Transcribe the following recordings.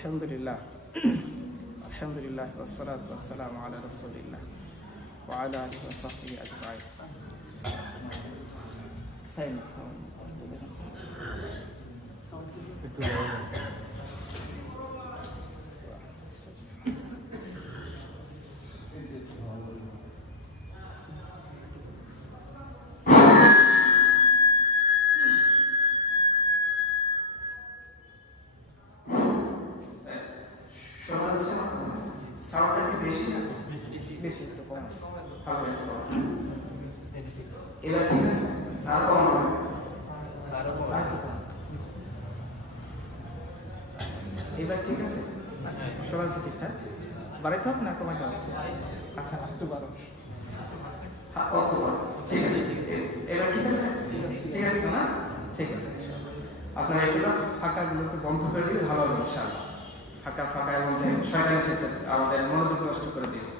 আলহামদুলিল্লাহ আলহামদুলিল্লাহ ওয়াসসালাতু ওয়াসসালামু আলা রাসূলিল্লাহ ওয়া আলা আলিহি ওয়া সাহবিহি আজমাইন। এবার ঠিক আছে, আর কম এবার ঠিক আছে, সবাই ঠিকঠাক বাড়াইতে হবে না কমাইতে হবে? আচ্ছা একটু বাড়ো, ঠিক আছে। এবার ঠিক আছে, ঠিক আছে না? ঠিক আছে, আপনার এগুলো ফাঁকাগুলোকে বন্ধ করে দিলে ভালো হবে ইনশাআল্লাহ। ফাঁকার মধ্যে শয়তান এসেছে, আমাদের মনোযোগ নষ্ট করে দিবে।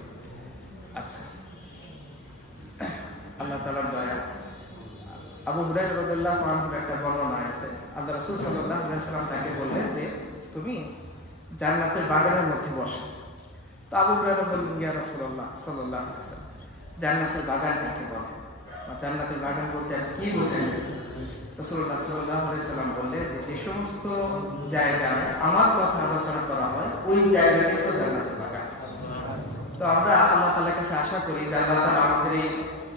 আচ্ছা, আল্লাহ তাআলার দয়া। আবু হুরায়রা রাদিয়াল্লাহু আনহুর একটা বর্ণনা আছে, আল্লাহ রাসূল সাল্লাল্লাহু আলাইহি ওয়াসাল্লাম তাকে বললেন যে তুমি জান্নাতের বাগানের মধ্যে বসো। তো আবু হুরায়রা বললেন, ইয়া রাসূলুল্লাহ সাল্লাল্লাহু আলাইহি ওয়াসাল্লাম, জান্নাতের বাগান কাকে বলে? জান্নাতের বাগান বলতে কি বোঝেন? রাসূলুল্লাহ সাল্লাল্লাহু আলাইহি ওয়াসাল্লাম বললেন যে সমস্ত জায়গায় আমার কথা আলোচনা করা হয় ওই জায়গাটাই তো জান্নাতের বাগান। তো আমরা আল্লাহ তাআলার কাছে আশা করি যে আল্লাহ তাআলা আমাদের এই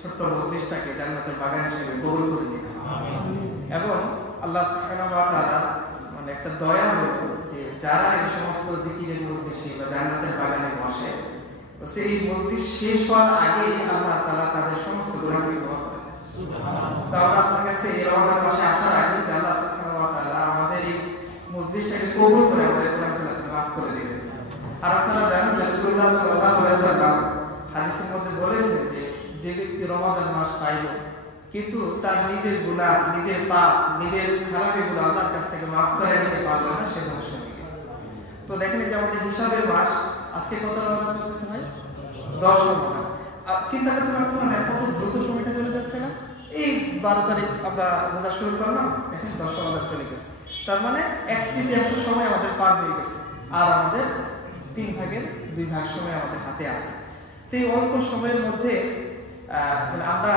ছোট্ট মজলিসটাকে জান্নাতের বাগান হিসেবে কবুল করে নিন। এবং আল্লাহ সুবহানাহু ওয়া তাআলা মানে একটা দয়া হলো যে যারা এই সমস্ত জিকিরের মজলিসে বা জান্নাতের বাগানে বসে, তো সেই মজলিস শেষ হওয়ার আগে আল্লাহ তাআলা তাদের সমস্ত গুনাহকে ক্ষমা করে দেন। সুবহানাল্লাহ। তো আমরা আপনার কাছে এই রমজান মাসে আশা রাখি যে আল্লাহ সুবহানাহু ওয়া তাআলা আমাদের এই মজলিসটাকে কবুল করে আমাদের গুনাহগুলোকে মাফ করে দিবেন। আর আপনারা জানেন যে রাসূলুল্লাহ সাল্লাল্লাহু আলাইহি ওয়াসাল্লাম হাদিসের মধ্যে বলেছেন যে ব্যক্তি রমাদান মাস পাইল কিন্তু তার নিজের গুনাহ, নিজের পাপ, নিজের খারাপিগুলো আল্লাহর কাছ থেকে মাফ করে নিতে পারলো না, সে ধ্বংস হয়ে গেল। তো দেখেন যে আমাদের হিসাবের মাস আজকে কত রমজান চলতেছে ভাই? 10 রমজান। চিন্তা করতে পারছেন না কত দ্রুত সময়টা চলে যাচ্ছে না? এই 12 তারিখ আমরা রোজা শুরু করলাম, এখন 10 রমজান চলে গেছে। তার মানে 1/3 সময় আমাদের পার হয়ে গেছে, আর আমাদের 3 ভাগের 2 ভাগ সময় আমাদের হাতে আছে। তো এই অল্প সময়ের মধ্যে আমরা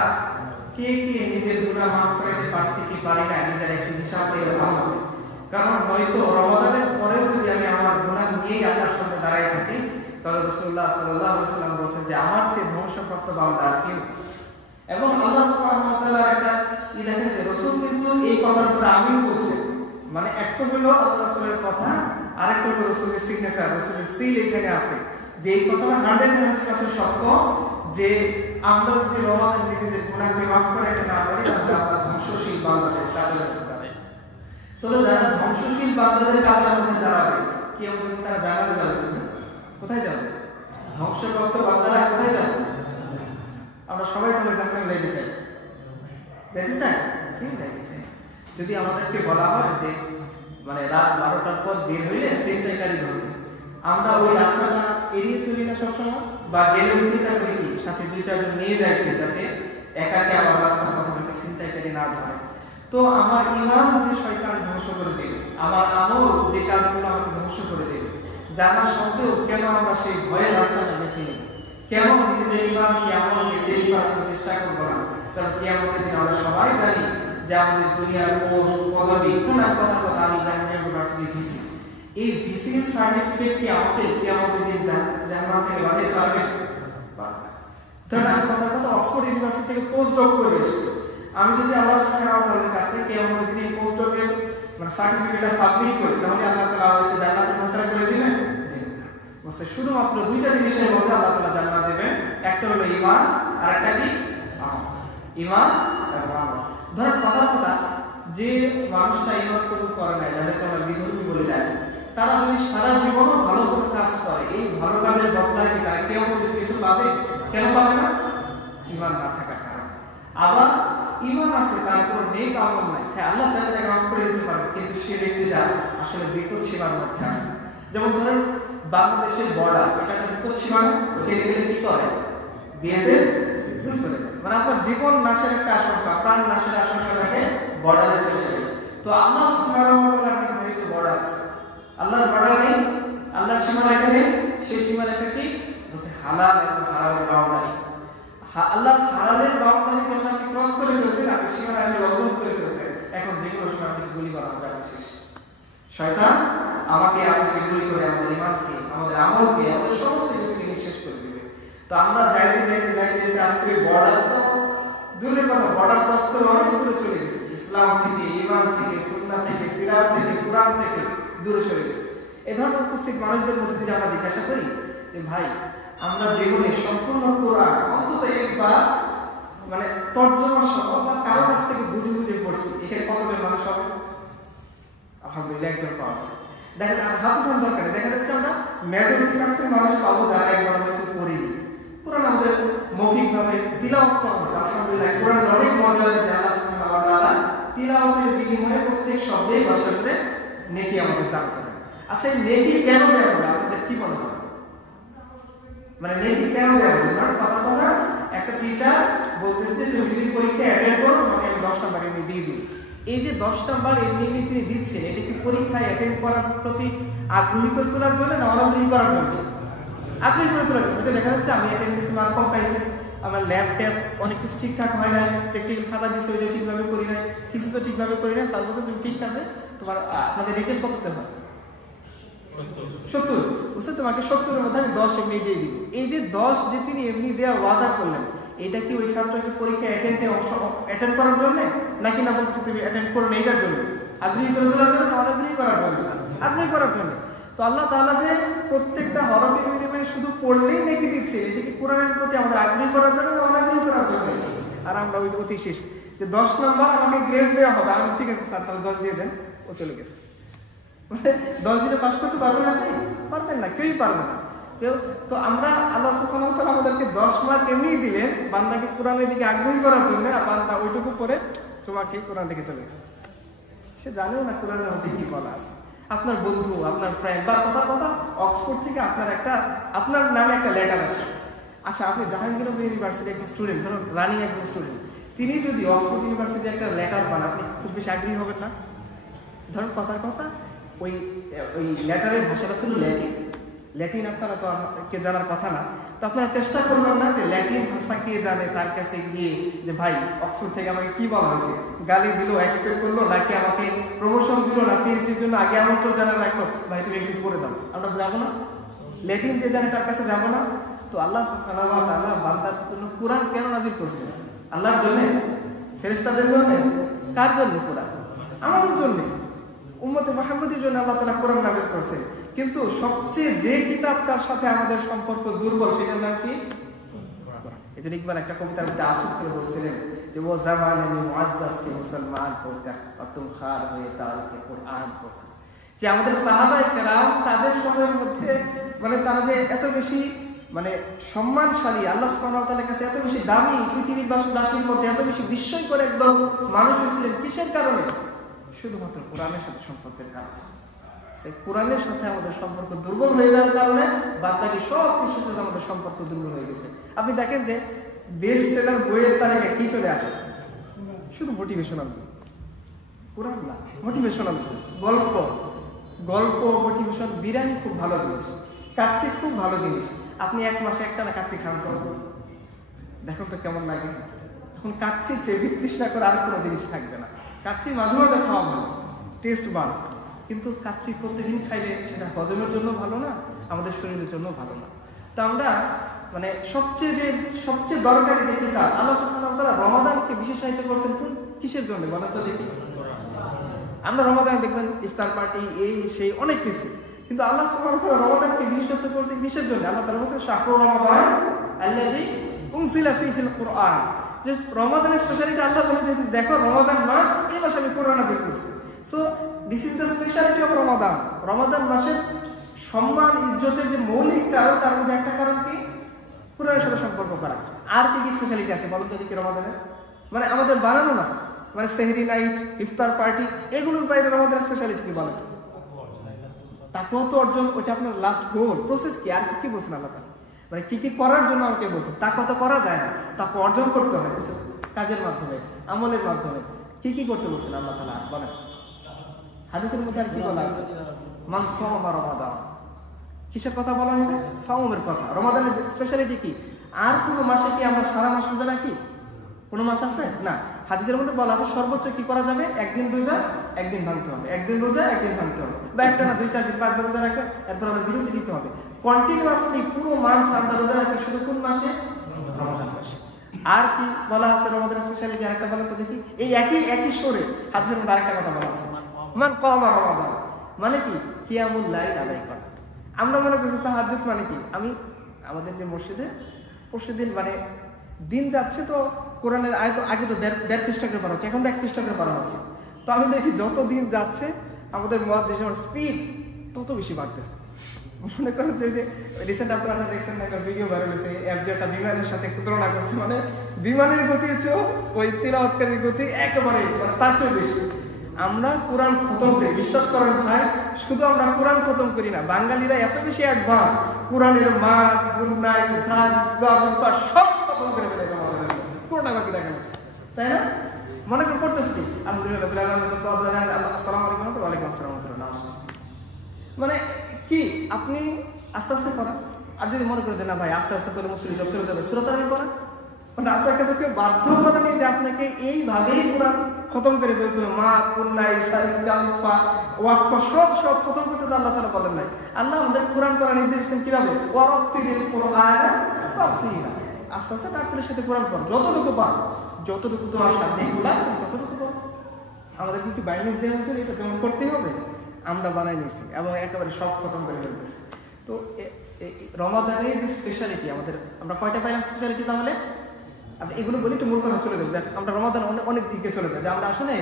কে কে নিজের গুনাহ মাফ করে দিতে পারছি কি পারি না, নিজের একটু হিসাব দিয়ে ভালো হবে। কারণ হয়তো রমাদানের পরেও যদি আমি আমার গুনাহ নিয়েই আল্লাহর সামনে দাঁড়ায় থাকি, তাহলে রাসূলুল্লাহ সাল্লাল্লাহু আলাইহি ওয়াসাল্লাম বলেছেন যে আমার চেয়ে ধ্বংসপ্রাপ্ত বান্দা আর কেউ। এবং আল্লাহ সুবহানাহু ওয়া তাআলার একটা দেখেন যে রাসূল কিন্তু এই কথার উপর আমিন বলছেন, মানে একটা হলো আল্লাহ রাসূলের কথা, আরেকটা হলো রাসূলের সিগনেচার, রাসূলের সিল এখানে আছে যে এই কথাটা 100% সত্য যে আমরা যদি রমাদান নিজেদের গুনাহকে মাফ করে না পারি তাহলে আমরা ধ্বংসশীল বান্দাদের কাতারে দাঁড়াবে। তাহলে যারা ধ্বংসশীল বান্দাদের কাতারের মধ্যে দাঁড়াবে, কেউ যদি তারা জানাতে যাবে কোথায় যাবে? ধ্বংসপ্রাপ্ত বান্দারা কোথায় যাবে? আমরা সবাই তাহলে জান্নাতে লেগে যাই, লেগে যাই কি লেগে যাই। যদি আমাদেরকে বলা হয় যে মানে রাত 12টার পর বের হইলে ছিনতাইকারী ধরবে, আমরা ওই রাস্তাটা এড়িয়ে চলি না সবসময়, বা গেলে চিন্তা করি কি সাথে 2-4 জন নিয়ে যাই যাতে একাকে আমার রাস্তার পথে ছিনতাইকারী না ধরে। তো আমার ঈমান যে শয়তান ধ্বংস করে দেবে, আমার আমল যে কাজগুলো আমাকে ধ্বংস করে দেবে, জানা সত্ত্বেও কেন আমরা সেই ভয়ের রাস্তাটা বেছে নিই? কেন নিজেদের ঈমানকে আমলকে সেই করার চেষ্টা করবো না? কারণ কিয়ামতের দিন আমরা সবাই জানি যে আমাদের দুনিয়ার পোস্ট পদবি কোন এক কথা আমি জাহান্নামে বাঁচিয়ে দিয়েছি। এই ভিসি সার্টিফিকেট কি আমাকে কিয়ামতের দিন জাহান্নাম থেকে বাঁচাতে পারবে? ধরেন আমি কথা অক্সফোর্ড ইউনিভার্সিটি থেকে পোস্ট ডক করে এসেছি, আমি যদি আল্লাহ সুবহানাহু ওয়া তাআলার কাছে কিয়ামতের দিন পোস্ট ডকের মানে সার্টিফিকেটটা সাবমিট করি, তাহলে আল্লাহ তাআলা আমাকে জান্নাতে পৌঁছাতে করে দিবেন? বলছে শুধুমাত্র 2টা জিনিসের মধ্যে আল্লাহ তাআলা জান্নাত দেবেন, একটা হলো ঈমান আর একটা কি আমল। ঈমান আর আমল। ধরেন কথা যে মানুষটা ঈমান কবুল করে না, যাদেরকে আমরা বিধর্মী বলে ডাকি, তারা যদি সারা জীবন ভালো কোনো কাজ করে, এই ভালো কাজের বদলায় কি তারা কিয়ামতের কিছু পাবে? কেন পাবে না? ঈমান না থাকার কারণে। আবার ঈমান আছে তারপর নেক আমল নাই, হ্যাঁ আল্লাহ চাইলে তাকে মাফ করে দিতে পারবে, কিন্তু সে ব্যক্তিটা আসলে বিপদ সীমার মধ্যে আছে। যেমন ধরেন বাংলাদেশের বর্ডার, এটা একটা বিপদ সীমা, ওখানে গেলে কি করে? বিএসএফ ভুল করে দেয়, মানে আপনার জীবন নাশের একটা আশঙ্কা, প্রাণ নাশের আশঙ্কা থাকে, বর্ডারে চলে যায়। তো আল্লাহ সুবহানাহু ওয়া তাআলার নির্ধারিত বর্ডার আছে, আল্লাহর বর্ডার নেই, শেষ। শয়তান আমাকে আপনাকে গুলি করে আমাদের ঈমানকে, আমাদের আমলকে, আমাদের সমস্ত কিছুকে নিঃশেষ করে দিবে। তো আমরা যাইতে যাইতে যাইতে যাইতে আজকে বর্ডার তো দূরের কথা, বর্ডার ক্রস করে অনেক দূরে চলে গেছে। ইসলাম থেকে, ঈমান থেকে, সুন্নাহ থেকে, সিরাত থেকে, কোরআন থেকে দূরে সরে গেছে। এই ধরনের উপস্থিত মানুষদের মধ্যে যদি আমরা জিজ্ঞাসা করি যে ভাই আমরা জীবনে সম্পূর্ণ কোরআন অন্তত একবার মানে তর্জমা সহ বা কারো কাছ থেকে বুঝে বুঝে পড়ছি, এখানে কতজন মানুষ হবে? আলহামদুলিল্লাহ একজন পাওয়া গেছে। দেখেন হাত উঠান দরকার, দেখা যাচ্ছে আমরা মেজরিটি পার্সেন্ট মানুষ পাবো যারা একবার হয়তো পড়িনি কোরআন, আমাদের মৌখিকভাবে তিলাওয়াত করা হচ্ছে। আলহামদুলিল্লাহ কোরআনের অনেক মজা আছে। আল্লাহ সুবহানাহু ওয়া তাআলা তিলাওয়াতের বিনিময়ে প্রত্যেক শব্দেই বসাতে নেকি আমাদের দান করেন। আচ্ছা এই নেকি কেন দেওয়া হবে আপনাদের কি মনে হয়? মানে নেকি কেন দেওয়া হবে? ধরুন কথা কথা একটা টিচার বলতেছে তুমি যদি পরীক্ষা অ্যাটেন্ড করো তোমাকে আমি 10 নাম্বার এমনি দিয়ে দিই। এই যে 10 নাম্বার এমনি তিনি দিচ্ছেন, এটা কি পরীক্ষায় অ্যাটেন্ড করার প্রতি আগ্রহী করে তোলার জন্য না অনাগ্রহী করার জন্য? আগ্রহী করে তোলার জন্য। দেখা যাচ্ছে আমি অ্যাটেন্ডেন্স মার্ক কম পাইছি, আমার ল্যাব ট্যাব অনেক কিছু ঠিকঠাক হয় না, প্র্যাকটিক্যাল খাতা দিচ্ছে ওইটা ঠিকভাবে করি নাই, থিসিসও ঠিকভাবে করি নাই, স্যার বলছে তুমি ঠিক আছে তোমার আপনাদের রিটেন কততে হয় 70, বুঝছো তোমাকে 70-এর মধ্যে আমি 10 এমনি দিয়ে দিব। এই যে 10 যে তিনি এমনি দেওয়ার ওয়াদা করলেন, এটা কি ওই ছাত্রকে পরীক্ষা অ্যাটেন্ড করার জন্য নাকি না বলছে তুমি অ্যাটেন্ড করো না এটার জন্য? আগ্রহী করে তোলার জন্য না অনাগ্রহী করার জন্য? আগ্রহী করার জন্য। তো আল্লাহ তাআলা যে প্রত্যেকটা হরফের বিনিময়ে শুধু পড়লেই নেকি দিচ্ছে, এটা কি কোরআনের প্রতি আমাদের আগ্রহী করার জন্য না অনাগ্রহী করার জন্য? আর আমরা ওই অতি শেষ যে 10 নাম্বার আমাকে গ্রেস দেওয়া হবে, আমি ঠিক আছে স্যার তাহলে 10 দিয়ে দেন, ও চলে গেছে। মানে 10 দিনে পাস করতে পারবেন আপনি? পারবেন না, কেউই পারবে না। তো আমরা আল্লাহ সুবহানাহু ওয়া তাআলা আমাদেরকে 10 মার্ক এমনিই দিলেন বান্দাকে কোরআনের দিকে আগ্রহী করার জন্য, আর বান্দা ওইটুকু পরে তোমাকে কোরআন দিকে চলে গেছে। সে জানেও না কোরআনের মধ্যে কি বলা আছে। আপনার বন্ধু, আপনার ফ্রেন্ড বা কথা অক্সফোর্ড থেকে আপনার নামে একটা লেটার আসে। আচ্ছা আপনি জাহাঙ্গীর ইউনিভার্সিটি একজন স্টুডেন্ট, ধরুন রানিং একজন স্টুডেন্ট, তিনি যদি অক্সফোর্ড ইউনিভার্সিটি একটা লেটার পান, আপনি খুব বেশি আগ্রহী হবেন না? ধরুন কথার কথা ওই লেটারের ভাষাটা ছিল ল্যাটিন আপনারা তো কে জানার কথা না, তো আপনারা চেষ্টা করবেন না যে ল্যাটিন ভাষা কে জানে তার কাছে গিয়ে যে ভাই অক্সফোর্ড থেকে আমাকে কি বলা হয়েছে, গালি দিল, এক্সপেক্ট করলো, নাকি আমাকে প্রমোশন দিল, না পিএইচডির জন্য আগে আমন্ত্রণ জানানো রাখলো, ভাই তুমি একটু করে দাও, আমরা যাবো না? ল্যাটিন যে জানে তার কাছে যাবো না? তো আল্লাহ সুবহানাহু ওয়া তাআলা বান্দার জন্য কোরআন কেন নাযিল করছে? আল্লাহর জন্য, ফেরেশতাদের জন্য? কার জন্য কোরআন? আমাদের জন্য, উম্মতে মুহাম্মাদের জন্য আল্লাহ তাআলা কোরআন নাযিল করছে। কিন্তু সবচেয়ে যে কিতাবটার সাথে আমাদের সম্পর্ক দুর্বল সেটার নাম কি? কোরআন। এজন্য ইকবাল একটা কবিতার মধ্যে আশিস করে বলছিলেন যে ও জামানে মুআজ্জাজ কে মুসলমান পড়তা আর তুম খার হয়ে তালকে কোরআন পড়তা। যে আমাদের সাহাবায়ে কেরাম তাদের সময়ের মধ্যে মানে তারা যে এত বেশি মানে সম্মানশালী, আল্লাহ সুবহানাহু ওয়া তাআলার কাছে এত বেশি দামি, পৃথিবীর বাসীর মধ্যে এত বেশি বিস্ময়কর একদম মানুষ ছিলেন, কিসের কারণে? শুধুমাত্র কোরআনের সাথে সম্পর্কের কারণে। কোরআনের সাথে আমাদের সম্পর্ক দুর্বল হয়ে যাওয়ার কারণে বাকি সব কিছুর সাথে আমাদের সম্পর্ক দুর্বল হয়ে গেছে। আপনি দেখেন যে বেস্ট সেলার বইয়ের তালিকায় কি চলে আসে? শুধু মোটিভেশনাল বই, কোরআন না, মোটিভেশনাল বই, গল্প, মোটিভেশন। বিরিয়ানি খুব ভালো জিনিস, কাচ্চি খুব ভালো জিনিস। আপনি 1 মাসে একটা না কাচ্চি খান করবেন, দেখুন তো কেমন লাগে। তখন কাচ্চির চেয়ে বিতৃষ্ণা করে আর কোনো জিনিস থাকবে না। কাচ্চি মাঝে মাঝে খাওয়া ভালো, টেস্ট ভালো, কিন্তু কাচ্চি প্রতিদিন খাইলে সেটা হজমের জন্য ভালো না, আমাদের শরীরের জন্য ভালো না। তো আমরা মানে সবচেয়ে দরকারি যে কিতাব আল্লাহ সুবহানাহু ওয়া তাআলা রমাদানকে বিশেষায়িত করছেন কিসের জন্য বলেন তো দেখি? আমরা রমাদান দেখবেন ইফতার পার্টি, এই সেই অনেক কিছু, কিন্তু আল্লাহ সুবহানাহু ওয়া তাআলা রমাদানকে বিশেষায়িত করছেন কিসের জন্য? আল্লাহ তাআলা বলেছেন শাহরুর রমাদান আল্লাযী উনজিলা ফীহিল কুরআন। যে রমাদানের স্পেশালিটি আল্লাহ বলে দিয়েছেন, দেখো রমাদান মাস, এই মাসে আমি কোরআন নাযিল করছি। So this is the speciality of Ramadan. রমাদান মাসের সম্মান ইজ্জতের যে মৌলিক কারণ, তার মধ্যে একটা কারণ কি? কোরআনের সাথে সম্পর্ক করা। আর কি কি স্পেশালিটি আছে বলুন তো দেখি রমাদানের? মানে আমাদের বানানো না, মানে সেহরি নাইট, ইফতার পার্টি, এগুলোর বাইরে রমাদানের স্পেশালিটি কি বলেন? তাকওয়া তো অর্জন, ওইটা আপনার লাস্ট গোল, প্রসেস কি? আর কি বলছেন আল্লাহ তাআলা? মানে কি কি করার জন্য আমাকে বলছেন? তাকওয়া তো করা যায় না, তাকওয়া অর্জন করতে হয় কাজের মাধ্যমে, আমলের মাধ্যমে। কি কি করতে বলছেন আল্লাহ তাআলা বলেন? হাদিসের মধ্যে আর কি বলা আছে? মান সামা রমাদান। কিসের কথা বলা হয়েছে? সাওমের কথা। রমাদানের স্পেশালিটি কি? আর কোন মাসে কি আমরা সারা মাস রোজা রাখি? কোন মাস আছে না? হাদিসের মধ্যে বলা আছে সর্বোচ্চ কি করা যাবে, একদিন রোজা একদিন ভাঙতে হবে, একদিন রোজা একদিন ভাঙতে হবে, বা একটা না 2-4 দিন 5 দিন রোজা রাখবে, এরপর আবার বিরতি দিতে হবে। কন্টিনিউয়াসলি পুরো মান্থ আমরা রোজা রাখি শুধু কোন মাসে? রমাদান মাসে। আর কি বলা আছে রমাদানের স্পেশালিটি? আরেকটা বলেন তো দেখি। এই একই সুরে হাদিসের মধ্যে আরেকটা কথা বলা আছে, মান কামা রমাদান, মানে কি কিয়ামুল লাইল আদায় করা। আমরা মনে করি তাহাজ্জুদ মানে কি? আমি আমাদের যে মসজিদে প্রতিদিন মানে দিন যাচ্ছে তো কোরআনের আয়াত আগে তো 1.5 পৃষ্ঠা করে পড়া হচ্ছে, এখন তো 1 পৃষ্ঠা করে পড়া হচ্ছে। তো আমি দেখি যত দিন যাচ্ছে আমাদের মুয়াজ্জিনের স্পিড তত বেশি বাড়তেছে। মনে করেন যে রিসেন্ট আপনারা দেখছেন একটা ভিডিও ভাইরাল হয়েছে, একটা বিমানের সাথে তুলনা করছে, মানে বিমানের গতি চেয়েও ওই তিলাওয়াতকারীর গতি একেবারে মানে তার চেয়ে বেশি। আমরা কোরআন খতম করি, বিশ্বাস করেন ভাই, শুধু আমরা কোরআন খতম করি না, বাঙালিরা এত বেশি অ্যাডভান্স, কোরআনের মা গুন্নাই সব খতম করে ফেলে পুরোটা বাকি দেখা যাচ্ছে, তাই না? মনে করে করতেছি কি আলহামদুলিল্লাহ, মানে কি আপনি আস্তে আস্তে পড়ান। আর যদি মনে করেন যে না ভাই আস্তে আস্তে করে মুসলিম চলে যাবে, শ্রোতারা পড়ান, মানে আপনার কাছে বাধ্যকতা নেই যে আপনাকে এইভাবেই কোরআন খতম করে দেবে। মা কুন্নাই সাইফা ওয়াকফ সব খতম করতে আল্লাহ তাআলা বলেন নাই। আল্লাহ আমাদের কোরআন পড়া নির্দেশ দিয়েছেন কিভাবে? ওয়ারাত্তিলিল কুরআনা তারতিলা, আস্তে আস্তে তারপরের সাথে কোরআন পড়, যতটুকু পার, যতটুকু তোমার সাথে এগুলা ততটুকু পড়। আমাদের কিছু বাইন্ডিংস দেওয়া হয়েছে, এটা যেমন করতেই হবে, আমরা বানাই নিয়েছি এবং একেবারে সব খতম করে ফেলতেছি। তো রমাদানের যে স্পেশালিটি আমাদের, আমরা কয়টা পাইলাম স্পেশালিটি? তাহলে আপনি এগুলো বলি একটু মূল কথা চলে যাবে, আমরা রমাদান অনেক দিকে চলে যাবে। আমরা আসলে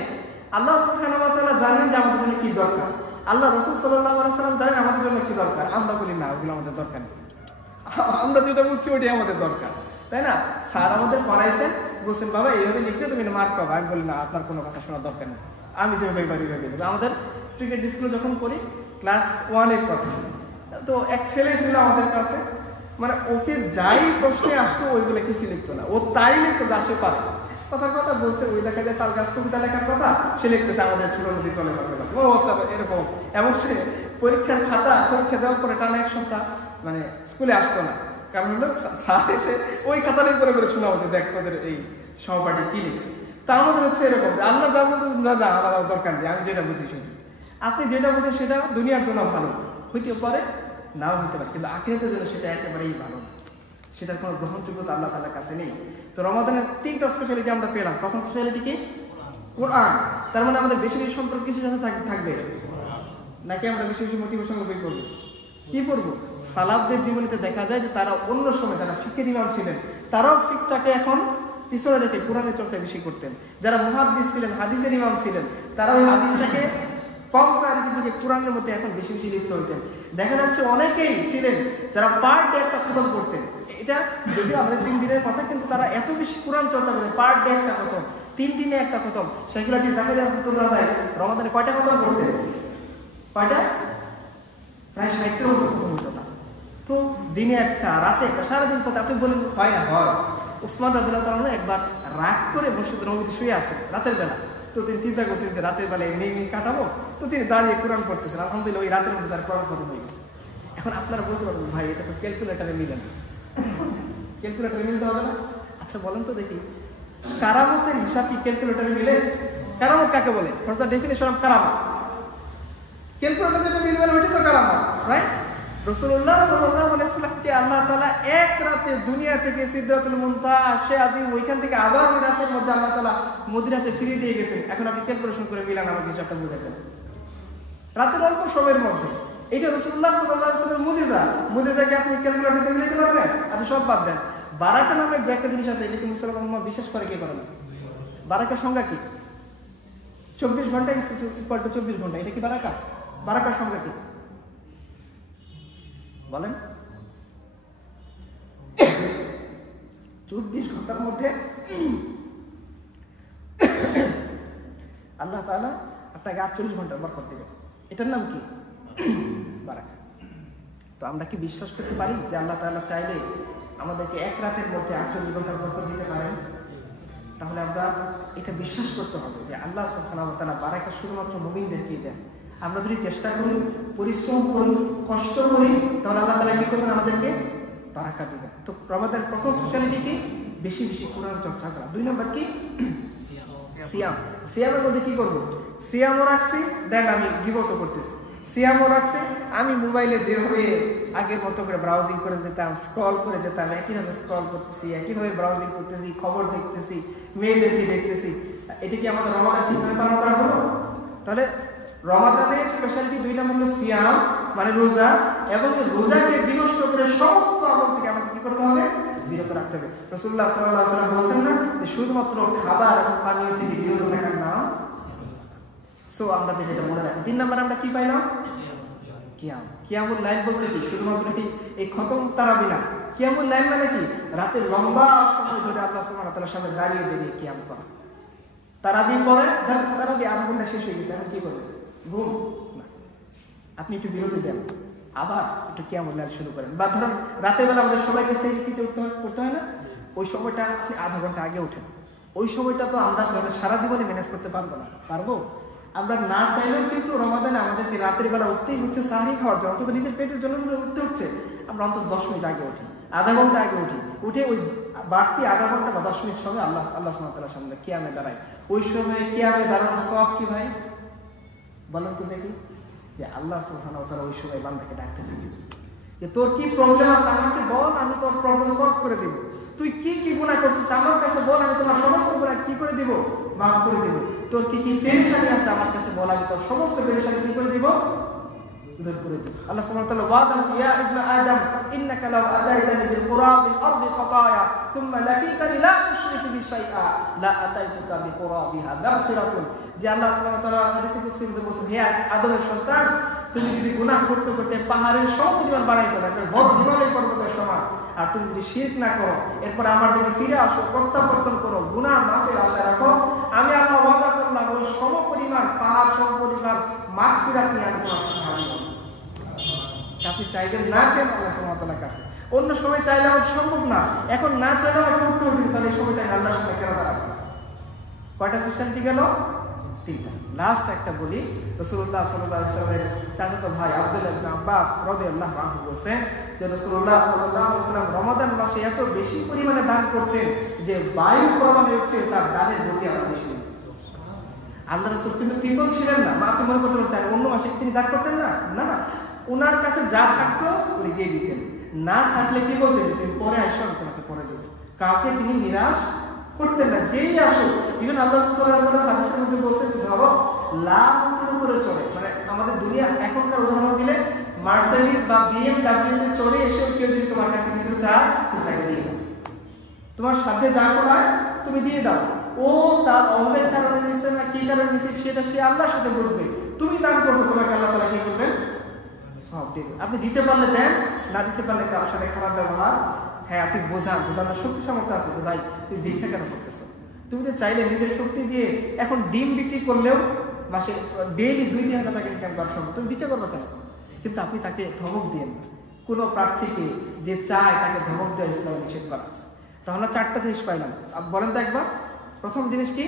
আল্লাহ সুবহানাহু ওয়া তাআলা জানেন যে আমাদের জন্য কি দরকার, আল্লাহ রাসূল সাল্লাল্লাহু আলাইহি ওয়াসাল্লাম জানেন আমাদের জন্য কি দরকার। আমরা বলি না ওগুলো আমাদের দরকার নেই, আমরা যেটা বুঝছি ওটাই আমাদের দরকার, তাই না? স্যার আমাদের পড়াইছেন, বলছেন বাবা এইভাবে লিখলে তুমি মার্ক পাবা। আমি বলি না, আপনার কোনো কথা শোনার দরকার নেই, আমি যেভাবে পারি ভেবে দেবো। আমাদের ক্রিকেট স্কুলে যখন পড়ি ক্লাস 1-এর কথা, তো এক ছেলে ছিল আমাদের কাছে, মানে ওকে যাই প্রশ্নে আসতো ওইগুলো কিছু লিখতো না, ও তাই লিখতো যা সে পারে। কথার কথা বলছে, ওই দেখা যায় তার গাছ কবিতা লেখার কথা সে লিখতেছে আমাদের ছোট নদী চলে এরকম। এবং সে পরীক্ষা দেওয়ার পরে টানা 1 সপ্তাহ মানে স্কুলে আসতো না, কারণ হলো স্যার এসে ওই খাতাটা করে করে শোনা হতো, দেখ তোদের এই সহপাঠী কি লিখছে। তা আমাদের হচ্ছে এরকম, আল্লাহ যা বলতে না আমার দরকার নেই, আমি যেটা বুঝি শুনি। আপনি যেটা বুঝেন সেটা দুনিয়ার জন্য ভালো হইতে পারে, নাও হইতে পারে, কিন্তু আখিরাতের জন্য সেটা একেবারেই ভালো, সেটার কোনো গ্রহণযোগ্যতা আল্লাহ তাআলার কাছে নেই। তো রমাদানের 3টা স্পেশালিটি আমরা পেলাম। প্রথম স্পেশালিটি কি? কোরআন। তার মানে আমাদের বেশি বেশি সম্পর্ক কিছু সাথে থাকবে, নাকি আমরা বেশি বেশি মোটিভেশন বই পড়বো? কি পড়বো? সালাফদের জীবনীতে দেখা যায় যে তারা অন্য সময় যারা ফিকহের ইমাম ছিলেন তারাও ফিকহটাকে এখন পিছনে রেখে কোরআনের চর্চা বেশি করতেন। যারা মুহাদ্দিস ছিলেন, হাদিসের ইমাম ছিলেন, তারা ওই হাদিসটাকে কম করে কোরআনের মধ্যে এখন বেশি বেশি লিপ্ত হইতেন। দেখা যাচ্ছে অনেকেই ছিলেন যারা পার ডে একটা খতম করতেন। এটা যদিও আমাদের 3 দিনের কথা, কিন্তু তারা এত বেশি কোরআন চর্চা করেন, পার ডে একটা খতম, 3 দিনে একটা খতম। সেগুলো দিয়ে জাকারিয়া রাহমাতুল্লাহ আলাইহি রমাদানে কয়টা খতম করতেন? কয়টা? প্রায় 60টার মতো খতম হতো না। তো দিনে একটা, রাতে একটা, সারাদিন কথা। আপনি বলেন হয় না? হয়। উসমান রাদিয়াল্লাহু তাআলা একবার রাগ করে মসজিদের নববীতে শুয়ে আছেন রাতের বেলা। তো তিনি চিন্তা করছেন যে রাতের বেলা এমনি কাটাবো, তো তিনি দাঁড়িয়ে কোরআন পড়তেছেন। আলহামদুলিল্লাহ ওই রাতের মধ্যে তার কোরআন খতম হয়ে গেছে। এখন আপনারা বলতে পারবেন ভাই এটা তো ক্যালকুলেটারে মিলে না, ক্যালকুলেটারে মিলতে হবে না। আচ্ছা বলেন তো দেখি, কারামতের হিসাব কি ক্যালকুলেটারে মিলে? কারামত কাকে বলে? ফার্স্ট ডেফিনিশন অফ কারামত, ক্যালকুলেটর যেটা মিলবে ওইটা তো কারামত, রাইট? রাসূলুল্লাহ সাল্লাল্লাহু আলাইহি ওয়াসাল্লামকে আল্লাহ তাআলা এক রাতে দুনিয়া থেকে সিদরাতুল মুনতাহা সে আদিম, ওইখান থেকে আবার ওই রাতের মধ্যে আল্লাহ তাআলা মদিনাতে ফিরিয়ে দিয়ে গেছেন। এখন আপনি ক্যালকুলেশন করে মিলান, আমাকে হিসাবটা বুঝাবেন। রাতের অল্প সময়ের মধ্যে, এটা রাসূলুল্লাহ সাল্লাল্লাহু আলাইহি ওয়াসাল্লামের মুজিজা। মুজিজাকে আপনি ক্যালকুলেটরে মিলাতে পারবেন? আচ্ছা সব বাদ দেন, বারাকা নামের যে একটা জিনিস আছে, এটা কি মুসলমান উম্মাহ বিশ্বাস করে কি করে না? বারাকার সংজ্ঞা কি? 24 ঘন্টা ইকুয়াল টু 24 ঘন্টা, এটা কি বারাকা? বারাকার সংজ্ঞা কি বলেন? 24 ঘন্টার মধ্যে আল্লাহ তাআলা আপনাকে 48 ঘন্টার বরকত দিবেন, এটার নাম কি? বারাকা। তো আমরা কি বিশ্বাস করতে পারি যে আল্লাহ তাআলা চাইলে আমাদেরকে এক রাতের মধ্যে 48 ঘন্টার বরকত দিতে পারেন? তাহলে আমরা এটা বিশ্বাস করতে হবে যে আল্লাহ সুবহানাহু ওয়া তাআলা বারাকা শুধুমাত্র মুমিনদেরকেই দেন। আমরা যদি চেষ্টা করি, পরিশ্রম করি, কষ্ট করি, তাহলে আল্লাহ তাআলা কি করবেন? আমাদেরকে বারাকা দিবেন। তো রমাদানের প্রথম স্পেশালিটি কি? বেশি বেশি কোরআন চর্চা করা। 2 নম্বর কি? সিয়াম। সিয়ামের মধ্যে কি করবো? সিয়ামও রাখছি, দেন আমি গীবতও করতেছি। সিয়ামও রাখছি, আমি মোবাইলে যেভাবে আগের মতো করে ব্রাউজিং করে যেতাম, স্ক্রল করে যেতাম, একইভাবে স্ক্রল করতেছি, একইভাবে ব্রাউজিং করতেছি, খবর দেখতেছি, মেয়েদেরকে দেখতেছি। এটা কি আমাদের রমাদান ঠিকভাবে পালন করা হলো? তাহলে রমাদানের স্পেশালিটি 2 নম্বর হলো সিয়াম, মানে রোজা, এবং রোজাকে বিনষ্ট করে সমস্ত আমল থেকে আমাকে কি করতে হবে? বিরত রাখতে হবে। রাসূলুল্লাহ সাল্লাল্লাহু আলাইহি ওয়াসাল্লাম বলেছেন না যে শুধুমাত্র খাবার এবং পানীয় থেকে বিরত থাকার নাম। সো আমরা যেটা মনে রাখি। 3 নম্বর আমরা কি পাইলাম? কিয়াম। কিয়ামুল লাইল বলতে কি শুধুমাত্র এই খতম তারাবি না। কিয়ামুল লাইল মানে কি? রাতে লম্বা সময় ধরে আল্লাহ সুবহানাহু ওয়া তাআলার সামনে দাঁড়িয়ে দাঁড়িয়ে কিয়াম করা। তারাবি পরে তারাবি আধা ঘন্টা শেষ হয়ে গেছে, এখন কি করবেন? ঘুম না, আপনি একটু বিরতি দেন, আবার একটু কিয়ামুল লাইল শুরু করেন। বা ধরুন রাতের বেলা আমাদের সবাইকে সেজদাতে করতে হয় না, ওই সময়টা আপনি আধা ঘন্টা আগে ওঠেন। ওই সময়টা তো আমরা সারা জীবনে ম্যানেজ করতে পারবো না। পারবো? আমরা না চাইলেও কিন্তু রমাদানে আমাদেরকে রাতের বেলা উঠতেই হচ্ছে সাহরি খাওয়ার জন্য, অন্তত নিজের পেটের জন্য উঠতে হচ্ছে। আমরা অন্তত 10 মিনিট আগে উঠি, আধা ঘন্টা আগে উঠি, উঠে ওই বাড়তি আধা ঘন্টা বা 10 মিনিট সময় আল্লাহ সুবহানাহু ওয়া তাআলার সামনে কিয়ামে দাঁড়াই। ওই সময় কিয়ামে দাঁড়ানোর সওয়াব কি ভাই বলেন তো দেখি? যে আল্লাহ সুবহানাহু ওয়া তাআলা ওই সময় বান্দাকে ডাকতে থাকে যে তোর কি প্রবলেম আছে আমাকে বল, আমি তোর প্রবলেম সলভ করে দেব। তুই কি কি গুনাহ করছিস আমার কাছে বল, আমি তোমার সমস্ত গুনাহ কি করে দেব? মাফ করে দেব। তোর কি কি পেরেশানি আছে আমার কাছে বল, আমি তোর সমস্ত পেরেশানি কি করে দেব? দূর করে দেব। আল্লাহ সুবহানাহু ওয়া তাআলা ওয়াদা করেন, ইয়া ইবনে আদম ইন্নাকা লাউ আতাইতানি বিল কুরাবিল আরদি খাতায়া সুম্মা লাকিতানি লা তুশরিকু বি শাইআ লা আতাইতুকা বিকুরাবিহা মাগফিরাতুন। যে আল্লাহ সুবহানাহু ওয়া তাআলা হাদিসে কুদসিতে বলেছেন, হে আদমের সন্তান, তুমি যদি গুনাহ করতে করতে পাহাড়ের সমপরিমাণ বাড়াইতে না, বড় হিমালয় পর্বতের সমান, আর তুমি যদি শিরক না করো, এরপর আমার দিকে ফিরে আসো, প্রত্যাবর্তন করো, গুনাহ মাফের আশা রাখো, আমি আল্লাহ ওয়াদা করলাম ওই সমপরিমাণ পাহাড় সমপরিমাণ মাগফিরাত নিয়ে আমি তোমার সাহায্য করব। আপনি চাইবেন না কেন আল্লাহ সুবহানাহু ওয়া তাআলার কাছে? অন্য সময় চাইলে আমার সম্ভব না, এখন না চাইলে আমার করতে হবে, তাহলে এই সময়টা আল্লাহর সাথে কেন দাঁড়াবো? কয়টা সিস্টেমটি গেল? 3টা। লাস্ট একটা বলি, রাসূলুল্লাহ সাল্লাল্লাহু আলাইহি ওয়াসাল্লামের চাচাতো ভাই আব্দুল্লাহ ইবনে আব্বাস রাদিয়াল্লাহু আনহু বলেন যে রাসূলুল্লাহ সাল্লাল্লাহু আলাইহি ওয়াসাল্লাম রমাদান মাসে এত বেশি পরিমাণে দান করতেন যে বায়ু প্রবাহ হচ্ছে তার দানের গতি আরো বেশি। আল্লাহ রাসূল কিন্তু কৃপণ ছিলেন না, আপনি মনে করতে পারেন অন্য মাসে তিনি দান করতেন না, না, ওনার কাছে যা থাকতো উনি দিয়ে দিতেন। না থাকলে কি বলতেন? তুমি পরে আসো, আমি তোমাকে পরে দেব। কাউকে তিনি নিরাশ করতেন না, যেই আসো। ইভেন আল্লাহ সাল্লাল্লাহু আলাইহি ওয়াসাল্লাম হাদিসের মধ্যে বলছেন, ধরো লাখের উপরে চলে, মানে আমাদের দুনিয়া এখনকার উদাহরণ দিলে মার্সেডিস বা BMW তে চলে এসে কেউ যদি তোমার কাছে কিছু চায় তুমি তাকে দিয়ে দাও, তোমার সাথে যা করায় তুমি দিয়ে দাও। ও তার অহংকারের কারণে নিচ্ছে না কি কারণে নিচ্ছে সেটা সে আল্লাহর সাথে বুঝবে। তুমি দান করছো, তোমাকে আল্লাহ তাআলা কি করবেন? সব দিবে। আপনি দিতে পারলে দেন, না দিতে পারলে কারোর সাথে খারাপ ব্যবহার, হ্যাঁ আপনি বোঝান যে আপনার শক্তি সামর্থ্য আছে, ভাই তুমি ভিক্ষা কেন করতেছো? তুমি তো চাইলে নিজের শক্তি দিয়ে এখন ডিম বিক্রি করলেও মাসে ডেইলি 2-3 হাজার টাকা ইনকাম করা সম্ভব, তুমি ভিক্ষা করবো কেন? কিন্তু আপনি তাকে ধমক দিয়েন না। কোনো প্রার্থীকে যে চায় তাকে ধমক দেওয়া ইসলামে নিষেধ করা আছে। তাহলে 4টা জিনিস পাইলাম, বলেন তো একবার। প্রথম জিনিস কি?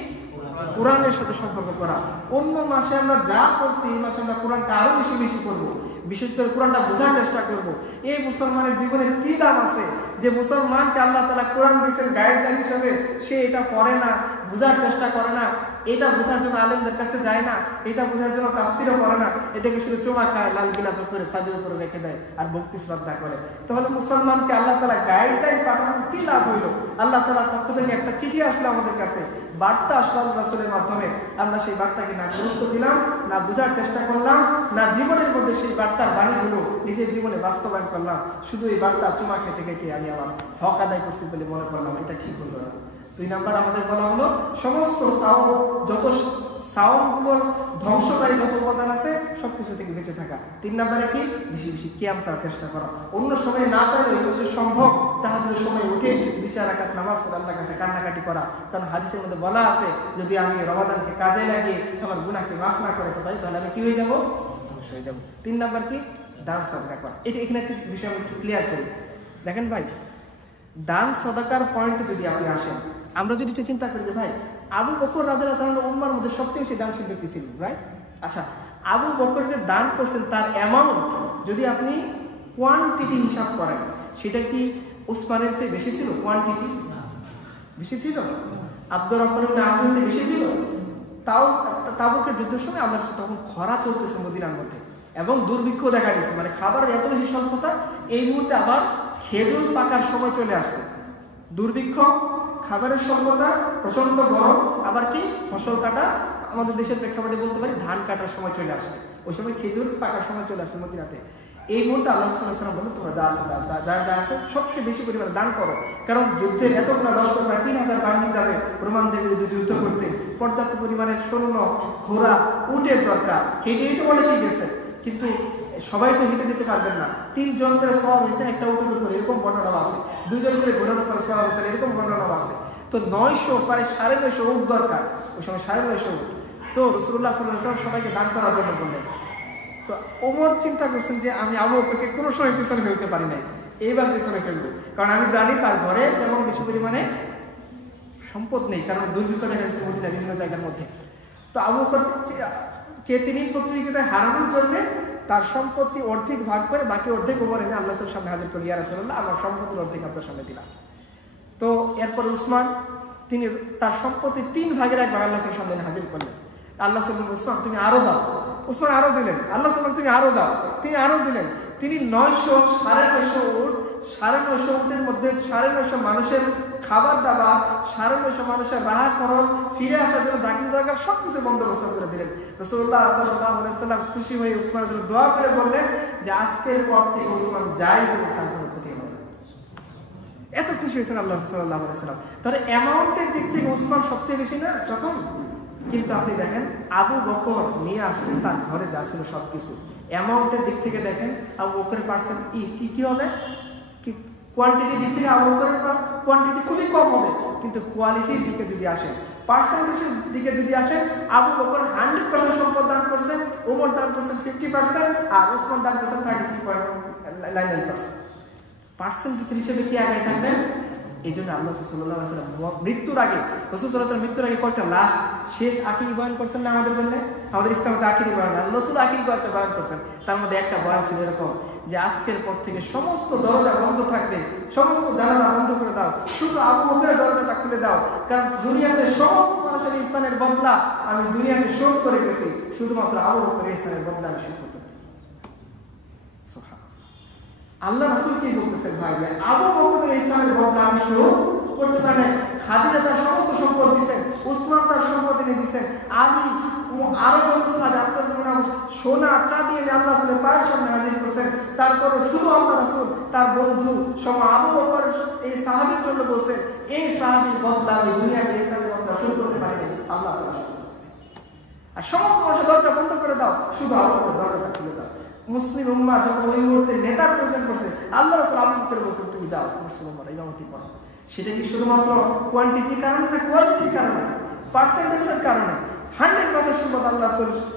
কোরআনের সাথে সম্পর্ক করা। অন্য মাসে আমরা যা করছি এই মাসে আমরা কোরআনটা আরো বেশি বেশি করবো, বিশেষ করে কোরআনটা বোঝার চেষ্টা করবো। এই মুসলমানের জীবনের কি দাম আছে যে মুসলমানকে আল্লাহ তাআলা কোরআন দিয়েছেন গাইডলাইন হিসেবে, সে এটা পড়ে না, বোঝার চেষ্টা করে না, এটা বোঝার জন্য আলেমদের কাছে যায় না, এটা বোঝার জন্য তাফসীরও পড়ে না, এটাকে শুধু চুমা খায়, লাল গোলাপ করে ছাদের উপরে রেখে দেয় আর ভক্তি শ্রদ্ধা করে। তাহলে মুসলমানকে আল্লাহ তাআলা গাইডলাইন পাঠানোর কি লাভ হইল? আল্লাহ তাআলার পক্ষ থেকে একটা চিঠি আসলো আমাদের কাছে, বার্তা আসলো রাসূলের মাধ্যমে, আমরা সেই বার্তাকে না গুরুত্ব দিলাম, না বোঝার চেষ্টা করলাম, না জীবনের মধ্যে সেই বার্তার বাণীগুলো নিজের জীবনে বাস্তবায়ন করলাম। শুধু এই বার্তা চুমা খেতে খেতে আমি আমার হক আদায় করছি বলে মনে করলাম, এটা ঠিক হলো না। 2 নাম্বার আমাদের বলা হলো সমস্ত যত সাওমগুলোর ধ্বংসকারী যত উপাদান আছে সবকিছু থেকে বেঁচে থাকা। 3 নাম্বারে কি? বেশি বেশি কিয়াম করার চেষ্টা করা। অন্য সময় না পারলে ওই বছর সম্ভব তাহাজ্জুদের সময় উঠে 2-4 রাকাত নামাজ পড়ে আল্লাহর কাছে কান্নাকাটি করা। কারণ হাদিসের মধ্যে বলা আছে, যদি আমি রমাদানকে কাজে লাগিয়ে আমার গুনাহকে মাফ না করতে পারি তাহলে আমি কি হয়ে যাব? ধ্বংস হয়ে যাব। 3 নাম্বার কি? দান সদকা করা। এটা এখানে একটা বিষয় আমি ক্লিয়ার করি। দেখেন ভাই, দান সদকার পয়েন্টে যদি আপনি আসেন, আমরা যদি একটু চিন্তা করি যে ভাই আবু বকর রাদিয়াল্লাহু তাআলা উম্মার মধ্যে সবচেয়ে বেশি দানশীল ব্যক্তি ছিলেন, রাইট? আচ্ছা, আবু বকর যে দান করছেন তার অ্যামাউন্ট যদি আপনি কোয়ান্টিটি হিসাব করেন, সেটা কি উসমানের চেয়ে বেশি ছিল কোয়ান্টিটি? বেশি ছিল? আব্দুর রহমান ইবনে আওফের চেয়ে বেশি ছিল? তাও তাবুকের যুদ্ধের সময় আমরা তখন খরা চলতেছে মদিনার মধ্যে এবং দুর্ভিক্ষ দেখা গেছে, মানে খাবারের এত বেশি স্বল্পতা। এই মুহূর্তে আবার খেজুর পাকার সময় চলে আসছে। দুর্ভিক্ষ, খাবারের স্বল্পতা, প্রচন্ড গরম, আবার কি ফসল কাটা, আমাদের দেশের প্রেক্ষাপটে বলতে পারি ধান কাটার সময় চলে আসছে। ওই সময় খেজুর পাকার সময় চলে আসছে মদিনাতে। এই মুহূর্তে আল্লাহ সাল্লাল্লাহু আলাইহি ওয়াসাল্লাম বলেন, তোমরা যা আছে সবচেয়ে বেশি পরিমাণে দান করো, কারণ যুদ্ধের এতগুলো দর্শক প্রায় 3000 বাহিনী যাবে রোমানদের বিরুদ্ধে যুদ্ধ করতে, পর্যাপ্ত পরিমাণের সৈন্য, ঘোড়া, উটের দরকার। হেঁটে হেঁটে অনেকেই গেছে, কিন্তু সবাই তো হেঁটে যেতে পারবেন না। 3 জন করে সওয়ার হয়েছে একটা উটের উপরে, এরকম বর্ণনা আছে। 2 জন করে ঘোড়ার উপরে সওয়ার হয়েছে, এরকম বর্ণনা আছে। তো 900, প্রায় 950 উট দরকার, ওই সময় 950 উট। তো রাসূলুল্লাহ সাল্লাল্লাহু আলাইহি ওয়াসাল্লাম সবাইকে দান করার জন্য বললেন। তো ওমর চিন্তা করছেন যে আমি আবু বকরকে কোনো সময় পিছনে ফেলতে পারি নাই, এইবার পিছনে ফেলবো, কারণ আমি জানি তার ঘরে তেমন বেশি পরিমাণে সম্পদ নেই, কারণ দুর্ভিক্ষ দেখা যাচ্ছে মদিনার বিভিন্ন জায়গার মধ্যে। তো আবু বকরকে তিনি প্রতিযোগিতায় হারানোর জন্য তার সম্পত্তি অর্ধেক ভাগ করে বাকি অর্ধেক ওমর এনে আল্লাহর সামনে হাজির করি, ইয়া রাসূলুল্লাহ আমার সম্পত্তির অর্ধেক আপনার সামনে দিলাম। তো এরপর উসমান তিনি তার সম্পত্তি 3 ভাগের 1 ভাগ আল্লাহর সামনে হাজির করলেন। আল্লাহ সাল্লাল্লাহু আলাইহি ওয়াসাল্লাম তুমি আরো দাও, উসমান আরো দিলেন। আল্লাহ সাল্লাল্লাহু তুমি আরো দাও, তিনি আরো দিলেন। তিনি 900, 950 উট, 950 উটের মধ্যে 950 মানুষের খাবার দাবার, 950 মানুষের রাহা খরচ, ফিরে আসার জন্য যা কিছু দরকার সবকিছু বন্দোবস্ত করে দিলেন। রাসূলুল্লাহ সাল্লাল্লাহু আলাইহি ওয়াসাল্লাম খুশি হয়ে উসমানের জন্য দোয়া করে বললেন যে আজকের পর থেকে উসমান যাই করুক তার কোনো ক্ষতি হবে না। এত খুশি হয়েছেন আল্লাহ সাল্লাল্লাহু আলাইহি ওয়াসাল্লাম। তাহলে অ্যামাউন্টের দিক থেকে উসমান সবচেয়ে বেশি না তখন? কিন্তু আপনি দেখেন আবু বকর নিয়ে আসছেন তার ঘরে যা ছিল সবকিছু। অ্যামাউন্টের দিক থেকে দেখেন আবু বকরের পার্সেন্ট কি হবে, কি কোয়ান্টিটির দিক থেকে আবু বকরের কোয়ান্টিটি খুবই কম হবে, কিন্তু কোয়ালিটির দিকে যদি আসেন, পার্সেন্টেজের দিকে যদি আসেন, আবু বকর 100% সম্পদ দান করছেন, ওমর দান করছেন 50%, আর ওসমান দান করছেন 33.99%। পার্সেন্টেজ হিসেবে কি আগে থাকবেন? এই জন্য আল্লাহ সাল্লাল্লাহু আলাইহি ওয়াসাল্লাম মৃত্যুর আগে, রাসূল সাল্লাল্লাহু আলাইহি ওয়াসাল্লাম মৃত্যুর আগে কয়টা লাশ শেষ আখিরি বয়ান করছেন না আমাদের জন্য? আমাদের ইসলামে আখিরি বয়ান, রাসূল আখিরি কয়েকটা বয়ান করছেন, তার মধ্যে একটা বয়ান ছিল এরকম যে আজকের পর থেকে সমস্ত দরজা বন্ধ থাকবে, সমস্ত জানালা বন্ধ করে দাও, শুধু আবু বকরের দরজাটা খুলে দাও, কারণ দুনিয়াতে সমস্ত মানুষের ইহসানের বদলা আমি দুনিয়াতে শোধ করে গেছি, শুধুমাত্র আবু বকরের ইহসানের বদলা আমি শোধ করতে পারি। আল্লাহ রাসূল কি বলতেছেন ভাই, আবু বকরের ইহসানের বদলা আমি শোধ করতে পারি। খাদিজা তার সমস্ত সম্পদ দিয়েছেন, উসমান তার সম্পদ এনে দিয়েছেন, আলী আরো সোনা চাঁদি এনে আল্লাহ রাসূলের পায়ের সামনে হাজির করেছেন। তারপরে শুধু আল্লাহ রাসূল তার বন্ধু আবু বকর এই সাহাবীর জন্য বলছেন এই সাহাবীর বদলা আমি দুনিয়াতে ইসলামের বদলা শোধ করতে পারিনি, আল্লাহ তাআলা। আর সমস্ত মানুষের দরজা বন্ধ করে দাও, শুধু আবু বকরের দরজাটা খুলে দাও। মুসলিম উম্মাহ যখন ওই মুহূর্তে নেতার প্রয়োজন করছে, আল্লাহ রাসূল আবু বকরকে বলছেন তুমি যাও মুসলিম উম্মাহর ইমামতি করো। সেটা কি শুধুমাত্র কোয়ান্টিটির কারণে না কোয়ালিটির কারণে, পার্সেন্টেজের কারণে? 100% সম্পদ আল্লাহ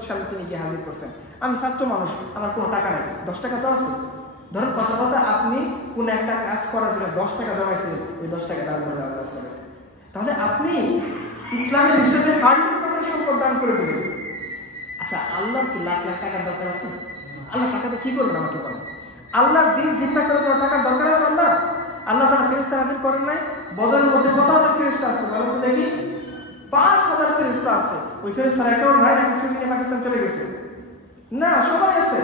সামনে তিনি গিয়ে হাজির করছেন। আমি ছাত্র মানুষ, আমার কোনো টাকা নেই, 10 টাকা তো আছে। ধরেন কথা কথা আপনি কোন একটা কাজ করার জন্য 10 টাকা জমাইছেন, ওই 10 টাকা দান করে আল্লাহ রাসূলের, তাহলে আপনি ইসলামের হিসেবে 100% সম্পদ দান করে দিলেন। আচ্ছা, আল্লাহর কি লাখ লাখ টাকার দরকার আছে? আল্লাহ টাকাটা কি করবেন আমাকে বলেন? আল্লাহর দিন জিন্দা করার জন্য টাকার দরকার আছে? আল্লাহ তারা ফেরেশতা নাযিল করেন নাই? বদরের মধ্যে কত হাজার ফেরেশতা আছে বলেন তো দেখি? 5000 ফেরেশতা আছে। ওই ফেরেশতারা একটাও নাই নাকি ছুটি নিয়ে পাকিস্তান চলে গেছে? না, সবাই আছে।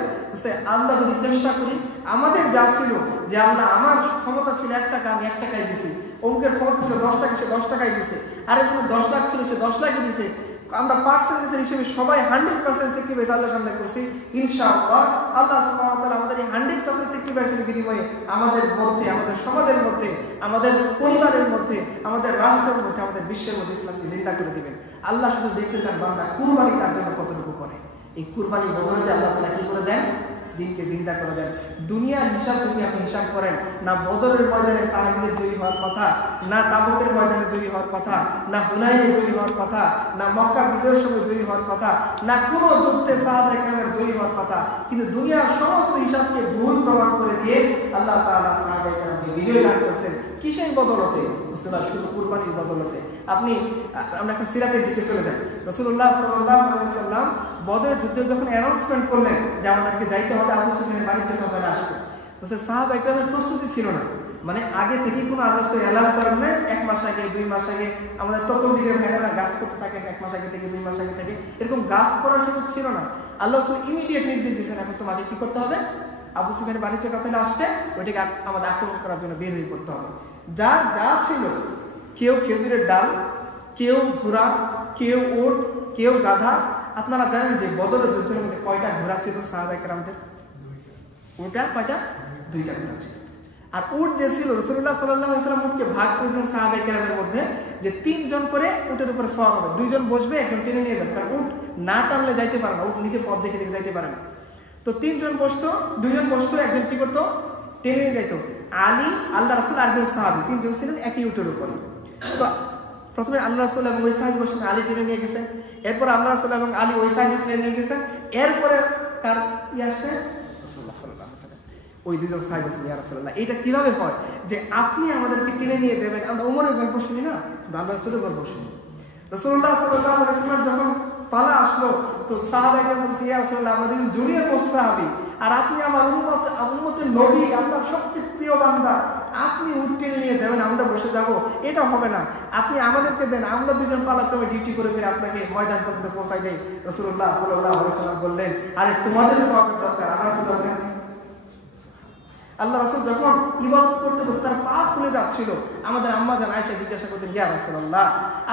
আমরা যদি চেষ্টা করি, আমাদের যা ছিল যে আমরা আমার ক্ষমতা ছিল 1 টাকা, আমি 1 টাকায় দিছি, অমুকের ক্ষমতা ছিল 10 টাকা, সে 10 টাকায় দিছে, আরেকজন 10 লাখ ছিল, সে 10 লাখই দিছে। আমরা পার্সেন্টেজের হিসেবে সবাই 100% স্যাক্রিফাইস আল্লাহর সামনে করছি। ইনশাআল্লাহ আল্লাহ সুবহানাহু ওয়া তাআলা আমাদের এই 100% স্যাক্রিফাইসের বিনিময়ে আমাদের মধ্যে, আমাদের সমাজের মধ্যে, আমাদের পরিবারের মধ্যে, আমাদের রাষ্ট্রের মধ্যে, আমাদের বিশ্বের মধ্যে ইসলামকে জিন্দা করে দিবেন। আল্লাহ শুধু দেখতে চান বান্দা কুরবানি তার জন্য কতটুকু করে। এই কুরবানি বদলে আল্লাহ তাআলা কি করে দেন? দিনকে জিন্দা করে দেন। দুনিয়ার হিসাব যদি আপনি হিসাব করেন, না বদরের ময়দানে সাহাবীদের জয়ী হওয়ার কথা, না তাবুকের ময়দানে জয়ী হওয়ার কথা, না হুনাইনে জয়ী হওয়ার কথা, না মক্কা বিজয়ের সময় জয়ী হওয়ার কথা, না কোনো যুদ্ধে সাহাবায়ে কেরামের জয়ী হওয়ার কথা, কিন্তু দুনিয়ার সমস্ত হিসাবকে ভুল প্রমাণ করে দিয়ে আল্লাহ তাআলা সাহাবায়ে কেরামকে বিজয় দান করেছেন। কিসের বদলতে? শুধু কুরবানির বদলতে। আমরা এখন সিরাতের দিকে চলে যাই। রাসূলুল্লাহ সাল্লাল্লাহু আলাইহি ওয়াসাল্লাম বদরের যুদ্ধে যখন অ্যানাউন্সমেন্ট করলেন যে আমাদেরকে যাইতে হবে, আবু সুফিয়ানের বাড়ির জন্য বাইরে আসছে, সাহাবায়ে কেরামের প্রস্তুতি ছিল না। মানে আগে থেকে কোনো আল্লাহ এলান করেন না 1 মাস আগে 2 মাস আগে। আমাদের তত দিকে ভাইরা গাছ করতে থাকেন 1 মাস আগে থেকে 2 মাস আগে থেকে, এরকম গাছ করার সুযোগ ছিল না। আল্লাহ ইমিডিয়েট নির্দেশ দিয়েছেন এখন তোমাকে কি করতে হবে, আবু সুফিয়ানের বাড়িতে কাফেলা আসছে ওইটাকে আমাদের আক্রমণ করার জন্য বের হয়ে পড়তে হবে। যা যা ছিল, কেউ খেজুরের ডাল, কেউ ঘোড়া, কেউ উট, কেউ গাধা। আপনারা জানেন যে বদরের যুদ্ধের মধ্যে কয়টা ঘোড়া ছিল সাহাবায়ে কেরামদের? উটটা কয়টা? 2টা ঘোড়া ছিল। আর উট যে ছিল রাসূলুল্লাহ সাল্লাল্লাহু আলাইহি ওয়াসাল্লাম উটকে ভাগ করেছেন সাহাবায়ে কেরামের মধ্যে যে 3 জন করে উটের উপরে সওয়ার হবে, 2 জন বসবে, একজন টেনে নিয়ে যাবে, কারণ উট না টানলে যাইতে পারে না, উট নিজে পথ দেখে দেখে যাইতে পারে না। তো 3 জন বসতো, 2 জন বসতো, একজন কি করতো, টেনে নিয়ে যাইতো। আলী, আল্লাহ রাসূল আর একজন সাহাবী, 3 জন ছিলেন একই উটের উপরে। তো প্রথমে আল্লাহ রাসূল এবং ওই সাহাবী বসেন, আলী টেনে নিয়ে গেছেন, এরপর আল্লাহ রাসূল এবং আলী ওই সাহাবী টেনে নিয়ে গেছেন, এরপরে কার কি আসছে, রাসূলুল্লাহ সাল্লাল্লাহু আলাইহি ওয়াসাল্লাম। ওই 2 জন সাহাবী বলেন, ইয়া রাসূলুল্লাহ, এটা কিভাবে হয় যে আপনি আমাদেরকে টেনে নিয়ে যাবেন? আমরা ওমরের গল্প শুনি না, আমরা রাসূলের গল্প শুনি। রাসূলুল্লাহ সাল্লাল্লাহু আলাইহি ওয়াসাল্লাম যখন পালা আসলো, তো সাহাবায়ে বলছে, ইয়া রাসূলুল্লাহ, আমাদের জুনিয়র সাহাবী, আর আপনি আমার উম্মতের নবী, আপনার সবচেয়ে প্রিয় বান্দা, আপনি উট টেনে নিয়ে যাবেন, আমরা বসে যাবো, এটা হবে না। আপনি আমাদেরকে দেন, আমরা 2 জন পালাক্রমে ডিউটি করে ফিরে আপনাকে ময়দান পর্যন্ত পৌঁছাই দেই। রাসূলুল্লাহ সাল্লাল্লাহু আলাইহি ওয়াসাল্লাম বললেন, আরে তোমাদের সওয়াবের দরকার, আমার তো দরকার নেই। আল্লাহ রাসূল যখন ইবাদত করতে করতে তার পা ফুলে যাচ্ছিল, আমাদের আম্মা জান আয়েশা জিজ্ঞাসা করতেন, ইয়া রাসূলুল্লাহ,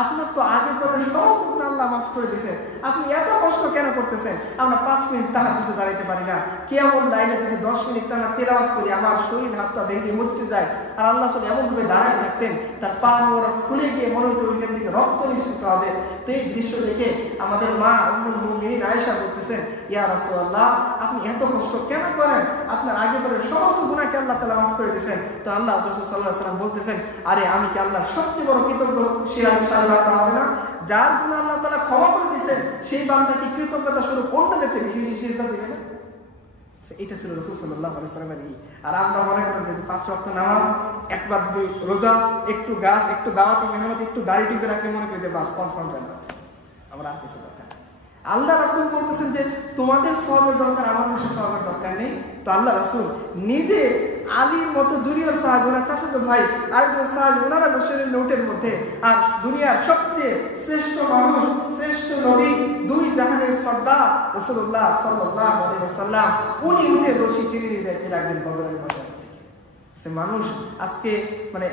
আপনার তো আগে করে সমস্ত গুনাহ আল্লাহ মাফ করে দিয়েছেন, আপনি এত কষ্ট কেন করতেছেন? আমরা 5 মিনিট তাহাজ্জুদে দাঁড়াইতে পারি না, কিয়ামুল লাইলে যদি 10 মিনিট টানা তেলাওয়াত করি আমার শরীর হাত পা ভেঙে মুচকে যায়। আর আল্লাহ রাসূল এমন ভাবে দাঁড়ায় থাকতেন, তার পা মোবারক ফুলে গিয়ে মনে হতো ওইখান থেকে রক্ত নিঃসৃত হবে। তো এই দৃশ্য দেখে আমাদের মা উম্মুল মুমিনিন আয়েশা বলতেছেন, ইয়া রাসূলুল্লাহ, আপনি এত কষ্ট কেন করেন? আপনার আগে করে সমস্ত গুনাহকে আল্লাহ তাআলা মাফ করে দিয়েছেন। তো আল্লাহ রাসূল সাল্লাল্লাহু আলাইহি ওয়াসাল্লাম বলতেছেন, আরে আমি কি আল্লাহর সবচেয়ে বড় কৃতজ্ঞ? সে ইনশাআল্লাহ হবে না, যার গুনাহ আল্লাহ তাআলা ক্ষমা করে দিয়েছেন, সেই বান্দাকে কৃতজ্ঞতা স্বরূপ অন্যদের থেকে বেশি সিজদা দিবেন না। এটা ছিল রাসূল সাল্লাল্লাহু আলাইহি ওয়াসাল্লামের ই। আর আমরা মনে করি যে 5 ওয়াক্ত নামাজ, একবার রোজা, একটু গাছ, একটু দাওয়াতি মেহনত, একটু দাড়ি টুপি রাখলে মনে করি যে বাস কনফার্ম জান্নাত, আমরা আর কিছু দরকার। আল্লাহ রাসূল বলতেছেন যে তোমাদের সওয়াবের দরকার, আমার কাছে সওয়াবের দরকার নেই। তো আল্লাহ রাসূল নিজে আলীর মতো জুনিয়র সাহাবী, ওনার চাচাতো ভাই আরেকজন সাহাবী, ওনারা বসেছিলেন উটের মধ্যে। আর দুনিয়ার সবচেয়ে শ্রেষ্ঠ মানুষ, শ্রেষ্ঠ নবী, 2 জাহানের সর্দার রাসূলুল্লাহ সাল্লাল্লাহু আলাইহি ওয়াসাল্লাম, উনি উটের রশি টেনে নিয়ে যাইতে লাগলেন বদরের ময়দানে। সে মানুষ আজকে মানে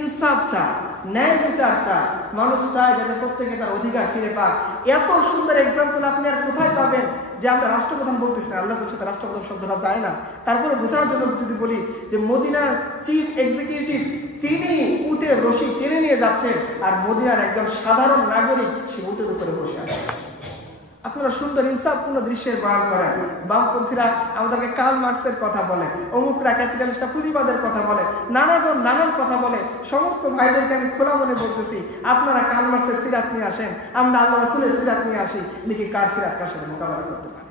ইনসাফ চায়, ন্যায় বিচার চায়, মানুষ চায় যাতে প্রত্যেকে তার অধিকার ফিরে পায়। এত সুন্দর এক্সাম্পল আপনি আর কোথায় পাবেন? যে আমরা রাষ্ট্রপ্রধান বলতেছি, আল্লাহর সাথে রাষ্ট্রপ্রধান শব্দটা যায় না, তারপরে বোঝানোর জন্য যদি বলি যে মদিনার চিফ এক্সিকিউটিভ তিনি উটের রশি টেনে নিয়ে যাচ্ছেন, আর মদিনার একজন সাধারণ নাগরিক সে উটের উপরে বসে আছে। আপনারা সুন্দর ইনসাফপূর্ণ দৃশ্যের বয়ান করেন। বামপন্থীরা আমাদেরকে কার্ল মার্কসের কথা বলে, অমুকরা ক্যাপিটালিস্টরা পুঁজিবাদের কথা বলে, নানাজন নানান কথা বলে। সমস্ত ভাইদেরকে আমি খোলা মনে বলতেছি, আপনারা কার্ল মার্কসের সিরাত নিয়ে আসেন, আমরা আল্লাহ রাসূলের সিরাত নিয়ে আসি, দেখি কার সিরাত কার সাথে মোকাবেলা করতে পারে।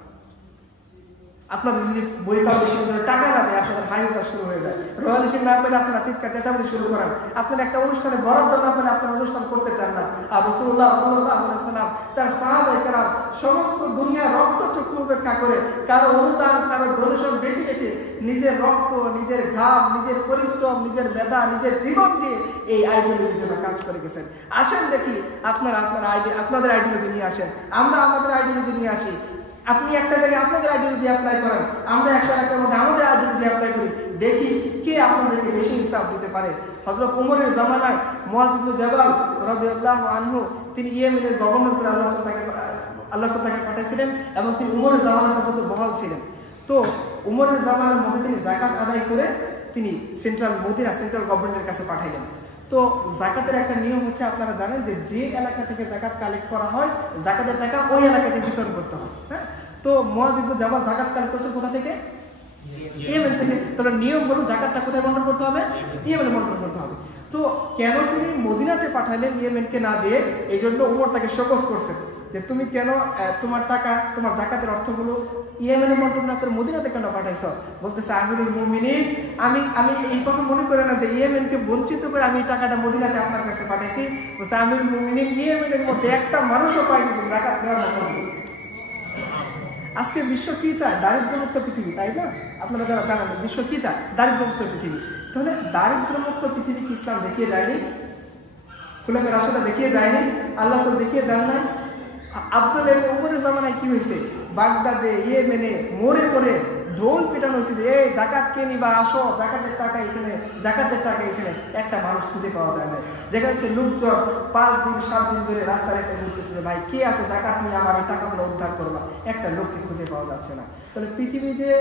আপনাদের যদি বই পাবলিশ করে টাকা না দেয়, আপনাদের হাইটা শুরু হয়ে যায়, রয়্যালিটি না পেলে আপনারা চিৎকার চেঁচামেচি শুরু করেন, আপনারা একটা অনুষ্ঠানে বরাদ্দ না পেলে আপনারা অনুষ্ঠান করতে চান না। আর রাসূলুল্লাহ সাল্লাল্লাহু আলাইহি ওয়াসাল্লাম তার সাহাবায়ে কেরাম সমস্ত দুনিয়া রক্ত চক্ষু উপেক্ষা করে, কারো অনুদান, কারো ডোনেশন বেঁচে রেখে নিজের রক্ত, নিজের ঘাম, নিজের পরিশ্রম, নিজের মেধা, নিজের জীবন দিয়ে এই আইডিওলজির জন্য কাজ করে গেছেন। আসেন দেখি আপনারা আপনাদের আইডিওলজি নিয়ে আসেন, আমরা আমাদের আইডিওলজি নিয়ে আসি। আপনি একটা জায়গায় আপনাদের আইডিওলজি অ্যাপ্লাই করেন, আমরা একটা এলাকার মধ্যে আমাদের আইডিওলজি অ্যাপ্লাই করি, দেখি কে আপনাদেরকে বেশি ইনসাফ দিতে পারে। হযরত ওমরের জামানায় মুআয ইবনে জাবাল রাদিয়াল্লাহু আনহু তিনি ইয়েমেনের গভর্নর করে আল্লাহ তাকে পাঠিয়েছিলেন, এবং তিনি ওমরের জামানার পর্যন্ত বহাল ছিলেন। তো ওমরের জামানার মধ্যে তিনি যাকাত আদায় করে তিনি সেন্ট্রাল গভর্নমেন্টের কাছে পাঠাইলেন। তো যাকাতের একটা নিয়ম হচ্ছে, আপনারা জানেন যে যে এলাকা থেকে যাকাত কালেক্ট করা হয়, যাকাতের টাকা ওই এলাকাতে বিতরণ করতে হয়। হ্যাঁ, তো মুআয ইবনে জাবাল যাকাত কালেক্ট করছে কোথা থেকে? ইয়েমেন থেকে। তাহলে নিয়ম হলো যাকাতটা কোথায় বন্টন করতে হবে? ইয়েমেনে বন্টন করতে হবে। তো কেন তিনি মদিনাতে পাঠাইলেন ইয়েমেনকে না দিয়ে? এই জন্য ওমর তাকে শোকজ করছেন যে তুমি কেন তোমার টাকা, তোমার যাকাতের অর্থগুলো ইয়েমেনে বন্টন না করে মদিনাতে কেন পাঠাইছো? বলতেছে আমিরুল মুমিনিন, আমি এই কথা মনে করি না যে ইয়েমেনকে বঞ্চিত করে আমি টাকাটা মদিনাতে আপনার কাছে পাঠাইছি। বলছে আমিরুল মুমিনিন, ইয়েমেনের মধ্যে একটা মানুষও পায়নি যাকাত দেওয়ার মতো। আজকে বিশ্ব কি চায়? দারিদ্র্যমুক্ত পৃথিবী, তাই না? আপনারা যারা জানেন বিশ্ব কি চায়? দারিদ্র্যমুক্ত পৃথিবী। তাহলে দারিদ্র্যমুক্ত পৃথিবী কি ইসলাম দেখিয়ে যায়নি? খুলাফায়ে রাশিদা দেখিয়ে যায়নি? আল্লাহ রাসূল দেখিয়ে যান নাই? আব্দুল উমরের জামানায় কি হয়েছে? বাগদাদে, ইয়েমেনে মোড়ে মোড়ে ঢোল পিটানো হয়েছে যে এই জাকাত কে নিবা, আসো, জাকাতের টাকা এখানে, জাকাতের টাকা এখানে। একটা মানুষ খুঁজে পাওয়া যায় না। দেখা যাচ্ছে লোকজন 5 দিন 7 দিন ধরে রাস্তায় রাস্তায় ঘুরতেছে যে ভাই কে আছে জাকাত নিয়ে আমার এই টাকাগুলো উদ্ধার করবা, একটা লোককে খুঁজে পাওয়া যাচ্ছে না। তাহলে পৃথিবী যে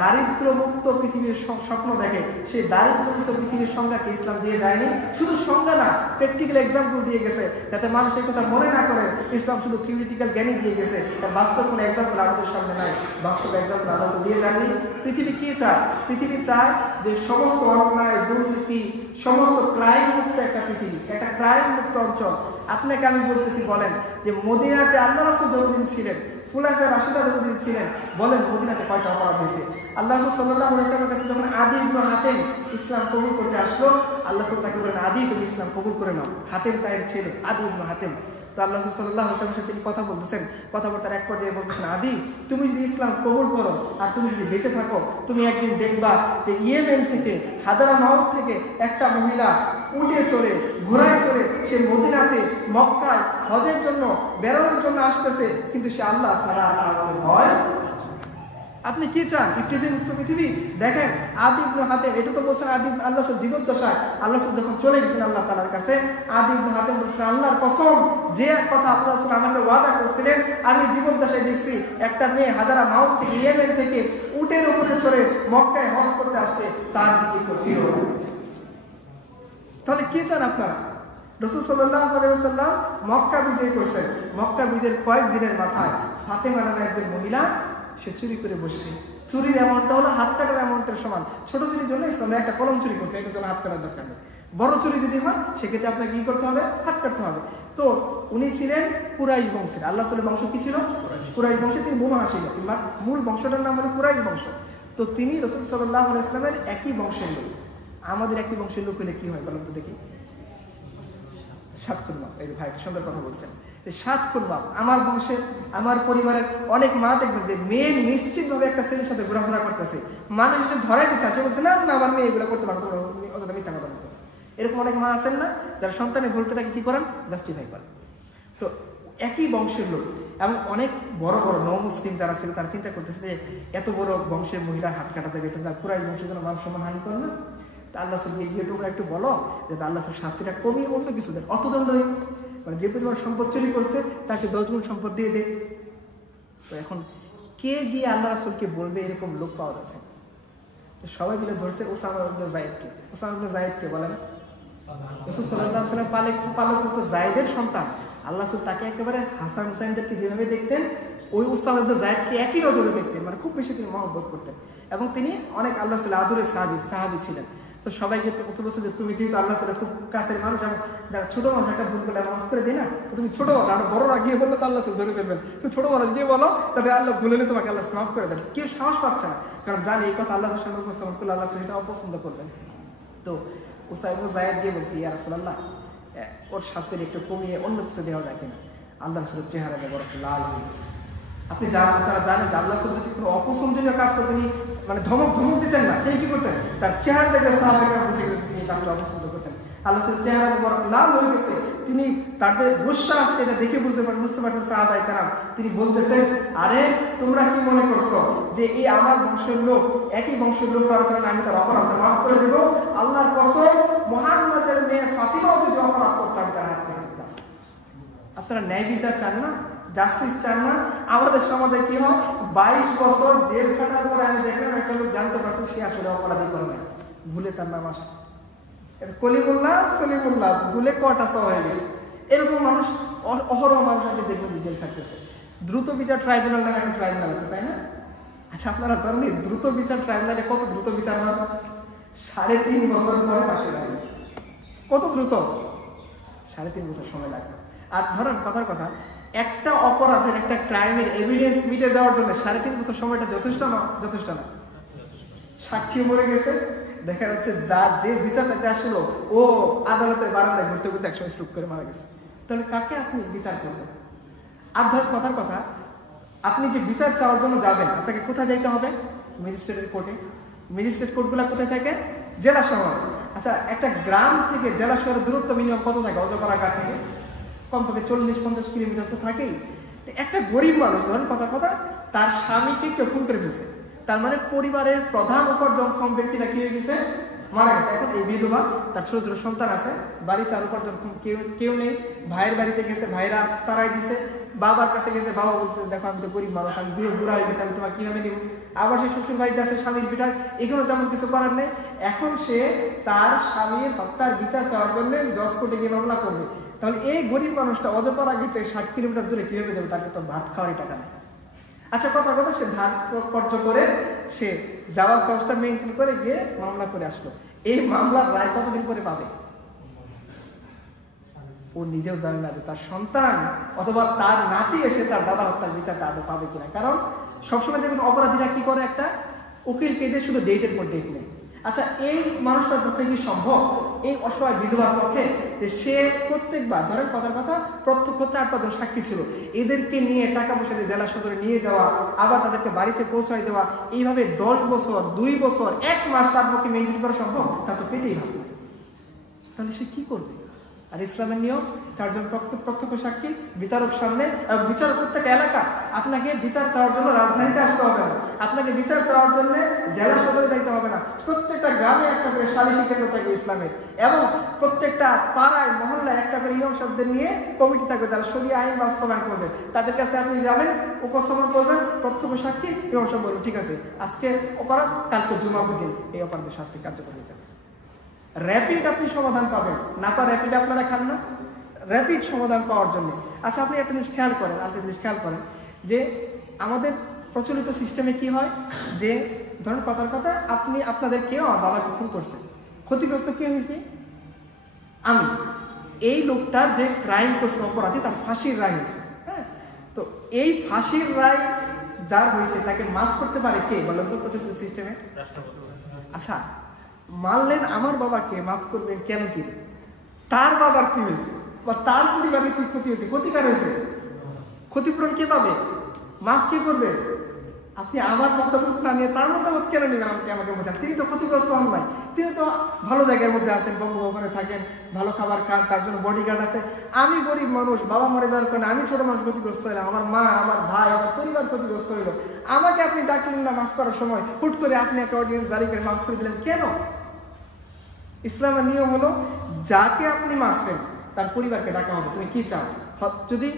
দারিদ্র্যমুক্ত পৃথিবীর স্বপ্ন দেখে, সেই দারিদ্র্যমুক্ত পৃথিবীর সংজ্ঞাকে ইসলাম দিয়ে যায়নি। শুধু সংজ্ঞা না, প্র্যাকটিক্যাল এক্সাম্পল দিয়ে গেছে, যাতে মানুষ এই কথা মনে না করে ইসলাম শুধু থিওরিটিক্যাল জ্ঞানই দিয়ে গেছে, তার বাস্তব কোনো এক্সাম্পল আমাদের সামনে নাই। বাস্তব এক্সাম্পল আল্লাহ দিয়ে যায়নি। পৃথিবী কি চায়? পৃথিবী চায় যে সমস্ত অন্যায়, দুর্নীতি, সমস্ত ক্রাইম মুক্ত একটা পৃথিবী, একটা ক্রাইম মুক্ত অঞ্চল। আপনাকে আমি বলতেছি, বলেন যে মদিনাতে আল্লাহ রাসূল যতদিন ছিলেন, খুলাফায়ে রাশিদা যতদিন ছিলেন, বলেন মদিনাতে কয়টা অপরাধ হয়েছে? আল্লাহ রাসূল সাল্লাল্লাহু আলাইহি ওয়াসাল্লামের কাছে যখন আদী ইবনে হাতেম ইসলাম কবুল করতে আসলো, আল্লাহ রাসূল তাকে বলেন আদী তুমি ইসলাম কবুল করে নাও। হাতেম তার ছেলে আদী ইবনে হাতেম। তো আল্লাহ রাসূল সাল্লাল্লাহু আলাইহি ওয়াসাল্লামের সাথে তিনি কথা বলতেছেন, কথা বলতে এক পর্যায়ে বলতেছেন আদী তুমি যদি ইসলাম কবুল করো আর তুমি যদি বেঁচে থাকো, তুমি একদিন দেখবা যে ইয়েমেন থেকে, হাদারামাউত থেকে একটা মহিলা উঠে চড়ে, ঘোড়ায় চড়ে সে মদিনাতে, মক্কায় হজের জন্য, বেড়ানোর জন্য আসতেছে, কিন্তু সে আল্লাহ ছাড়া আর হয়। আপনি কি চান? ইফতিজিমুক্ত পৃথিবী? দেখেন আদী ইবনে হাতেম, এটা তো বলছেন আদী আল্লাহ জীবন দশায়, আল্লাহ যখন চলে গেছেন আল্লাহ তাআলার কাছে, আদী ইবনে হাতেম বলছেন আল্লাহর কসম, যে কথা আল্লাহ আমাকে ওয়াদা করেছিলেন আমি জীবন দশায় দেখছি একটা মেয়ে হাদারামাউত থেকে, ইয়েমেন থেকে উটের উপরে চড়ে মক্কায় হজ করতে আসছে, তার দিকে কেউ ফিরো না। তাহলে কি চান আপনারা? রাসূল সাল্লাল্লাহু আলাইহি ওয়াসাল্লাম মক্কা বিজয় করছেন। মক্কা বিজয়ের কয়েক দিনের মাথায় ফাতেমা নামে একজন মহিলা সে চুরি করে বসছে। চুরির অ্যামাউন্টটা হলো হাত কাটার অ্যামাউন্টের সমান। ছোট চুরির জন্য ইসলামে একটা কলম চুরি করতে, এটার জন্য হাত কাটার দরকার নেই। বড় চুরি যদি হয় সেক্ষেত্রে আপনাকে কি করতে হবে? হাত কাটতে হবে। তো উনি ছিলেন কুরাইশ বংশের। আল্লাহ রাসূলের বংশ কি ছিল? কুরাইশ বংশে। তিনি বনু হাশিম, মূল বংশটার নাম হলো কুরাইশ বংশ। তো তিনি রাসূল সাল্লাল্লাহু আলাইহি ওয়াসাল্লামের একই বংশের লোক। আমাদের একই বংশের লোক হলে কি হয় বলেন তো দেখি? 7 খুন মাপ। এই ভাই সুন্দর কথা বলছেন, 7 খুন মাপ। আমার বংশের, আমার পরিবারের অনেক মা দেখবেন যে মেয়ে নিশ্চিত ভাবে একটা ছেলের সাথে ঘোরাফেরা করতেছে, মানুষ যদি ধরাই দিচ্ছে, সে বলছে না না আমার মেয়ে এগুলো করতে পারতো, অতটা মিথ্যা কথা বলতেছে। এরকম অনেক মা আছেন না, যারা সন্তানের ভুলটাকে কি করেন? জাস্টিফাই করেন। তো একই বংশের লোক, এবং অনেক বড় বড় নও-মুসলিম যারা ছিল তারা চিন্তা করতেছে যে এত বড় বংশের মহিলার হাত কাটা যাবে, এটা কুরাইশ বংশের জন্য মান সম্মান হানি করে না। আল্লাহ গিয়ে তোমরা একটু বলো যে আল্লাহ শাস্তিটা কমিয়ে অন্য কিছু দেন, অর্থদণ্ড দেয়, মানে যে পরিমাণ সম্পদ চুরি করছে তাকে 10 গুণ সম্পদ দিয়ে দেয়। তো এখন কে গিয়ে আল্লাহ রাসূলকে বলবে? এরকম লোক পাওয়া যাচ্ছে। সবাই মিলে ধরছে ওসামা ইবনে যায়েদকে। ওসামা ইবনে যায়েদকে বলেন রাসূল সাল্লাল্লাহু আলাইহি ওয়াসাল্লাম পালক যায়েদের সন্তান। আল্লাহ রাসূল তাকে একেবারে হাসান হুসাইনদেরকে যেভাবে দেখতেন, ওই ওসামা ইবনে যায়েদকে একই নজরে দেখতেন, মানে খুব বেশি তিনি মহব্বত করতেন। এবং তিনি অনেক আল্লাহ রাসূলের আদরের সাহাবী ছিলেন। তো সবাইকে তো বলছে যে তুমি যেহেতু আল্লাহ তাআলা খুব কাছের মানুষ, এবং যারা ছোট মানুষ একটা ভুল করলে মাফ করে দিই না, তো তুমি ছোট আর বড়রা গিয়ে বললে তো আল্লাহ ধরে ফেলবেন, তুমি ছোট মানুষ গিয়ে বলো, তবে আল্লাহ ভুলে তোমাকে আল্লাহ মাফ করে দেন। কেউ সাহস পাচ্ছে না, কারণ জানি এই কথা আল্লাহ সামনে উপস্থাপন করলে আল্লাহ সেটা অপছন্দ করবেন। তো ওসামা ইবনে যায়েদ গিয়ে বলছে ইয়া রাসূলুল্লাহ, ওর শাস্তির একটু কমিয়ে অন্য কিছু দেওয়া যায় কিনা? আল্লাহ রাসূলের চেহারাটা বড় লাল হয়ে গেছে। আপনি আপনারা জানেন যে আল্লাহ রাসূল যদি কোনো অপছন্দনীয় কাজ করতেন, মানে ধমক দিতেন না, তিনি কি করতেন? তার চেহারা দেখে সাহাবারা বুঝে গেছে তিনি কাজটা অপছন্দ করতেন। আল্লাহ রাসূলের চেহারা বড় লাল হয়ে গেছে। তিনি তাদের গুসা আসছে এটা দেখে বুঝতে পারছেন সাহাবায়ে কেরাম। তিনি বলতেছেন, আরে তোমরা কি মনে করছো যে এই আমার বংশের লোক, একই বংশের লোক হওয়ার কারণে আমি তার অপরাধ মাফ করে দেব? আল্লাহর কসম, মুহাম্মাদের মেয়ে ফাতিমাও যদি অপরাধ করতাম তার হাত থেকে দিতাম। আপনারা ন্যায় বিচার চান না? জাস্টিস চান না? আমাদের সমাজে কি হয়, 22 বছর জেল খাটার পরে আমি দেখলাম একটা লোক জানতে পারছে সে আসলে অপরাধী করে নাই, ভুলে তার নাম আসছে কলিমুল্লাহ সলিমুল্লাহ, ভুলে কটা হয়ে গেছে। এরকম মানুষ অহরহ মানুষ আপনি দেখবেন জেল খাটতেছে। দ্রুত বিচার ট্রাইব্যুনাল নামে একটা ট্রাইব্যুনাল আছে, তাই না? আচ্ছা আপনারা জানেন দ্রুত বিচার ট্রাইব্যুনালে কত দ্রুত বিচার হয়? 3.5 বছর পরে ফাঁসি লাগে। কত দ্রুত? 3.5 বছর সময় লাগবে। আর ধরেন কথার কথা, একটা অপরাধের, একটা ক্রাইমের এভিডেন্স মিটে যাওয়ার জন্য 3.5 বছর সময়টা যথেষ্ট না? যথেষ্ট না। সাক্ষী মরে গেছে, দেখা যাচ্ছে যে বিচার চাইতে আসছিল ও আদালতের বারান্দায় ঘুরতে ঘুরতে একসময় স্ট্রোক করে মারা গেছে। তাহলে কাকে আপনি বিচার করবেন? আর ধর কথার কথা, আপনি যে বিচার চাওয়ার জন্য যাবেন, আপনাকে কোথায় যাইতে হবে? ম্যাজিস্ট্রেটের কোর্টে। ম্যাজিস্ট্রেট কোর্টগুলো কোথায় থাকে? জেলা শহর। আচ্ছা, একটা গ্রাম থেকে জেলা শহরের দূরত্ব মিনিমাম কত থাকে? অজপাড়াঘাট থেকে কমপক্ষে 40-50 কিলোমিটার তো থাকেই। একটা গরিব মানুষ, ধরেন কথা তার স্বামীকে কেউ খুন করে ফেলছে, তার মানে পরিবারের প্রধান উপার্জনক্ষম ব্যক্তিরা কি হয়ে গেছে? মারা গেছে। এখন এই বিধবা, তার ছোট ছোট সন্তান আছে, বাড়িতে আর উপার্জনক্ষম কেউ নেই। ভাইয়ের বাড়িতে গেছে, ভাইরা তারাই দিছে। বাবার কাছে গেছে, বাবা বলছে দেখো আমি তো গরিব মানুষ, আমি বুড়া হয়ে গেছে, আমি তোমার কিভাবে নিব? আবার সে শ্বশুর বাড়িতে আছে, স্বামীর বিটার, এখানে তেমন কিছু করার নেই। এখন সে তার স্বামীর হত্যার বিচার চাওয়ার জন্য জজ কোর্টে গিয়ে মামলা করবে। তাহলে এই গরিব মানুষটা অজপাড়া গেছে 60 কিলোমিটার দূরে কিভাবে যাবে? তাকে তো ভাত খাওয়ারই টাকা নেই। আচ্ছা, কথা সে ধার কর্য করে সে যাওয়ার খরচটা মেনটেন করে গিয়ে মামলা করে আসলো। এই মামলার রায় কতদিন পরে পাবে? ও নিজেও জানে না যে তার সন্তান অথবা তার নাতি এসে তার দাদা হত্যার বিচারটা আদৌ পাবে কিনা। কারণ সবসময় দেখুন অপরাধীরা কি করে, একটা উকিল কেঁদে শুধু ডেটের পর ডেট নেই। আচ্ছা, এই মানুষটার পক্ষে কি সম্ভব, এই অসহায় বিধবার পক্ষে, যে সে প্রত্যেকবার ধরেন কথা প্রত্যক্ষ 4-5 জন সাক্ষী ছিল, এদেরকে নিয়ে টাকা পয়সা দিয়ে জেলা সদরে নিয়ে যাওয়া, আবার তাদেরকে বাড়িতে পৌঁছায় দেওয়া, এইভাবে 10 বছর 2 বছর 1 মাস তার পক্ষে মেনটেন করা সম্ভব? তা তো পেতেই হবে। তাহলে সে কি করবে? আর ইসলামের নিয়ম 4 জন প্রত্যক্ষ সাক্ষী, বিচারক সামনে, বিচার প্রত্যেক এলাকা। আপনাকে বিচার চাওয়ার জন্য রাজধানীতে আসতে হবে না, আপনাকে বিচার চাওয়ার জন্য জেলা সদরে যাইতে হবে না। প্রত্যেকটা গ্রামে একটা করে সালিশি কেন্দ্র থাকে ইসলামের, এবং প্রত্যেকটা পাড়ায় মহল্লায় একটা করে ইমাম সাহেবদের নিয়ে কমিটি থাকবে যারা শরিয়া আইন বাস্তবায়ন করবে। তাদের কাছে আপনি যাবেন, উপস্থাপন করবেন, প্রত্যক্ষ সাক্ষী, ইমাম সাহেব বলবেন ঠিক আছে আজকে অপরাধ, কালকে জুমা দিন এই অপরাধের শাস্তি কার্যকর হয়ে যাবে। র্যাপিড আপনি সমাধান পাবেন না। র্যাপিড আপনারা খান না, র্যাপিড সমাধান পাওয়ার জন্য। আচ্ছা, আপনি একটা জিনিস খেয়াল করেন, যে আমাদের প্রচলিত সিস্টেমে কি হয়, যে ধরেন কথা আপনি আপনাদের কেউ বাবাকে খুন করছেন, ক্ষতিগ্রস্ত কি হয়েছে? আমি। এই লোকটার যে ক্রাইম করছে, অপরাধী, তার ফাঁসির রায় হয়েছে। হ্যাঁ, তো এই ফাঁসির রায় যার হয়েছে তাকে মাফ করতে পারে কে বলেন তো প্রচলিত সিস্টেমে? আচ্ছা, মানলেন আমার বাবাকে, মাফ করবেন কেন? কি তার বাবার কি হয়েছে বা তার পরিবারের কি ক্ষতি হয়েছে? ক্ষতিকার হয়েছে, ক্ষতিপূরণ কে পাবে? মাফ কে করবে? আপনি আমার মতামত না নিয়ে তার মতামত কেন নিলেন? আমাকে বোঝান। তিনি তো ক্ষতিগ্রস্ত হন নাই, তিনি তো ভালো জায়গার মধ্যে আছেন, বঙ্গভবনে থাকেন, ভালো খাবার খান, তার জন্য বডিগার্ড আছে। আমি গরিব মানুষ, বাবা মরে যাওয়ার কারণে আমি ছোট মানুষ ক্ষতিগ্রস্ত হইলাম, আমার মা, আমার ভাই, আমার পরিবার ক্ষতিগ্রস্ত হইল। আমাকে আপনি ডাকলেন না মাফ করার সময়, হুট করে আপনি একটা অডিয়েন্স জারি করে মাফ করে দিলেন কেন? ইসলামের নিয়ম হলো যাকে আপনি মারছেন তার পরিবারকে ডাকা হবে। তুমি কি চাও? যদি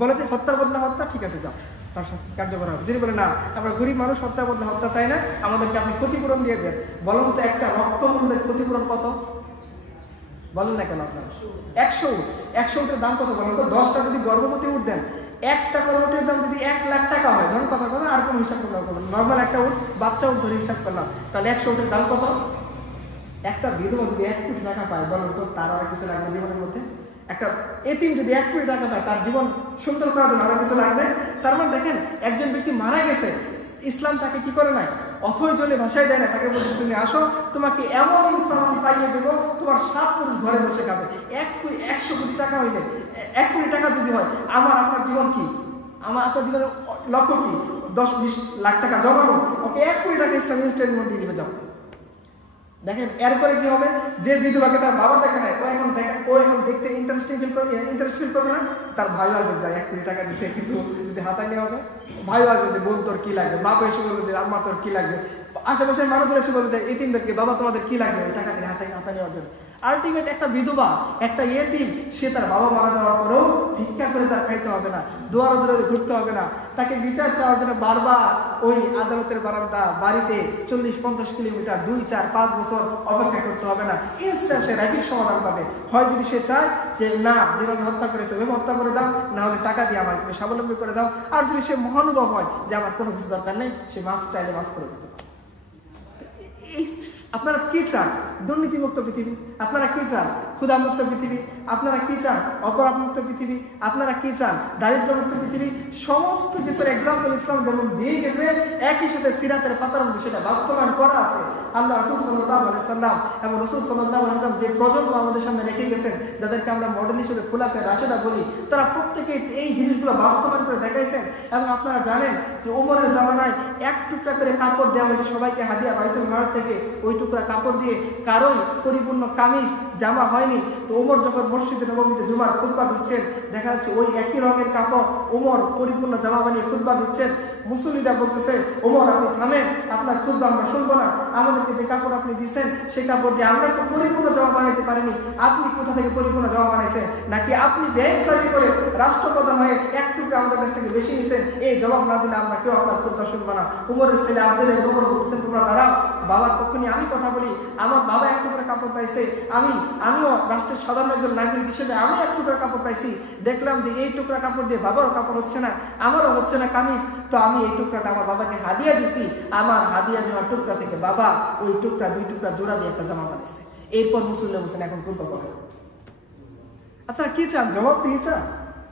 বলে যে হত্যার বদলা হত্যা, ঠিক আছে যাও, তার শাস্তি কার্যকর হবে। যদি বলে না আমরা গরিব মানুষ, হত্যার বদলা হত্যা চাই না, আমাদেরকে আপনি ক্ষতিপূরণ দিয়ে দেন, বলুন তো একটা রক্তমূল্যের ক্ষতিপূরণ কত? বলেন না কেন আপনারা? 100 উট। 100 উটের দাম কত বলুন তো? 10টা যদি গর্ভবতী উট দেন, 1 টাকা উটের দাম যদি 1 লাখ টাকা হয়, ধরুন কথা আর কোনো হিসাব করলাম, নর্মাল একটা উট, বাচ্চা উট ধরে হিসাব করলাম, তাহলে 100 উটের দাম কত? একটা বিধবা যদি 1 কোটি টাকা পায়, বলুন তো তার আর কিছু লাগবে জীবনের মধ্যে? একটা এতিম যদি 1 কোটি টাকা পায়, তার জীবন সুন্দর করার জন্য আরো কিছু লাগবে? তার মানে দেখেন, একজন ব্যক্তি মারা গেছে, ইসলাম তাকে কি করে নাই? অথই জলে ভাষায় দেয় না, তাকে বলছে তুমি আসো, তোমাকে এমন ইনসান পাইয়ে দেবো, তোমার 7 পুরুষ ঘরে বসে খাবে। 100 কোটি টাকা হইলে, 1 কোটি টাকা যদি হয়, আপনার জীবন কি? আপনার জীবনের লক্ষ্য কি? 10-20 লাখ টাকা জমানো, ওকে 1 কোটি টাকা ইসলামী স্টেজের মধ্যে নিয়ে যাও। দেখেন এরপরে কি হবে? যে বিধবাকে তার বাবা দেখে নাই, ও এখন দেখতে ইন্টারেস্ট ফিল করবে না? তার ভাই আসবে, যায় 1 কোটি টাকা দিচ্ছে, কিছু যদি হাতায় নেওয়া যায়, ভাই আসবে যে বোন তোর কি লাগবে, বাবা এসে বলবে যে আম্মা তোর কি লাগবে, আশেপাশের মানুষজন এসে বলবে যে এতিমদেরকে বাবা তোমাদের কি লাগবে, ওই টাকা দিয়ে হাতায় নেওয়ার জন্য। আলটিমেট একটা বিধবা, একটা ইয়েতিম, সে তার বাবা মারা যাওয়ার পরেও ভিক্ষা করে তার খাইতে হবে না, দুয়ারে দুয়ারে ঘুরতে হবে না, তাকে বিচার চাওয়ার জন্য বারবার ওই আদালতের বারান্দা, বাড়িতে 40-50 কিলোমিটার 2-4-5 বছর অপেক্ষা করতে হবে না। ইনস্ট্যান্ট সে র্যাপিড সমাধান পাবে। হয় যদি সে চায় যে না, যেভাবে হত্যা করেছে ওইভাবে হত্যা করে দাও, না হলে টাকা দিয়ে আমাকে স্বাবলম্বী করে দাও। আর যদি সে মহানুভব হয় যে আমার কোনো কিছু দরকার নেই, সে মাফ চাইলে মাফ করে দেবে। আপনারা কি চান? দুর্নীতিমুক্ত পৃথিবী? আপনারা কি চান ক্ষুধামুক্ত পৃথিবী? আপনারা কি চান অপরাধমুক্ত পৃথিবী? আপনারা কি চান দারিদ্র্যমুক্ত পৃথিবী? সমস্ত কিছুর এক্সাম্পল ইসলাম যেমন দিয়ে গেছে, একই সাথে সিরাতের পাতার মধ্যে সেটা বাস্তবায়ন করা আছে। আল্লাহ রাসূল সাল্লাল্লাহু আলাইহি সাল্লাম এবং রাসূল সাল্লাল্লাহু আলাইহি সাল্লাম যে প্রজন্ম আমাদের সামনে রেখে গেছেন, যাদেরকে আমরা মডেল হিসেবে খোলাফায়ে রাশেদা বলি, তারা প্রত্যেকে এই জিনিসগুলো বাস্তবায়ন করে দেখাইছেন। এবং আপনারা জানেন যে ওমরের জামানায় এক টুকরা করে কাপড় দেওয়া হয়েছে সবাইকে হাদিয়া বাইতুল মাল থেকে। ওই টুকরা কাপড় দিয়ে কারোই পরিপূর্ণ কামিজ জামা হয়নি। তো ওমর যখন মসজিদে নববীতে জুমার খুতবা দিচ্ছেন, দেখা যাচ্ছে ওই একই রঙের কাপড় ওমর পরিপূর্ণ জামা বানিয়ে খুতবা দিচ্ছেন। মুসল্লিরা বলতেছে, ওমর আপনি থামেন, আপনার খুতবা আমরা শুনবো না, আমাদেরকে যে কাপড় আপনি দিচ্ছেন সেই কাপড় দিয়ে আমরা তো পরিপূর্ণ জামা বানাইতে পারিনি, আপনি কোথা থেকে পরিপূর্ণ জামা বানাইছেন? নাকি আপনি ব্যয়সারি করে রাষ্ট্রপ্রধান হয়ে এক টুকরা আমাদের কাছ থেকে বেশি নিছেন? এই জবাব না দিলে আমরা কেউ আপনার খুতবা শুনবো না। উমরের ছেলে আব্দুল ওমর বলছেন, তোমরা দাঁড়াও, বাবার পক্ষে আমি কথা বলি। আমার বাবা এক টুকরা কাপড় পাইছে, আমিও রাষ্ট্রের সাধারণ একজন নাগরিক হিসেবে আমি এক টুকরা কাপড় পাইছি। দেখলাম যে এই টুকরা কাপড় দিয়ে বাবারও কাপড় হচ্ছে না, আমারও হচ্ছে না কামিজ, তো আমি এই টুকরাটা আমার বাবাকে হাদিয়া দিছি। আমার হাদিয়া নেওয়ার টুকরা থেকে বাবা ওই টুকরা দুই টুকরা জোড়া দিয়ে একটা জামা বানিয়েছে। এরপর মুসল্লিরা বলছেন এখন খুতবা করে। আপনারা কি চান? জবাব দিয়ে চান?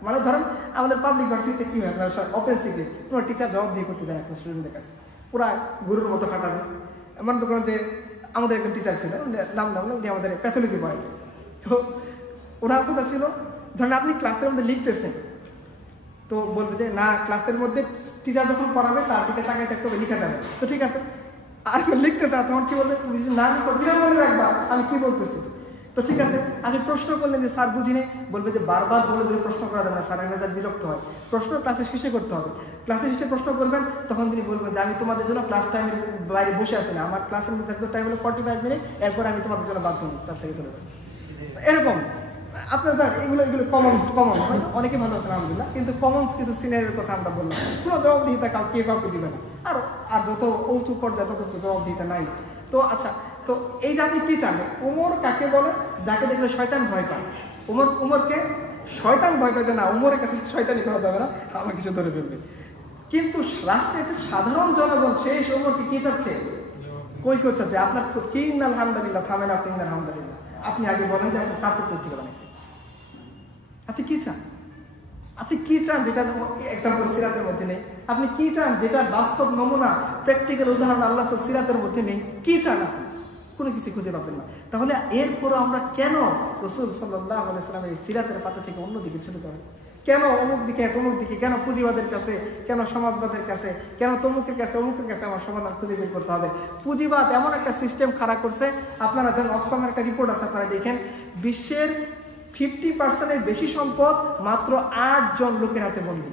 মানে ধরেন আমাদের পাবলিক ভার্সিটিতে কি হয়, ওপেন সিটি কোনো টিচার জবাব দিয়ে করতে যায় একটা স্টুডেন্টের কাছে, পুরা গুরুর মতো খাটাবে। এমন তো কোনো যে আমাদের একজন টিচার ছিল, নাম উনি আমাদের প্যাথোলজি পড়ায়। তো ওনার কথা ছিল, ধরেন আপনি ক্লাসের মধ্যে লিখতেছেন, তো বলবে যে না ক্লাসের মধ্যে টিচার যখন পড়াবে তার দিকে তাকাই থাকতে হবে, লিখা যাবে। তো ঠিক আছে, আর লিখতেছে, তখন কি বলবে, তুমি না লিখো বিরাম মনে রাখবা আমি কি বলতেছি। তো ঠিক আছে, আমি প্রশ্ন করলেন যে স্যার বুঝিনি, বলবে যে বারবার বলে বলে প্রশ্ন করা যাবে না, স্যারের মেজাজ বিরক্ত হয়, প্রশ্ন ক্লাসে শেষে করতে হবে। ক্লাসে শেষে প্রশ্ন করবেন, তখন তিনি বলবেন যে আমি তোমাদের জন্য ক্লাস টাইমের বাইরে বসে আছি না, আমার ক্লাসের নির্ধারিত টাইম হলো 45 মিনিট, এরপর আমি তোমাদের জন্য বাধ্য হই ক্লাস থেকে চলে যাবো। এরকম আপনার এগুলো কমন অনেকে ভালো আছেন আলহামদুলিল্লাহ, কিন্তু কমন কিছু সিনারির কথা আমরা বললাম, কোনো জবাবদিহিতা কাউকে দিবে না। আর যত উঁচু পর্যায়ে তত জবাবদিহিতা নাই। তো আচ্ছা, তো এই যে আপনি কি চান? ওমর কাকে বলে? যাকে দেখলে শয়তান ভয় পায়। ওমরকে শয়তান ভয় পায় না, ওমরের কাছে শয়তানি করা যাবে না, আমার কিছু ধরে ফেলবে। কিন্তু রাষ্ট্রের সাধারণ জনগণ সেই ওমরকে কি চাচ্ছে? কৈফিয়ত চাচ্ছে। আপনার কি আলহামদুলিল্লাহ, থামেন আপনি আলহামদুলিল্লাহ, আপনি আগে বলেন যে আপনি কাপড় থেকে বানাইছেন। আপনি কি চান? আপনি কি চান যেটা এক্সাম্পল সিরাতের মধ্যে নেই? আপনি কি চান যেটা বাস্তব নমুনা প্র্যাকটিক্যাল উদাহরণ আল্লাহ সিরাতের মধ্যে নেই? কি চান? আপনি কোনো কিছু খুঁজে পাবেন না। তাহলে এরপরও আমরা কেন রাসূল সাল্লাল্লাহু আলাইহি ওয়াসাল্লামের এই সিরাতের পাতা থেকে অন্যদিকে ছুটে যাই? কেন অমুক দিকে তমুক দিকে? কেন পুঁজিবাদের কাছে, কেন সমাজবাদের কাছে, কেন তমুকের কাছে অমুকের কাছে আমার সমাধান খুঁজে বের করতে হবে? পুঁজিবাদ এমন একটা সিস্টেম খাড়া করছে, আপনারা জানেন অক্সফামের একটা রিপোর্ট আছে, আপনারা দেখেন বিশ্বের 50% বেশি সম্পদ মাত্র 8 জন লোকের হাতে বন্দী।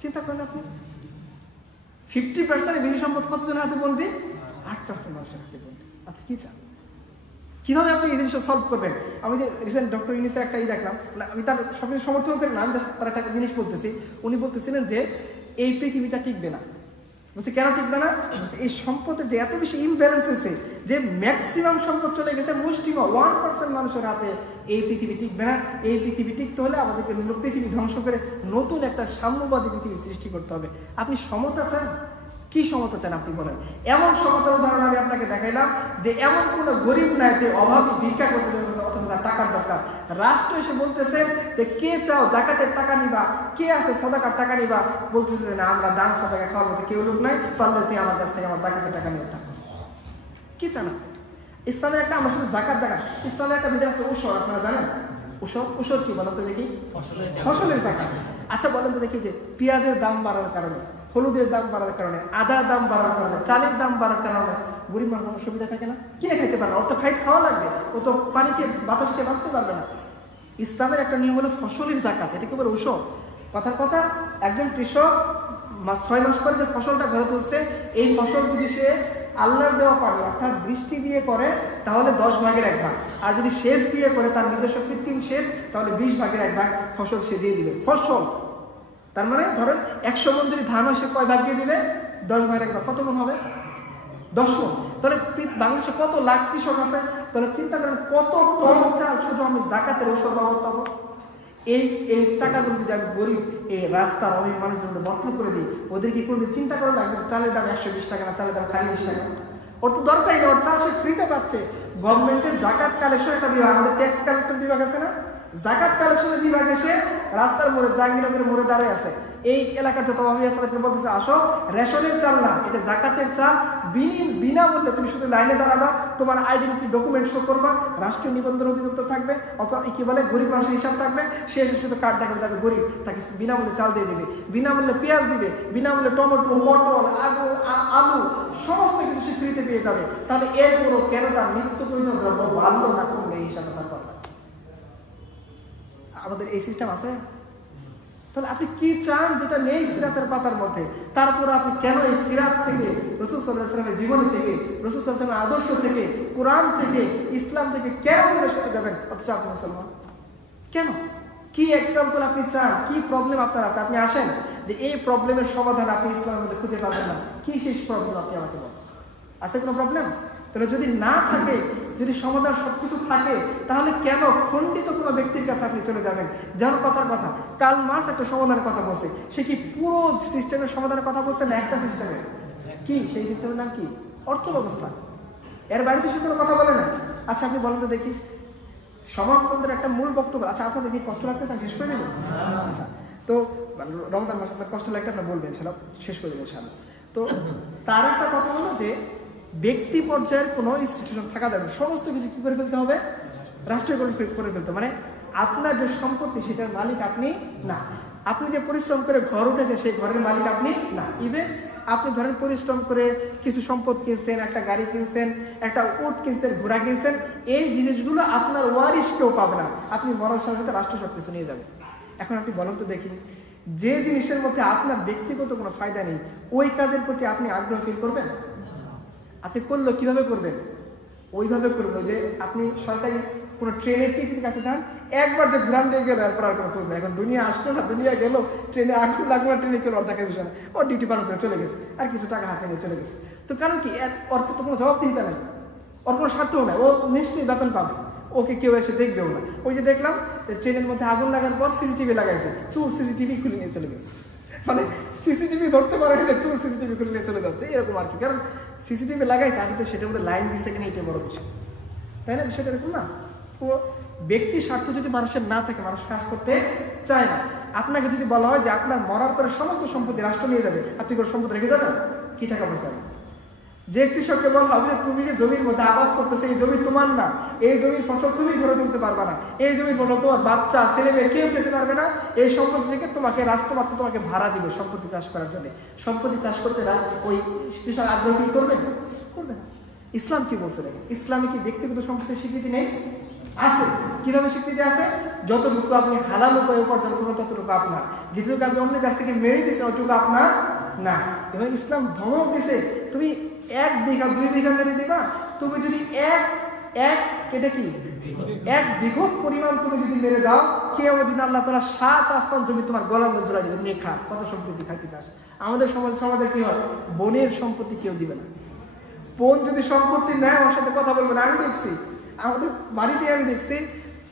চিন্তা করেন আপনি, 50% বেশি সম্পদ কতজনের হাতে বন্দী? 8% মানুষের হাতে বন্দী। আপনি কি চান? কিভাবে আপনি এই জিনিসটা সলভ করবেন? আমি যে রিসেন্ট ডক্টর ইউনিসের একটা দেখলাম, আমি তার সবকিছু সমর্থন করি না, আমি তার একটা জিনিস বলতেছি। উনি বলতেছিলেন যে এই পৃথিবীটা টিকবে না। বলছে কেন টিকবে না? এই সম্পদের যে এত বেশি ইমব্যালেন্স হয়েছে, যে ম্যাক্সিমাম সম্পদ চলে গেছে মুষ্টিমেয় 1% মানুষের হাতে, এই পৃথিবী টিকবে না। এই পৃথিবী টিকতে হলে আমাদেরকে পৃথিবী ধ্বংস করে নতুন একটা সাম্যবাদী পৃথিবী সৃষ্টি করতে হবে। আপনি সমতা চান? কি সমতা চান আপনি বলেন? এমন সমতার উদাহরণ আমি আপনাকে দেখাইলাম যে এমন কোন গরিব নাই যে অভাবী ভিক্ষা করতে অথচ তার টাকার দরকার। রাষ্ট্র এসে বলতেছে যে কে চাও জাকাতের টাকা নিবা, কে আছে সাদাকার টাকা নিবা, বলতেছে না আমরা দান সাদাকা খাওয়ার মতো কেউ লোক নাই, পারলে তুই আমার কাছ থেকে আমার জাকাতের টাকা নিয়ে টাকা। কি চান? ইসলামের একটা, আমরা শুধু জাকাত ইসলামের একটা বিধান আছে উসর, আপনারা জানেন উসর কি বলেন তো দেখি? ফসলের জাকাত। আচ্ছা বলেন তো দেখি, যে পেঁয়াজের দাম বাড়ার কারণে, হলুদের দাম বাড়ার কারণে, আদার দাম বাড়ার কারণে, চালের দাম বাড়ার কারণে গরিব মানুষ কোনো সুবিধা থাকে না? কিনে খাইতে পারে না, ওর তো খাওয়া লাগবে, ও তো পানিকে বাতাসকে বাঁচতে পারবে না। ইসলামের একটা নিয়ম হলো ফসলের জাকাত, এটাকে বলে উসর। কথার কথা, একজন কৃষক 6 মাস পরে যে ফসলটা ঘরে তুলছে, এই ফসল যদি সে আল্লাহর দেওয়া পানি অর্থাৎ বৃষ্টি দিয়ে করে তাহলে 10 ভাগের 1 ভাগ, আর যদি সেচ দিয়ে করে তার নিজস্ব কৃত্রিম সেচ তাহলে 20 ভাগের 1 ভাগ ফসল সে দিয়ে দিবে। ফসল তার মানে ধরেন 100 মণ যদি ধান হয় সে কয় ভাগ দিয়ে দিবে? 10 ভাগের 1 ভাগ। কত মণ হবে? 10 মণ। তাহলে বাংলাদেশে কত লাখ কৃষক আছে? তাহলে চিন্তা করেন কত টন চাল শুধু আমি জাকাতের ওষুধ বাবদ পাবো। এই টাকাগুলো যদি আমি গরিব এই রাস্তার অনেক মানুষের মধ্যে বর্তন করে দিই, ওদের কি কোনো চিন্তা করা লাগবে চালের দাম 120 টাকা না চালের দাম খালি 20 টাকা? ওর তো দরকারই না, ওর চাল সে ফ্রিতে পাচ্ছে। গভর্নমেন্টের জাকাত কালেকশন একটা বিভাগ, আমাদের ট্যাক্স কালেকশন বিভাগ আছে না, জাকাত কালেকশনের বিভাগ এসে রাস্তার মোড়ে জাহাঙ্গীরনগরের মোড়ে দাঁড়িয়ে আছে। এই এলাকার যত অভিবাসী বলতেছে আসো, রেশনের চাল না, এটা জাকাতের চাল, বিনামূল্যে তুমি শুধু লাইনে দাঁড়াবা, তোমার আইডেন্টি ডকুমেন্ট শো করবা, রাষ্ট্রীয় নিবন্ধন অধিদপ্তর থাকবে, অথবা কি বলে গরিব মানুষের হিসাব থাকবে, সে এসে শুধু কার্ড দেখাবে তাকে গরিব, তাকে বিনামূল্যে চাল দিয়ে দিবে, বিনামূল্যে পেঁয়াজ দিবে, বিনামূল্যে টমেটো, পটল, আলু সমস্ত কিছু সে ফ্রিতে পেয়ে যাবে। তাহলে এরপরও কেন তার নিত্য প্রয়োজনীয় দ্রব্য বাড়লো না কমলে এই হিসাবে তার কথা? আমাদের এই সিস্টেম আছে? তাহলে আপনি কি চান যেটা নেই সিরাতের পাতার মধ্যে? তারপর আপনি কেন এই সিরাত থেকে, রাসূল সাল্লাল্লাহু আলাইহি ওয়াসাল্লামের জীবনী থেকে, রাসূল সাল্লাল্লাহু আলাইহি ওয়াসাল্লামের আদর্শ থেকে, কোরআন থেকে, ইসলাম থেকে কেন দূরে সরে যাবেন? অথচ আপনি মুসলমান কেন? কি এক্সাম্পল আপনি চান? কি প্রবলেম আপনার আছে? আপনি আসেন যে এই প্রবলেমের সমাধান আপনি ইসলামের মধ্যে খুঁজে পাবেন না। কি শেষ প্রবলেম আপনি আমাকে বলেন? আছে কোনো প্রবলেম? তাহলে যদি না থাকে, যদি সমাধান সবকিছু থাকে, তাহলে কেন খণ্ডিত কোনো ব্যক্তির কাছে আপনি চলে যাবেন? যেমন কথার কথা, কার্ল মার্কস একটা সমাধানের কথা বলছে, সে কি পুরো সিস্টেমের সমাধানের কথা বলছে না একটা সিস্টেমের? কি সেই সিস্টেমের নাম কি? অর্থ ব্যবস্থা। এর বাইরে সে কোনো কথা বলে না। আচ্ছা আপনি বলেন তো দেখি, সমাজতন্ত্রের একটা মূল বক্তব্য। আচ্ছা আপনার কি কষ্ট লাগতেছে? শেষ করে দেবেন? আচ্ছা, তো রমজান মাস আপনার কষ্ট লাগতে আপনার বলবেন, সেটা শেষ করে দেবেন সামনে। তো তার একটা কথা হলো যে ব্যক্তি পর্যায়ের কোনো ইনস্টিটিউশন থাকা যাবে, সমস্ত কিছু কি করে ফেলতে হবে? রাষ্ট্রীয়করণ করে ফেলতে। মানে আপনার যে সম্পত্তি সেটার মালিক আপনি না, আপনি যে পরিশ্রম করে ঘর উঠেছে সেই ঘরের মালিক আপনি না। ইভেন আপনি ধরেন পরিশ্রম করে কিছু সম্পদ কিনছেন, একটা গাড়ি কিনছেন, একটা উট কিনছেন, ঘোড়া কিনছেন, এই জিনিসগুলো আপনার ওয়ারিশ কেউ পাবে না। আপনি মরার সাথে সাথে রাষ্ট্র সবকিছু নিয়ে যাবে। এখন আপনি বলেন তো দেখি, যে জিনিসের মধ্যে আপনার ব্যক্তিগত কোনো ফায়দা নেই, ওই কাজের প্রতি আপনি আগ্রহ ফিল করবেন? আপনি করলো কিভাবে করবেন? ওইভাবে করবো যে আপনি সরকারি কোনো ট্রেনের টিকিটের কাছে যান, একবার যে ঘুরান দিয়ে গেল এরপর আর কোনো করবে। এখন দুনিয়া আসলো না, দুনিয়া গেল, ট্রেনে আসলো লাগলো না, ট্রেনে গেল, দেখার বিষয় না, ও ডিউটি পালন করে চলে গেছে, আর কিছু টাকা হাতে নিয়ে চলে গেছে। তো কারণ কি? ওর তো কোনো জবাবদিহিতা নেই, ওর কোনো স্বার্থও নাই, ও নিশ্চয়ই বেতন পাবে, ওকে কেউ এসে দেখবেও না। ওই যে দেখলাম ট্রেনের মধ্যে আগুন লাগার পর সিসিটিভি লাগাইছে, চুল সিসিটিভি খুলে নিয়ে চলে গেছে। মানে সিসিটিভি ধরতে পারে না, চুল সিসিটিভি খুলে নিয়ে চলে যাচ্ছে, এরকম আর কি। কারণ সিসিটিভি লাগাইছে, আমি তো সেটার মধ্যে লাইন দিচ্ছে কিনা এটা বড় বিষয়, তাই না? বিষয়টা এরকম না। ও ব্যক্তি স্বার্থ যদি মানুষের না থাকে, মানুষ কাজ করতে চায় না। আপনাকে যদি বলা হয় যে আপনার মরার পরে সমস্ত সম্পত্তি রাষ্ট্র নিয়ে যাবে, আপনি কোনো সম্পত্তি রেখে যাবেন? কি টাকা পয়সা? যে কৃষককে বলা হবে যে তুমি যে জমির মধ্যে আবাদ করতেছে, এই জমি তোমার না, এই জমির ফসল তুমি ঘরে তুলতে পারবে না, এই জমির ফসল তোমার বাচ্চা ছেলে মেয়ে কেউ খেতে পারবে না, এই সম্পত্তি থেকে তোমাকে রাষ্ট্র মাত্র তোমাকে ভাড়া দিবে সম্পত্তি চাষ করার জন্য। সম্পত্তি চাষ করতে না ওই কৃষক আগ্রহী করবে? করবে না। ইসলাম কি বলছে দেখেন, ইসলামে কি ব্যক্তিগত সম্পত্তির স্বীকৃতি নেই? আছে। কিভাবে স্বীকৃতি আছে? যতটুকু আপনি হালাল উপায়ে উপার্জন করবেন ততটুকু আপনার, যেটুকু আপনি অন্যের কাছ থেকে মেরে দিচ্ছেন ওটুকু আপনার না। এবং ইসলাম ধমক দিছে, তুমি 1 বিঘা 2 বিঘা মেরে দিবা, তুমি যদি এক বিঘত পরিমাণ তুমি যদি মেরে দাও, কিয়ামতের দিন আল্লাহ তাআলা 7 আসমান জমি তোমার গলার মধ্যে ঝুলাই দিবেন, নিয়ে খা, কত সম্পত্তি খাইতে চাস। আমাদের সমাজে কি হয়? বোনের সম্পত্তি কেউ দিবে না। বোন যদি সম্পত্তি নেয় আমার সাথে কথা বলবে না। আমি দেখছি আমাদের বাড়িতে, আমি দেখছি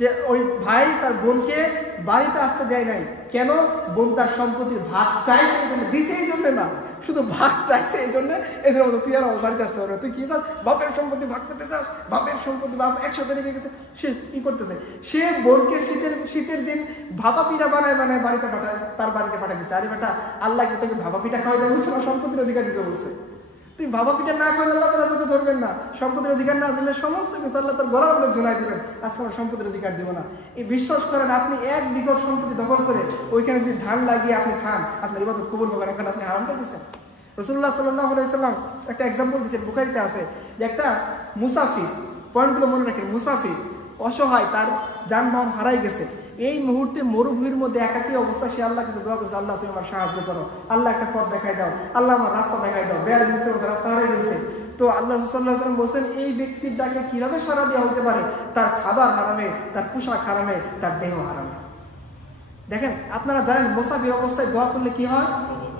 যে ওই ভাই তার বোনকে বাড়িতে আসতে দেয় নাই। কেন? বোন তার সম্পত্তির ভাগ চাইছে, দিছে এই জন্য না, শুধু ভাগ চাইছে এই জন্য। এই জন্য তুই আর আমার বাড়িতে আসতে পারবে, তুই কি চাস? বাপের সম্পত্তি ভাগ করতে চাস? বাপের সম্পত্তি বাপ একসাথে রেখে গেছে, সে কি করতেছে? সে বোনকে শীতের দিন ভাপা পিঠা বানায় বাড়িতে পাঠায়, তার বাড়িতে পাঠিয়ে দিচ্ছে। আরে বেটা, আল্লাহকে তোকে ভাপা পিঠা খাওয়াই দেওয়া বলছে না, সম্পত্তির অধিকার দিতে বলছে। তুই ভাবা পিঠা না করে আল্লাহ তাআলা তোকে ধরবেন না, সম্পদের অধিকার না দিলে সমস্ত কিছু আল্লাহ তার গলার মধ্যে ঝুলাই দিবেন। আজকে আমরা সম্পদের অধিকার দিব না। এই বিশ্বাস করেন, আপনি 1 বিঘা সম্পত্তি দখল করে ওইখানে যদি ধান লাগিয়ে আপনি খান, আপনার ইবাদত কবুল হবে না, কারণ আপনি হারামটা দিচ্ছেন। রাসূলুল্লাহ সাল্লাল্লাহু আলাইহি ওয়াসাল্লাম একটা এক্সাম্পল দিচ্ছেন, বুখারীতে আছে, যে একটা মুসাফির, পয়েন্টগুলো মনে রাখেন, মুসাফির অসহায়, তার যানবাহন হারাই গেছে, এই মুহূর্তে মরুভূমির মধ্যে একাকী অবস্থা, সে আল্লাহ কাছে দোয়া করছে, আল্লাহ তুমি আমার সাহায্য করো, আল্লাহ একটা পথ দেখাই দাও, আল্লাহ আমার রাস্তা দেখাই দাও, বেড়া দিচ্ছে, রাস্তা হারিয়ে গেছে। তো আল্লাহ সাল্লাল্লাহু আলাইহি ওয়াসাল্লাম বলছেন, এই ব্যক্তির ডাকে কিভাবে সাড়া দেওয়া হতে পারে? তার খাবার হারামে, তার পোশাক হারামে, তার দেহ হারামে। দেখেন, আপনারা জানেন মুসাফির অবস্থায় দোয়া করলে কি হয়?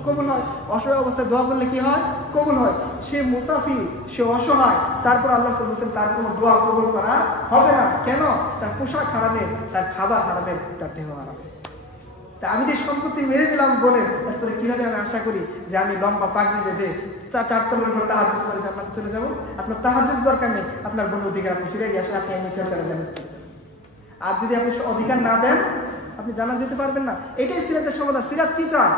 কবুল হয়। অসহায় অবস্থায় দোয়া করলে কি হয়? কবুল হয়। সে মুসাফির, সে অসহায়, তারপর আল্লাহ বলছেন তার কোনো দোয়া কবুল করা হবে না। কেন? তার পোশাক হারাবে, তার খাবার হারাবে, তার দেহ হারাবে। তা আমি যে সম্পত্তি মেরে দিলাম বলে তারপরে কিভাবে আমি আশা করি যে আমি লম্বা পাগড়ি বেঁধে চারতলার উপর তাহাজ্জুদ করে জান্নাতে চলে যাবো? আপনার তাহাজ্জুদ দরকার নেই, আপনার বোন অধিকার আপনি ফিরে গিয়ে আসেন, আপনি এমনি চলে যাবেন। আর যদি আপনি অধিকার না দেন আপনি জানা যেতে পারবেন না। এটাই সিরাতের সমাধান। সিরাত কি চান?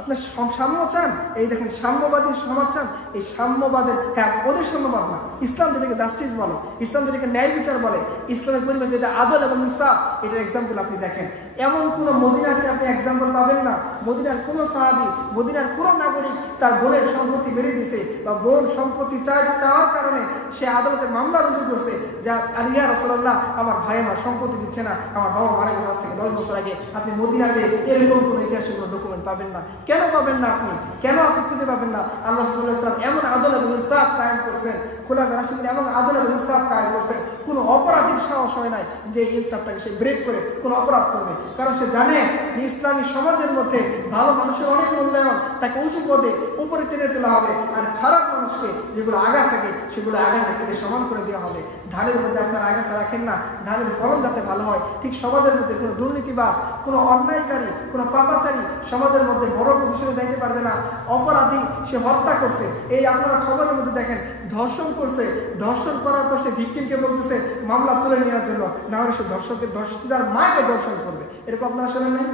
আপনার সাম্য চান? এই দেখেন সাম্যবাদী সমাজ চান। এই সাম্যবাদের, হ্যাঁ ওদের সাম্যবাদ না, ইসলাম যেটাকে জাস্টিস বলে, ইসলাম যেটাকে ন্যায় বিচার বলে, ইসলামের পরিবেশ এটা আদল এবং ইনসাফ, এটার এক্সাম্পল আপনি দেখেন। এমন কোন মদিনাকে আপনি এক্সাম্পল পাবেন না, মদিনার কোন সাহাবী, মদিনার কোন নাগরিক তার বোনের সম্পত্তি বেড়ে দিছে বা বোন সম্পত্তি চাওয়ার কারণে সে আদালতে মামলা রুজু করছে, যা ইয়া রাসূলুল্লাহ আমার ভাই আমার সম্পত্তি দিচ্ছে না, আমার বাবা মারা গেছে আজ থেকে 10 বছর আগে। আপনি মদিনাতে এরকম কোন ইতিহাসের কোন ডকুমেন্ট পাবেন না। কেন পাবেন না? কেন আপনি খুঁজে পাবেন না? আল্লাহ রাসূল সাল্লাল্লাহু আলাইহি ওয়াসাল্লাম এমন আদল এবং ইনসাফ কায়েম করছেন, খোলাফায়ে রাশিদিন এমন আদল এবং ইনসাফ কায়েম করছেন, কোন অপরাধীর সাহস হয় নাই যে ইনসাফটাকে সে ব্রেক করে কোন অপরাধ করবে। কারণ সে জানে যে ইসলামী সমাজের মধ্যে ভালো মানুষের অনেক মূল্যায়ন, তাকে উঁচু পদে উপরে টেনে তোলা হবে, আর খারাপ মানুষকে যেগুলো আগাছা থাকে সেগুলো আগাছা থেকে সমান করে দেওয়া হবে। ধানের মধ্যে আপনার আগাছা রাখেন না, ধানের ফলন যাতে ভালো হয়, ঠিক সমাজের মধ্যে কোনো দুর্নীতিবাজ, কোনো অন্যায়কারী, কোনো পাপাচারী সমাজের মধ্যে বড় প্রতিষ্ঠানে যাইতে পারবে না। অপরাধী সে হত্যা করছে, এই আপনারা খবরের মধ্যে দেখেন, ধর্ষণ করছে, ধর্ষণ করার পর সে ভিকটিমকে বলতেছে মামলা তুলে নেওয়ার জন্য, না হলে সে ধর্ষিতার মাকে ধর্ষণ করবে। এরকম আপনারা শোনেন নাই?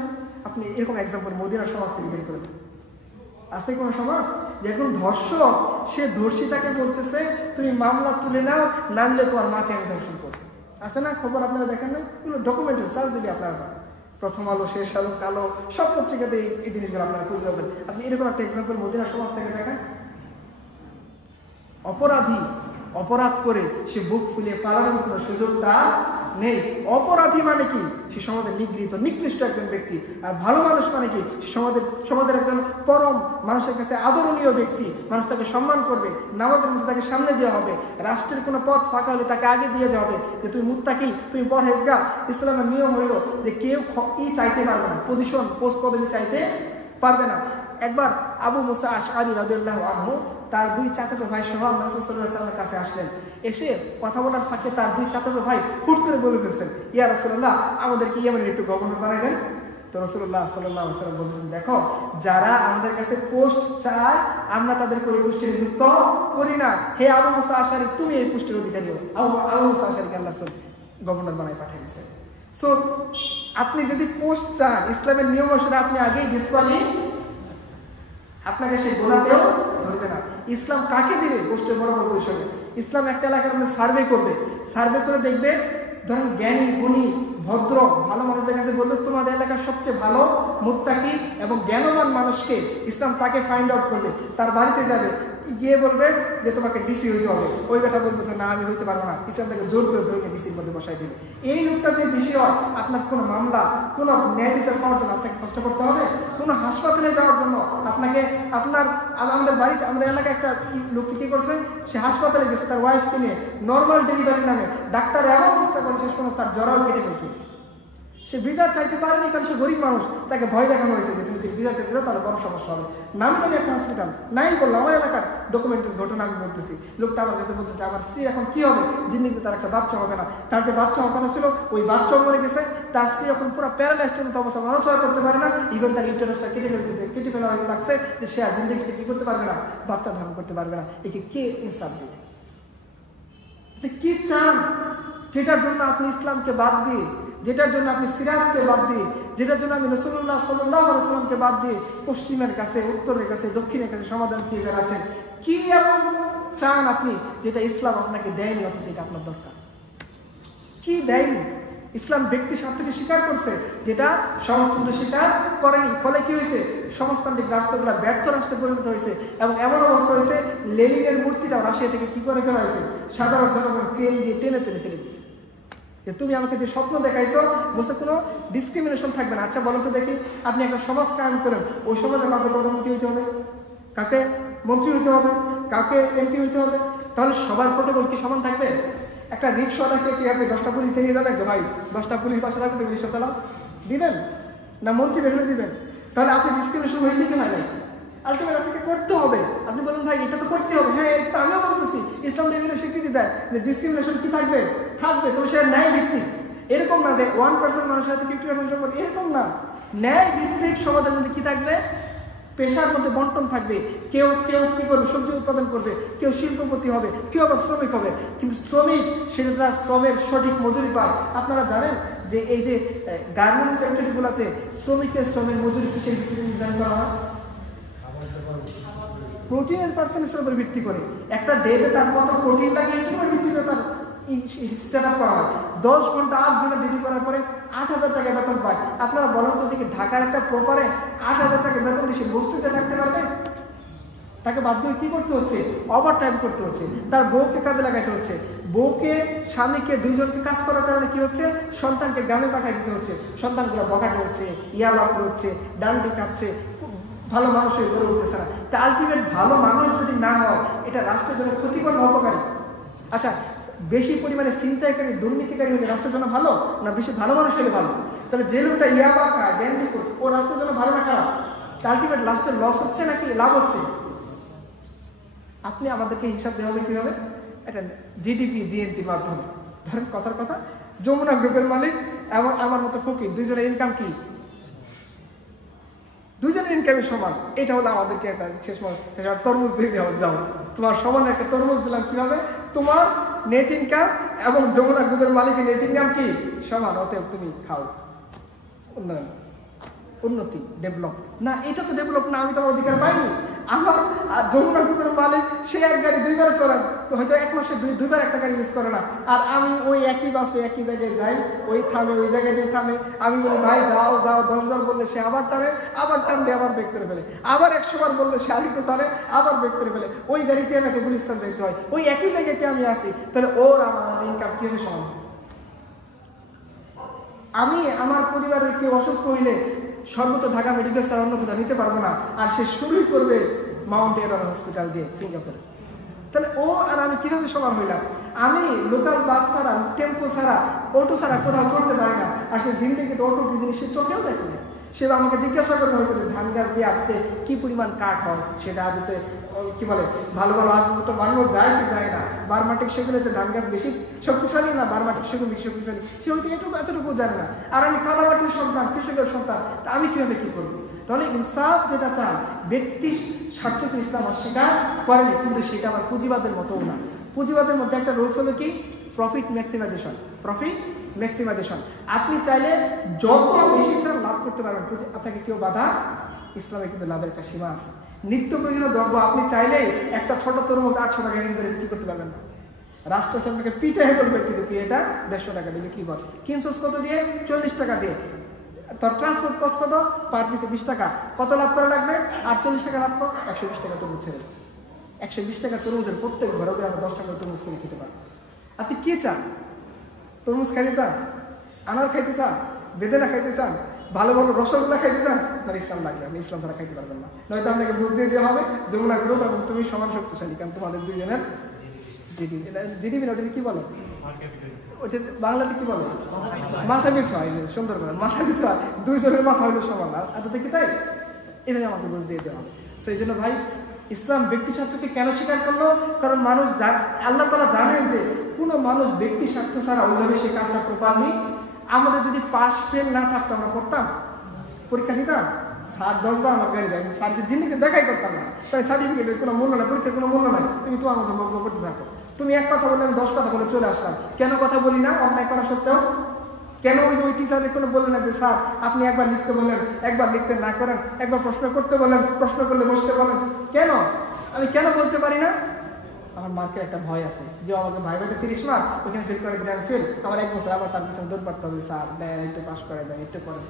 আপনি এরকম এক্সাম্পল মদিনার সমাজ থেকে বের করে দেন। আছে কোন সমাজ যে এখন ধর্ষক সে ধর্ষিতাকে বলতেছে তুমি মামলা তুলে নাও, না নিলে তোমার মাকে আমি ধর্ষণ করবো? আছে না খবর? আপনারা দেখেন না? এগুলো ডকুমেন্টারি সার্চ দিলে আপনারা, প্রথম আলো, শেষ আলো, কালো, সব পত্রিকাতে এই জিনিসগুলো আপনারা খুঁজে পাবেন। আপনি এরকম একটা এক্সাম্পল মদিনার সমাজ থেকে দেখেন। অপরাধী অপরাধ করে সে বুক ফুলিয়ে পালানোর কোনো সুযোগ তার নেই। অপরাধী মানে কি? সে সমাজের নিগৃহীত নিকৃষ্ট একজন ব্যক্তি। আর ভালো মানুষ মানে কি? সে সমাজের একজন পরম মানুষের কাছে আদরণীয় ব্যক্তি, মানুষ তাকে সম্মান করবে, নামাজের মধ্যে তাকে সামনে দেওয়া হবে, রাষ্ট্রের কোনো পথ ফাঁকা হলে তাকে আগে দিয়ে যাওয়া হবে যে তুমি মুত্তাকি, তুমি পরহেজগার। ইসলামের নিয়ম হইল যে কেউ চাইতে পারবে না, পজিশন পোস্ট পদবি চাইতে পারবে না। একবার আবু মুসা আশআরী রাদিয়াল্লাহু আনহু তার দুই চাচাতো ভাই সহ রাসূল সাল্লাল্লাহু আলাইহি ওয়াসাল্লামের কাছে আসলেন। এসে কথা বলার ফাঁকে তার দুই চাচাতো ভাই হুট করে বলে ফেলছেন, ইয়া রাসূলুল্লাহ আমাদেরকে ইয়েমেনের একটু গভর্নর বানাবেন। তো রাসূলুল্লাহ সাল্লাল্লাহু আলাইহি ওয়াসাল্লাম বলছেন, দেখো যারা আমাদের কাছে পোস্ট চায় আমরা তাদেরকে ওই পোস্টে নিযুক্ত করি না। হে আবু মুসা আশআরী তুমি এই পোস্টের অধিকারী হও। আবু মুসা আশআরীকে আল্লাহ গভর্নর বানায় পাঠিয়েছে। সো আপনি যদি পোস্ট চান, ইসলামের নিয়ম অনুসারে আপনি আগেই ডিসকোয়ালি, আপনাকে সে গোনাতেও ধরবে না। ইসলাম কাকে দিবে পোস্টের বড় বড় পরিসরে? ইসলাম একটা এলাকার মধ্যে সার্ভে করবে, সার্ভে করে দেখবে ধরেন জ্ঞানী, গুণী, ভদ্র, ভালো মানুষদের কাছে বলবে তোমাদের এলাকার সবচেয়ে ভালো মুত্তাকি এবং জ্ঞানবান মানুষকে ইসলাম তাকে ফাইন্ড আউট করবে, তার বাড়িতে যাবে, গিয়ে বলবে যে তোমাকে ডিসি হইতে হবে। ওই কথা বলবে না আমি হইতে পারবো না, ইসলাম তাকে জোর করে ধরে ডিসির মধ্যে বসাই দিবে। এই লোকটা যে ডিসি হয়, আপনার কোনো মামলা, কোনো ন্যায় বিচার পাওয়ার জন্য আপনাকে কষ্ট করতে হবে, কোনো হাসপাতালে যাওয়ার জন্য আপনাকে আমাদের বাড়িতে, আমাদের এলাকায় একটা লোক কি করছে, সে হাসপাতালে গেছে তার ওয়াইফকে নিয়ে, নর্মাল ডেলিভারি নামে ডাক্তার এমন অবস্থা করে শেষ পর্যন্ত তার জ্বরাও কেটে ফেলতেছে। সে বিচার চাইতে পারেনি কারণ সে গরিব মানুষ, তাকে ভয় দেখানো হয়েছে যে তুমি বিচার চাইতে যাও তাহলে বড় সমস্যা হবে। নাম জানি একটা হসপিটাল নাই বললাম, আমার এলাকার ডকুমেন্টের ঘটনা আমি বলতেছি। লোকটা আমার কাছে বলতেছে আমার স্ত্রী এখন কি হবে, জিন্দিগিতে তার একটা বাচ্চা হবে না, তার যে বাচ্চা হওয়ার কথা ছিল ওই বাচ্চাও মরে গেছে, তার স্ত্রী এখন পুরো প্যারালাইজড মতো অবস্থা, নড়াচড়া করতে পারে না, ইভেন তার ইউটেরাসটা কেটে ফেলা লাগছে যে সে আর জিন্দিগিতে কি করতে পারবে না, বাচ্চা ধারণ করতে পারবে না। একে কে ইনসাফ দেবে? কি চান যেটার জন্য আপনি ইসলামকে বাদ দিয়ে, যেটার জন্য আপনি সিরাতকে বাদ দিয়ে, যেটার জন্য আপনি রাসূলুল্লাহ সাল্লাল্লাহু আলাইহি ওয়াসাল্লামকে বাদ দিয়ে পশ্চিমের কাছে, উত্তরের কাছে, দক্ষিণের কাছে সমাধান খেয়ে বেড়াচ্ছেন? কি এমন চান আপনি যেটা ইসলাম আপনাকে দেয়নি অথচ এটা আপনার দরকার? কি দেয়নি? ইসলাম ব্যক্তি স্বার্থকে স্বীকার করছে যেটা সমাজতন্ত্র স্বীকার করেনি। ফলে কি হয়েছে? সমাজতান্ত্রিক রাষ্ট্রগুলো ব্যর্থ রাষ্ট্রে পরিণত হয়েছে এবং এমন অবস্থা হয়েছে লেনিনের মূর্তিটা রাশিয়া থেকে কি করে ফেলা হয়েছে, সাধারণ জনগণ ক্রেন দিয়ে টেনে টেনে ফেলে দিচ্ছে। তুমি আমাকে যে স্বপ্ন দেখাইছো বলছে কোনো ডিসক্রিমিনেশন থাকবে না। আচ্ছা বলো তো দেখি, আপনি একটা সমাজ কায়েম করেন, ওই সমাজে কাউকে প্রধানমন্ত্রী হইতে হবে, কাকে মন্ত্রী হইতে হবে, কাউকে এমপি হইতে হবে, তাহলে সবার প্রোটোকল কি সমান থাকবে? একটা রিক্সাওয়ালাকে কি আপনি 10টা পুলিশ থেকে যাবেন ভাই 10টা পুলিশ পাশে রাখবে রিক্সা চালাও দিবেন না, মন্ত্রী বের হয়ে দিবেন? তাহলে আপনি ডিসক্রিমিনেশন হয়েছে কি নাই? আলটিমেট আপনাকে করতে হবে। আপনি বলেন ভাই এটা তো করতে হবে, হ্যাঁ এটা আমিও বলতেছি, ইসলাম এগুলো স্বীকৃতি দেয় যে ডিসক্রিমিনেশন কি থাকবে, থাকবে, তো সে ন্যায় ভিত্তিক। এরকম না যে 1% মানুষের সাথে 50% সম্পর্ক, এরকম না। ন্যায় ভিত্তিক সমাজের মধ্যে কি থাকবে? পেশার মধ্যে বন্টন থাকবে। কেউ কেউ কি করবে? সবজি উৎপাদন করবে, কেউ শিল্পপতি হবে, কেউ আবার শ্রমিক হবে। কিন্তু শ্রমিক সেটা তার শ্রমের সঠিক মজুরি পায়। আপনারা জানেন যে এই যে গার্মেন্টস ফ্যাক্টরি গুলাতে শ্রমিকের শ্রমের মজুরি কিসের ভিত্তিতে নির্ধারণ করা হয়? প্রোটিনের পার্সেন্টেজের উপর ভিত্তি করে। একটা ডেতে তার কত প্রোটিন লাগে এটার উপর ভিত্তি করে তার সেট আপ করা হয়। 10 ঘন্টা 8 ঘন্টা ডিউটি করার পরে 8,000 টাকা বেতন পায়। আপনারা বলেন তো দেখি, ঢাকার একটা প্রপারে 8,000 টাকা বেতন দিয়ে সে বস্তিতে থাকতে পারবে? তাকে বাধ্য হয়ে কি করতে হচ্ছে? ওভার টাইম করতে হচ্ছে, তার বউকে কাজে লাগাতে হচ্ছে, বউকে স্বামীকে দুইজনকে কাজ করার কারণে কি হচ্ছে? সন্তানকে গ্রামে পাঠিয়ে দিতে হচ্ছে, সন্তানগুলো বকাটে হচ্ছে, ইয়ালাপ হচ্ছে, ডান্ডি খাচ্ছে, ভালো মানুষ হয়ে গড়ে উঠতেছে না। তা আলটিমেট ভালো মানুষ যদি না হয় এটা রাষ্ট্রের জন্য ক্ষতিকর না অপকারী? আচ্ছা, বেশি পরিমাণে ছিনতাইকারী দুর্নীতিকারী হলে রাষ্ট্রের জন্য ভালো না বেশি ভালো মানুষ হলে ভালো? তাহলে যে লোকটা ইয়াবা খায়, ড্যান্ডি করে, ও রাষ্ট্রের জন্য ভালো না খারাপ? আলটিমেট রাষ্ট্রের লস হচ্ছে নাকি লাভ হচ্ছে? আপনি আমাদেরকে হিসাব দেওয়া হবে কিভাবে? এটা জিডিপি জিএনপির মাধ্যমে। ধরেন কথার কথা, যমুনা গ্রুপের মালিক এবং আমার মতো ফকির, দুইজনের ইনকাম কি? দুইজনের ইনকামের সমান। এটা হলো আমাদেরকে একটা শেষ তরমুজ দিয়ে দেওয়া। যাও, তোমার সমান একটা তরমুজ দিলাম, কিভাবে? তোমার নেট ইনকাম এবং যমুনা গ্রুপের মালিকের নেট ইনকাম কি? সমান। অতএব তুমি খাও। উন্নয়ন, উন্নতি, ডেভেলপ না? এটা তো ডেভেলপ না। আমি তোমার অধিকার পাইনি। আমার যমুনা গ্রুপের মালিক সে এক গাড়ি দুইবার চড়ান, তো হয়তো এক মাসে দুইবার একটা গাড়ি ইউজ করে না। আর আমি ওই একই বাসে একই জায়গায় যাই, ওই থামে, ওই জায়গায় দিয়ে থামে। আমি বলি ভাই যাও যাও, 10 বার বললে সে আবার টানে, আবার টানবে, আবার ব্রেক করে ফেলে। আবার 100 বার বললে সে আরেকটু টানে, আবার ব্রেক করে ফেলে। ওই গাড়িতে আমাকে গুলিস্তান যেতে হয়, ওই একই জায়গাতে আমি আসি। তাহলে ওর আমার ইনকাম কিভাবে সমান? আমি আমার পরিবারের কেউ অসুস্থ হইলে সর্বোচ্চ ঢাকা মেডিকেল স্যার অন্য কোথাও নিতে পারবো না, আর সে শুরুই করবে মাউন্ট এভার হসপিটাল দিয়ে সিঙ্গাপুরে। তাহলে ও আর আমি কিভাবে সমান হইলাম? আমি লোকাল বাস ছাড়া, টেম্পো ছাড়া, অটো ছাড়া কোথাও চলতে পারি না, আর সে জিন্দেগিতে অটো কি জিনিস সে চোখেও দেখে না। সে আমাকে জিজ্ঞাসা করতে হয়তো ধান গাছ দিয়ে আসতে কি পরিমাণ কাঠ হয়, সেটা আদিতে কি বলে ভালো ভালো আসবো বানানো যায় কি যায় না, বারমাটিক সেগুলো হচ্ছে ধান গাছ বেশি শক্তিশালী না বারমাটিক সেগুলো বেশি শক্তিশালী, সে হয়তো এতটুকু জানে না। আর আমি কাদামাটির সন্তান, কৃষকের সন্তান, তা আমি কিভাবে কি করবো? তাহলে ইনসাফ যেটা চান, ব্যক্তি স্বার্থকে ইসলাম অস্বীকার করেনি, কিন্তু সেটা আবার পুঁজিবাদের মতও না। পুঁজিবাদের মধ্যে একটা রোলস হলো কি? Profit maximisation. Profit maximisation. আপনি চাইলে যত বেশি চান লাভ করতে পারবেন, আপনাকে কেউ বাধা? ইসলামে কিন্তু লাভের একটা সীমা আছে। নিত্য প্রয়োজনীয় দ্রব্য আপনি চাইলেই একটা ছোট তরমুজ 800 টাকা বিক্রি করতে পারবেন না। রাষ্ট্র আপনাকে পিটাই করবে, কিন্তু তুই এটা 150 টাকা দিয়ে বিক্রি কর। কিনছস কত দিয়ে? 40 টাকা দিয়ে। তোর ট্রান্সপোর্ট কস্ট কত? পার পিসে 20 টাকা। কত লাভ করা লাগবে? 48 টাকা লাভ কর। 120 টাকা তরমুজ ছেড়ে 120 টাকা তরমুজের প্রত্যেক ঘরে আমরা 10 টাকা তরমুজ কিনে খেতে পারি। আপনি কি চান? তরমুজ খাইতে চান? আনার খাইতে চান? বেদেনা খাইতে চান? ভালো ভালো রসগোল্লা খাইতে চান? তার ইসলাম লাগবে। আপনি ইসলাম তারা খাইতে পারবেন না। নয়তো আপনাকে বুঝ দিয়ে দেওয়া হবে যমুনা গ্রুপ এবং তুমি সমান শক্তিশালী, কারণ তোমাদের দুইজনের জিডিপি না, ওটা কি বলে? ওটা বাংলাতে কি বলে? মাথা পিছু হয়। সুন্দর করে মাথা পিছু হয়, দুইজনের মাথা হইলো সমান। এত কি তাই? এটাই আমাকে বুঝ দিয়ে দেওয়া হবে। সেই জন্য ভাই, ইসলাম ব্যক্তি স্বার্থকে কেন স্বীকার করলো? কারণ মানুষ আল্লাহ তাআলা জানেন যে কোনো মানুষ ব্যক্তি স্বার্থ ছাড়া ওইভাবে সে কাজটা করতে পারনি। আমাদের যদি পাস ফেল না থাকতো আমরা করতাম? পরীক্ষা দিতাম? স্যার 10 বার আমার গাড়ি দেয়, স্যার যে জিনিসকে দেখাই করতাম না। তাই সার্টিফিকেটের কোনো মূল্য নাই, পরীক্ষার কোনো মূল্য নাই। তুমি তোমার মতো বক্তব্য করতে থাকো। তুমি এক কথা বললে আমি 10 কথা বলে চলে আসলাম। কেন কথা বলি না অন্যায় করা সত্ত্বেও? কেন ওই টিচারের কোনো বললেন না যে স্যার আপনি একবার লিখতে বললেন, একবার লিখতে না করেন, একবার প্রশ্ন করতে বললেন, প্রশ্ন করলে বসতে বলেন? কেন? আমি কেন বলতে পারি না? আমার মার্কের একটা ভয় আছে যে আমাকে ভাই ভাইতে 30 মার্ক, ওখানে ফেল করে দিলে আমি ফেল, আমার 1 বছর আবার তার পিছনে দৌড় পারতে হবে, স্যার দেয় একটু পাস করে দেয়, একটু করে।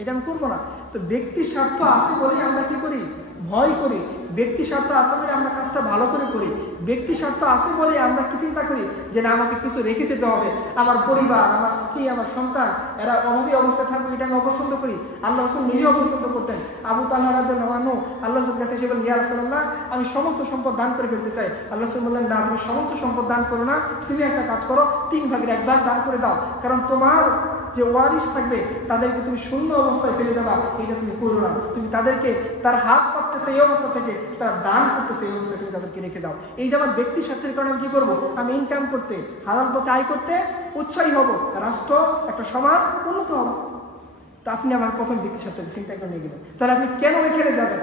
এটা আমি করবো না। তো ব্যক্তি স্বার্থ আছে বলেই আমরা কি করি? ভয় করি। ব্যক্তি স্বার্থ আছে বলে আমরা কাজটা ভালো করে করি। ব্যক্তি স্বার্থ আছে বলে আমরা কি চিন্তা করি যে না আমাকে কিছু রেখে যেতে হবে, আমার পরিবার, আমার স্ত্রী, আমার সন্তান এরা অভাবী অবস্থায় থাকবে, এটা আমি অপছন্দ করি। আল্লাহ রাসূল নিজে অপছন্দ করতেন। আবু তালহা রাদিয়াল্লাহু আনহু আল্লাহ রাসূলের কাছে এসে বললেন, ইয়া রাসূলুল্লাহ আমি সমস্ত সম্পদ দান করে ফেলতে চাই। আল্লাহ রাসূল বললেন, না তুমি সমস্ত সম্পদ দান করো না, তুমি একটা কাজ করো, 3 ভাগের 1 ভাগ দান করে দাও। কারণ তোমার যে ওয়ারিস থাকবে তাদেরকে তুমি শূন্য অবস্থায় ফেলে যাবা, এটা তুমি করো না। তুমি তাদেরকে তার হাত পাততেছে এই অবস্থা থেকে, তারা দান করতেছে এই অবস্থায়, তুমি তাদেরকে রেখে দাও। এই যে আমার ব্যক্তি স্বার্থের কারণে আমি কি করবো? আমি ইনকাম করতে, হালাল পথে আয় করতে উৎসাহী হব, রাষ্ট্র একটা সমাজ উন্নত হবে। তো আপনি আমার প্রথম ব্যক্তির সাথে চিন্তা করে নিয়ে গেলেন, তাহলে আপনি কেন এখানে যাবেন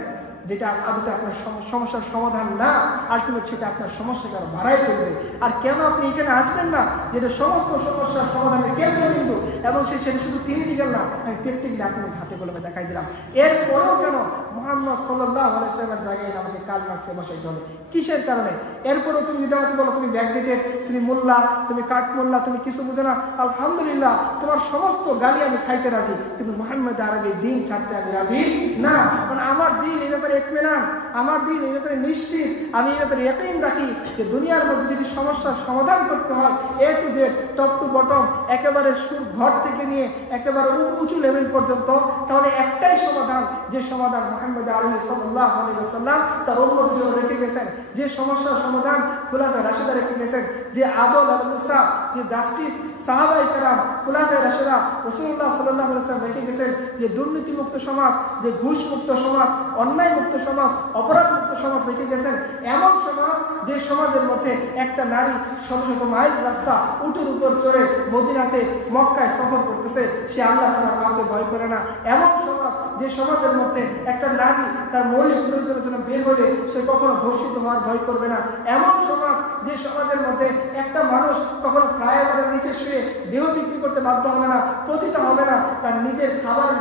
যেটা আদতে আপনার সমস্যার সমাধান না, আলটিমেট সেটা আপনার সমস্যাকে আরো বাড়াই তুলবে। আর কেন আপনি এখানে আসবেন না যেটা সমস্ত সমস্যার সমাধানের কেন্দ্রবিন্দু, এবং সেটা শুধু থিওরিটিক্যাল না, আমি প্র্যাকটিক্যালি আপনাকে হাতে কলমে দেখাই দিলাম। এরপরেও কেন মুহাম্মদ সাল্লাল্লাহু আলাইহি ওয়াসাল্লামের জায়গায় আমাকে কাল মার্কসে বসাই চলে, কিসের কারণে? এরপরেও তুমি যদি আমাকে বলো তুমি ব্যাকডেটেড, তুমি মোল্লা, তুমি কাঠ মোল্লা, তুমি কিছু বুঝো না, আলহামদুলিল্লাহ তোমার সমস্ত গালি আমি খাইতে রাজি, কিন্তু মুহাম্মদ আরবির দিন ছাড়তে আমি রাজি না। কারণ আমার দিন এই ব্যাপারে ইতমিনান, আমার দিন এই ব্যাপারে নিশ্চিত, আমি এই ব্যাপারে ইয়াকিন রাখি যে দুনিয়ার মধ্যে যদি সমস্যার সমাধান করতে হয় A to Z, top to bottom, একেবারে ঘর থেকে নিয়ে একেবারে উঁচু লেভেল পর্যন্ত, তাহলে একটাই সমাধান, যে সমাধান মুহাম্মদ আরবি সাল্লাল্লাহু আলাইহি ওয়াসাল্লাম তার উম্মতের জন্য রেখে গেছেন, যে সমস্যার সমাধান খুলাফায়ে রাশিদা রেখে গেছেন, যে আদল আর ইনসাফ, যে জাস্টিস সাহাবায়ে কেরাম খুলাফায়ে রাশিদা রাসূলুল্লাহ সাল্লাল্লাহু আলাইহি ওয়াসাল্লাম রেখে গেছেন, যে দুর্নীতিমুক্ত সমাজ, যে ঘুষ মুক্ত সমাজ, অন্যায় মুক্ত সমাজ, অপরাধ মুক্ত সমাজ রেখে গেছেন, এমন সমাজ যে সমাজের মধ্যে একটা নারী শত শত মাইল রাস্তা উটের উপর চড়ে মদিনাতে মক্কায় সফর করতেছে, সে আল্লাহ ছাড়া কাউকে ভয় করে না, এমন সমাজ যে সমাজের মধ্যে একটা নারী তার মৌলিক প্রয়োজনের জন্য বের হলে সে কখনো ধর্ষিত হওয়ার ভয় করবে না, এমন সমাজ যে সমাজের মধ্যে একটা মানুষ কখনো ফ্লাইওভারের নিচে শুয়ে দেহ বিক্রি করতে বাধ্য হবে না, পতিত হবে না তার নিজের খাবারের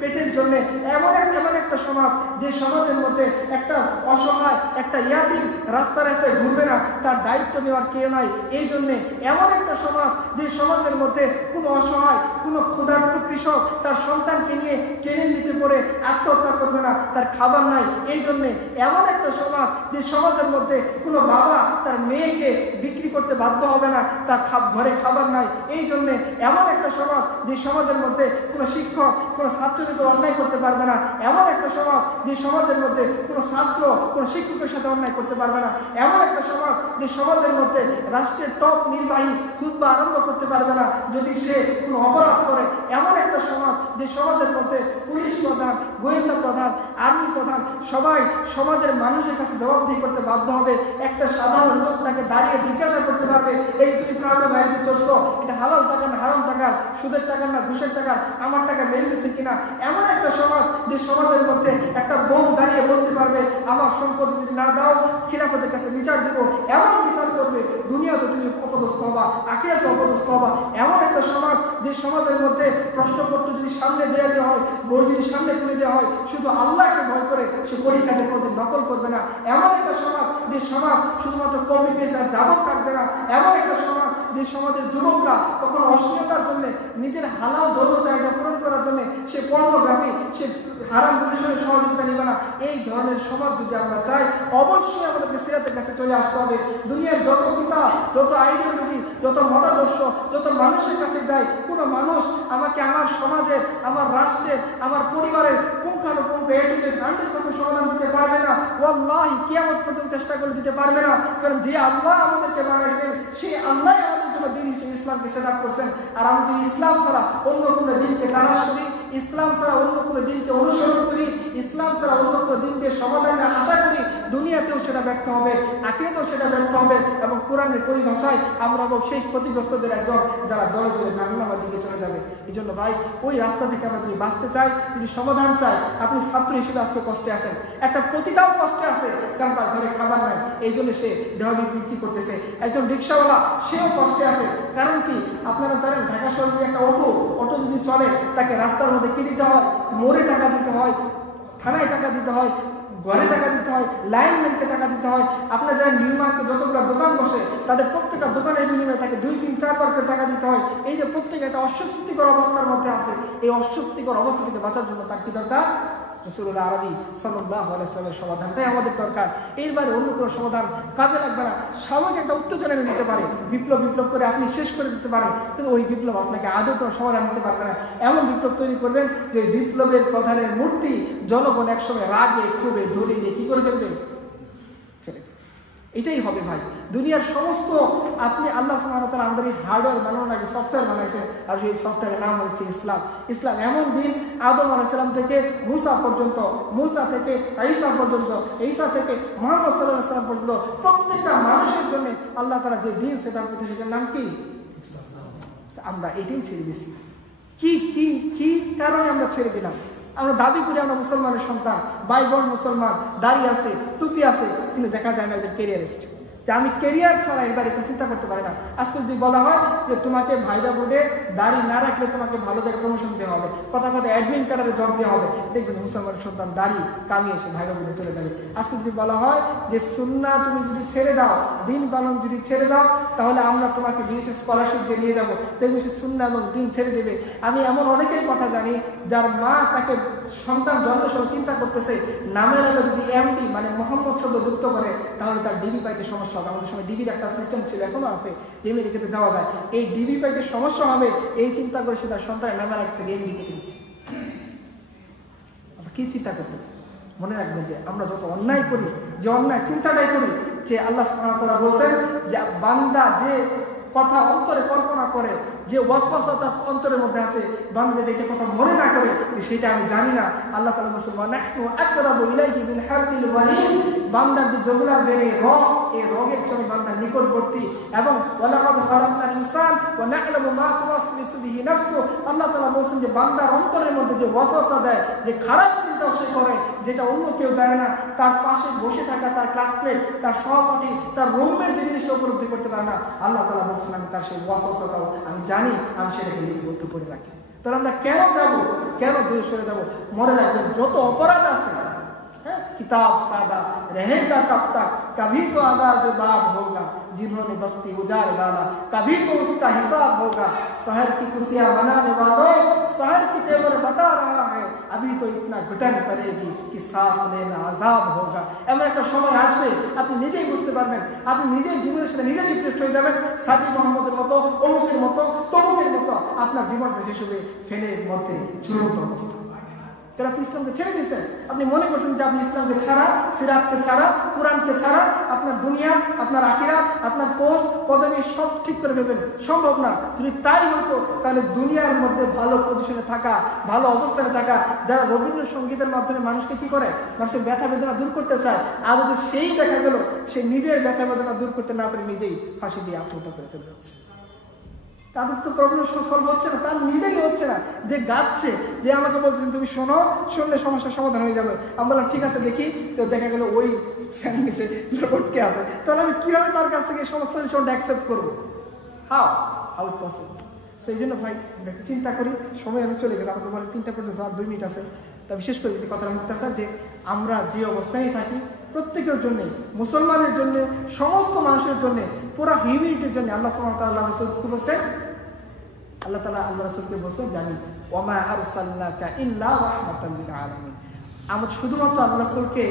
পেটের জন্য, এমন একটা সমাজ যে সমাজের মধ্যে একটা অসহায়, একটা ইয়াতিম রাস্তায় ঘুরবে না, তার দায়িত্ব নেওয়ার কেউ নাই, এই জন্য এমন একটা সমাজ যে সমাজের মধ্যে কোনো অসহায়, কোনো ক্ষুধার্ত কৃষক তার সন্তানকে নিয়ে ট্রেনের নিচে পড়ে আত্মহত্যা করবে না, তার খাবার নাই, এই জন্য এমন একটা সমাজ যে সমাজের মধ্যে কোনো বাবা তার মেয়েকে বিক্রি করতে বাধ্য হবে না, তার ঘরে খাবার নাই, এই জন্য এমন একটা সমাজ যে সমাজের মধ্যে কোনো শিক্ষক কোনো ছাত্রের উপর অন্যায় করতে পারবে না, এমন একটা সমাজ যে সমাজের মধ্যে কোনো ছাত্র কোনো শিক্ষকের সাথে অন্যায় করতে পারবে না, এমন একটা সমাজ যে সমাজের মধ্যে রাষ্ট্রের টপ নির্বাহী খুতবা আরম্ভ করতে পারবে না যদি সে কোনো অপরাধ করে, এমন একটা সমাজ যে সমাজের মধ্যে পুলিশ প্রধান, গোয়েন্দা প্রধান, আর্মি প্রধান সবাই সমাজের মানুষের কাছে জবাবদিহি করতে বাধ্য হবে, একটা সাধারণ লোক তাকে দাঁড়িয়ে জিজ্ঞাসা করতে পারবে এই তুমি কারণে বাইরে চলছো, এটা হালাল টাকা না হারাম টাকা, সুদের টাকা না ঘুষের টাকা, আমার টাকা বেরিয়েছে কিনা, এমন একটা সমাজ যে সমাজের মধ্যে একটা বউ দাঁড়িয়ে বলতে পারবে আমার সম্পদ যদি না দাও খিলাফতের কাছে বিচার দেবো, এমন বিচার করবে দুনিয়াতে তুমি অপদস্থ হবা, আখিরাতে অপদস্থ হবা, এমন একটা সমাজ যে সমাজের মধ্যে প্রশ্নপত্র যদি সামনে দেওয়া দেওয়া হয়, বই যদি সামনে তুলে দেওয়া হয়, শুধু আল্লাহকে ভয় করে সে পরীক্ষাতে কোনোদিন নকল করবে না, এমন একটা সমাজ যে সমাজ শুধুমাত্র কপি পেশ আর জাবক কাটবে না, এমন একটা সমাজ যে সমাজের যুবকরা কখনো অশ্লীলতার জন্য নিজের হালাল যৌন চাহিদা পূরণ করার জন্য সে পর্নোগ্রাফি, সে হারাম পরিসরে সহযোগিতা নিবে না, এই ধরনের সমাজ যদি আমরা চাই অবশ্যই আমাদেরকে সিরাতের কাছে চলে আসতে হবে। দুনিয়ার যত পিতা, যত আইডিওলজি, যত মতাদর্শ, যত মানুষের কাছে যায়, কোনো মানুষ আমাকে আমার সমাজের, আমার রাষ্ট্রের, আমার পরিবারের পুঙ্খানুপুঙ্খ এ টু জেড 100% সমাধান দিতে পারবে না, ওয়াল্লাহি কিয়ামত পর্যন্ত চেষ্টা করে দিতে পারবে না, কারণ যে আল্লাহ আমাদেরকে বানাইছেন সেই আল্লাহ আমাদের জন্য দিন হিসেবে ইসলামকে সেট আপ করছেন। আর আমি যদি ইসলাম ছাড়া অন্য কোনো দিনকে তালাশ করি, ইসলাম ছাড়া অন্য কোনো দিনকে অনুসরণ করি, ইসলাম ছাড়া অন্য কোনো দিনকে সমাধানের আশা করি, দুনিয়াতেও সেটা ব্যর্থ হবে, আখিরাতেও সেটা ব্যর্থ হবে, এবং কোরআনের পরিভাষায় আমরা সেই ক্ষতিগ্রস্তদের একজন যারা দলে দলে জাহান্নামের দিকে চলে যাবে। এই জন্য ভাই ওই রাস্তা থেকে আমরা যদি বাঁচতে চাই, যদি সমাধান চাই, আপনি ছাত্র হিসেবে আজকে কষ্টে আছেন, একটা প্রতিটাও কষ্টে আছে, কারণ তার ঘরে খাবার নাই, এই জন্য সে দেহ বিক্রি করতেছে। একজন রিক্সাওয়ালা সেও কষ্টে আছে, কারণ কি আপনারা জানেন ঢাকা শহরে একটা অটো যদি চলে তাকে রাস্তার মধ্যে কি দিতে হয়, মোড়ে টাকা দিতে হয়, থানায় টাকা দিতে হয়, ঘরে টাকা দিতে হয়, লাইনম্যানকে টাকা দিতে হয়। আপনারা যারা নিউ মার্কেটে যতগুলো দোকান বসে তাদের প্রত্যেকটা দোকানের বিনিময়ে তাকে 2, 3, 4 বার করে টাকা দিতে হয়। এই যে প্রত্যেকে একটা অস্বস্তিকর অবস্থার মধ্যে আছে, এই অস্বস্তিকর অবস্থা থেকে বাঁচার জন্য তার কি দরকার? রাসূলুল্লাহ আরবি সাল্লাল্লাহু আলাইহি ওয়াসাল্লামের সমাধানটাই আমাদের দরকার। এরবারে অন্য কোনো সমাধান কাজে লাগবে না। সাময়িক একটা উত্তেজনা এনে দিতে পারে, বিপ্লব করে আপনি শেষ করে দিতে পারেন, কিন্তু ওই বিপ্লব আপনাকে আদৌ কোনো সমাধান দিতে পারবে না। এমন বিপ্লব তৈরি করবেন যে বিপ্লবের প্রধানের মূর্তি জনগণ একসময় রাগে ক্ষোভে ধরে নিয়ে কি করে ফেলবে, ফেলে। এটাই হবে ভাই দুনিয়ার সমস্ত। আপনি আল্লাহ সুবহানাহু ওয়া তাআলা আমাদের হার্ডওয়্যার বানানোর আগে সফটওয়্যার বানাইছেন, আর সেই সফটওয়্যারের নাম হচ্ছে ইসলাম। ইসলাম এমন দিন আদম আলাইহিস সালাম থেকে মুসা পর্যন্ত, মুসা থেকে ঈসা পর্যন্ত, ঈসা থেকে মুহাম্মদ সাল্লাল্লাহু আলাইহি ওয়াসাল্লাম পর্যন্ত প্রত্যেকটা মানুষের জন্য আল্লাহ তাআলা যে দিন সেটা করতে, সেটার নাম কি? আমরা এটাই ছেড়ে দিচ্ছি। কি কি কি কারণে আমরা ছেড়ে দিলাম? আমরা দাবি করি আমরা মুসলমানের সন্তান, ভাই বোন মুসলমান, দাড়ি আছে, টুপি আছে, কিন্তু দেখা যায় না যে ক্যারিয়ারিস্ট, যে আমি ক্যারিয়ার ছাড়া এবারে একটু চিন্তা করতে পারি না। আজকে যদি বলা হয় যে তোমাকে ভাইবা বোর্ডে দাড়ি না রাখলে তোমাকে ভালো জায়গায় প্রমোশন দেওয়া হবে, কথা কথা অ্যাডমিন কার্ডারে জব দেওয়া হবে, দেখবেন মুসলমানের সন্তান দাড়ি কামিয়ে এসে ভাইবা বোর্ডে চলে যাবে। আজকে যদি বলা হয় যে সুন্নাহ তুমি যদি ছেড়ে দাও, দিন পালন যদি ছেড়ে দাও, তাহলে আমরা তোমাকে বিদেশে স্কলারশিপ দিয়ে নিয়ে যাবো, দেখবে সে সুন্নাহ এবং দিন ছেড়ে দেবে। আমি এমন অনেকের কথা জানি যার মা তাকে সন্তান জন্মের সময় চিন্তা করতেছে নামের আগে যদি এমডি মানে মোহাম্মদ শব্দ যুক্ত করে তাহলে তার ডিবি পাইতে সমস্যা হবে। আমাদের সময় ডিবির একটা সিস্টেম ছিল, এখনো আছে, যে মেডিকেলে যাওয়া যায়, এই ডিবি পাইতে সমস্যা হবে এই চিন্তা করে সে তার সন্তানের নামের আগে থেকে এমডি কেটে দিচ্ছে। কি চিন্তা করতেছে? মনে রাখবেন যে আমরা যত অন্যায় করি, যে অন্যায় চিন্তাটাই করি, যে আল্লাহ সুবহানাহু ওয়া তাআলা বলেন যে বান্দা যে কথা অন্তরে কল্পনা করে, যে ওয়াসওয়াসা তার অন্তরের মধ্যে আছে, বান্দা যে কথা মনে না করে সেটা আমি জানি না। আল্লাহ তাআলা বলেন ওয়া নাহনু আকরাবু ইলাইহি মিন হাবলিল ওয়ারিদ, বান্দার যে জগলার বেরে রগ, এই রগের চেয়ে বান্দার নিকটবর্তী। এবং ওয়ালাকাদ খালাকনাল ইনসান ওয়া না'লামু মা তুওয়াসওয়িসু বিহি নাফসু, আল্লাহ তাআলা বলেন যে বান্দার অন্তরের মধ্যে যে ওয়াসওয়াসা দেয়, যে খারাপ চিন্তা সে করে, যেটা অন্য কেউ জানে না, তার পাশে বসে থাকা তার ক্লাসমেট, তার সহপাঠী, তার রুমমেট যে জিনিসটা উপলব্ধি করতে পারে না, আল্লাহ তাআলা বলেন আমি তার সেই ওয়াসওয়াসাটাও আমি জানি, আমি সেটাকে লিপিবদ্ধ করে রাখি। তাহলে আমরা কেন যাবো, কেন দূরে সরে যাবো? মনে রাখবেন যত অপরাধ আছে, किताब सादा रहेगा कब तक, कभी तो आगाज बाब होगा, जिन्होंने बस्ती उजाड़ डाला कभी तो उसका हिसाब होगा, शहर की खुशियां मनाने वालों शहर की तेवर बता रहा है, अभी तो इतना घुटन पड़ेगी कि सांस लेना आजाब होगा। এমন একটা সময় আসবে আপনি নিজেই বুঝতে পারবেন, আপনি নিজেই জীবনের সাথে নিজে ডিপ্রেসড হয়ে যাবেন, সাদি মোহাম্মদের মতো, অমুকের মতো, তমুকের মতো আপনার জীবনটা শেষ হবে ফেলের মধ্যে ঝুলন্ত অবস্থা। যারা আপনি ইসলামকে ছেড়ে দিয়েছেন, আপনি মনে করছেন যে আপনি ইসলামকে ছাড়া, সিরাতকে ছাড়া, কোরআনকে ছাড়া আপনার দুনিয়া, আপনার আখিরাত, আপনার পোস্ট পদবি সব ঠিক করে দেবেন, সম্ভব না। যদি তাই হতো তাহলে দুনিয়ার মধ্যে ভালো পজিশনে থাকা, ভালো অবস্থানে থাকা, যারা রবীন্দ্রসঙ্গীতের মাধ্যমে মানুষকে কি করে, মানুষের ব্যথা বেদনা দূর করতে চায়, আর যদি সেই দেখা গেল সে নিজের ব্যথা বেদনা দূর করতে না পারে নিজেই ফাঁসি দিয়ে আত্মহত্যা করে চলে যাচ্ছে। তাদের তো প্রবলেম সলভ হচ্ছে না, তার নিজেই হচ্ছে না। যে গাচ্ছে, যে আমাকে বলছেন তুমি শোনো, শুনলে সমস্যার সমাধান হয়ে যাবে, আমি বললাম ঠিক আছে দেখি, তো দেখা গেল ওই ফ্যান নিচে লটকে আছে, তাহলে আমি কিভাবে তার কাছ থেকে সমস্যা সলভটা অ্যাকসেপ্ট করবো? How it possible? সেই জন্য ভাই একটু চিন্তা করি। সময় আমি চলে গেলাম, আমাকে বলে 3টা পর্যন্ত আর 2 মিনিট আছে। তা বিশেষ করে যে কথা মুক্তাসার, যে আমরা যে অবস্থায় থাকি প্রত্যেকের জন্য, মুসলমানের জন্য, সমস্ত মানুষের জন্য, পুরো হিউম্যানিটির জন্য আল্লাহ সুবহানাহু ওয়া তাআলা রাসূলকে বলেছেন, আল্লাহ তাআলা আল্লাহ রাসূলকে বলেছেন জানি ওয়া মা আরসালনাকা ইল্লা রাহমাতাল লিল আলামিন, আমরা শুধুমাত্র আল্লাহ রাসূলকে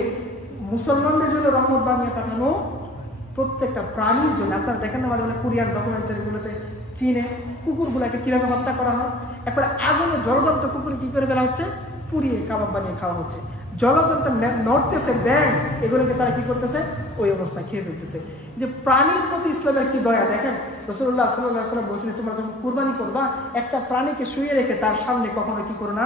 মুসলমানদের জন্য রহমত বানিয়ে পাঠানো, প্রত্যেকটা প্রাণীর জন্য। আপনারা দেখেন না মাঝে কোরিয়ান ডকুমেন্টারিগুলোতে চীনে কুকুরগুলোকে কিভাবে হত্যা করা হয়, একবারে আগুনে জলজন্ত কুকুর কি করে ফেলা হচ্ছে, পুড়িয়ে কাবাব বানিয়ে খাওয়া হচ্ছে। জলজন্ত নড়তেছে, ব্যাং, এগুলোকে তারা কি করতেছে, ওই অবস্থায় খেয়ে ফেলতেছে। যে প্রাণীর প্রতি ইসলামের কি দয়া দেখেন। রাসূলুল্লাহ সাল্লাল্লাহু আলাইহি ওয়াসাল্লাম বলেছেন তোমরা যখন কুরবানি করবা একটা প্রাণীকে শুয়ে রেখে তার সামনে কখনো কি করো না,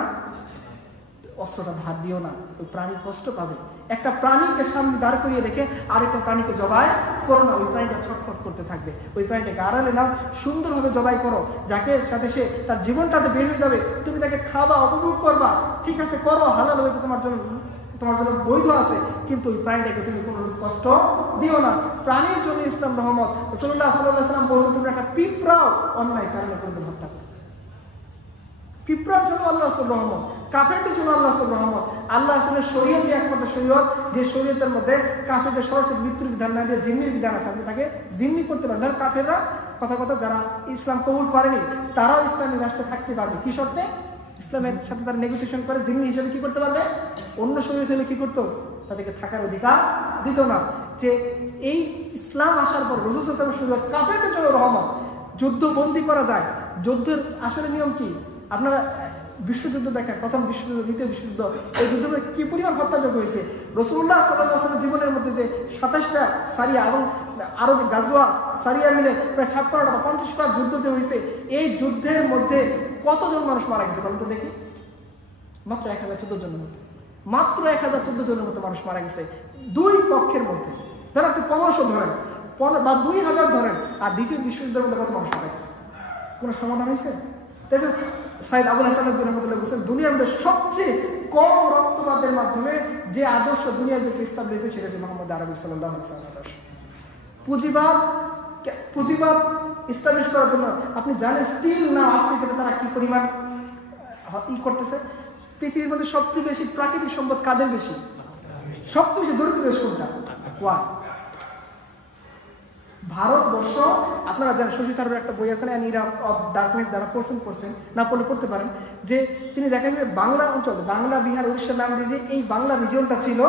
অস্ত্রটা ধার দিও না, ওই প্রাণী কষ্ট পাবে। একটা প্রাণীকে সামনে দাঁড় করিয়ে রেখে আরেকটা প্রাণীকে জবাই করো না, ওই প্রাণীটা ছটফট করতে থাকবে। ওই প্রাণীটাকে আড়ালে নাও, সুন্দরভাবে জবাই করো, যাকে সাথে সে তার জীবনটা যে বের হয়ে যাবে, তুমি তাকে খাওয়া উপভোগ করবা, ঠিক আছে করো, হালাল হয়তো তোমার জন্য বৈধ আছে, কিন্তু ওই প্রাণীটাকে তুমি কোনো কষ্ট দিও না। প্রাণীর জন্য ইসলাম রহমত। রাসূলুল্লাহ সাল্লাল্লাহু আলাইহি ওয়াসাল্লাম বলেছেন তোমরা একটা পিঁপড়াও অন্যায় কারণে করবে হত্যা করো। পিঁপড়ার জন্য আল্লাহ রাসূল রহমত, কাফেরদের জন্য আল্লাহ রাসূল রহমত। আল্লাহ রাসূলের শরীয়তই একমাত্র শরীয়ত যে শরীয়তের মধ্যে কাফেরদের সরাসরি মৃত্যুর বিধান না দিয়ে জিম্মির বিধান আছে, আপনি তাকে জিম্মি করতে পারেন। কাফেররা কথা যারা ইসলাম কবুল করেনি তারাও ইসলামী রাষ্ট্রে থাকতে পারবে, কি শর্তে? ইসলামের সাথে তারা নেগোসিয়েশন করে জিম্মি হিসেবে কি করতে পারবে। অন্য শরীয়ত হলে কি করতো, তাদেরকে থাকার অধিকার দিত না। যে এই ইসলাম আসার পর রাসূল সাল্লাল্লাহু আলাইহি ওয়াসাল্লাম কাফেরদের জন্য রহমত। যুদ্ধ বন্দী করা যায়, যুদ্ধের আসলে নিয়ম কি আপনারা বিশ্বযুদ্ধ দেখেন, প্রথম বিশ্বযুদ্ধ, দ্বিতীয় বিশ্বযুদ্ধ, এই যুদ্ধে কি পরিমাণ হত্যাযজ্ঞ হয়েছে। রাসূলুল্লাহ সাল্লাল্লাহু আলাইহি ওয়াসাল্লামের জীবনের মধ্যে যে 27টা সারিয়া এবং আরো যে গাজওয়া সারিয়া মিলে প্রায় 56টা বা 50টা যুদ্ধ যে হয়েছে, এই যুদ্ধের মধ্যে কতজন মানুষ মারা গেছে বলুন তো দেখি? মাত্র 1014 জনের মতো, মাত্র 1014 জনের মতো মানুষ মারা গেছে দুই পক্ষের মধ্যে। যারা আপনি 1500 ধরেন বা 2000 ধরেন, আর দ্বিতীয় বিশ্বযুদ্ধের মধ্যে কত মানুষ মারা গেছে? কোনো সমাধান হয়েছে? দেখুন সাইদ আবুল হাসান রহমতুল্লাহ বলছেন দুনিয়ার মধ্যে সবচেয়ে কম রক্তপাতের মাধ্যমে যে আদর্শ দুনিয়ার ভিতরে স্থাপিত হয়েছে সেটা হচ্ছে মোহাম্মদ আরবি সাল্লাল্লাহু আলাইহি ওয়াসাল্লাম আদর্শ। পুঁজিবাদ এস্টাবলিশ করার জন্য আপনি জানেন স্টিল না আফ্রিকাতে তারা কি পরিমাণ করতেছে। পৃথিবীর মধ্যে সবচেয়ে বেশি প্রাকৃতিক সম্পদ কাদের বেশি? সবচেয়ে বেশি দরিদ্র দেশ কোনটা? ভারতবর্ষ। আপনারা জানেন শশী থারুরের একটা বই আছে না, এরা অফ ডার্কনেস, যারা পড়ছেন না পড়লে পড়তে পারেন, যে তিনি দেখেন যে বাংলা অঞ্চল, বাংলা, বিহার, উড়িষ্যার নাম দিয়ে এই বাংলা রিজিয়নটা ছিল,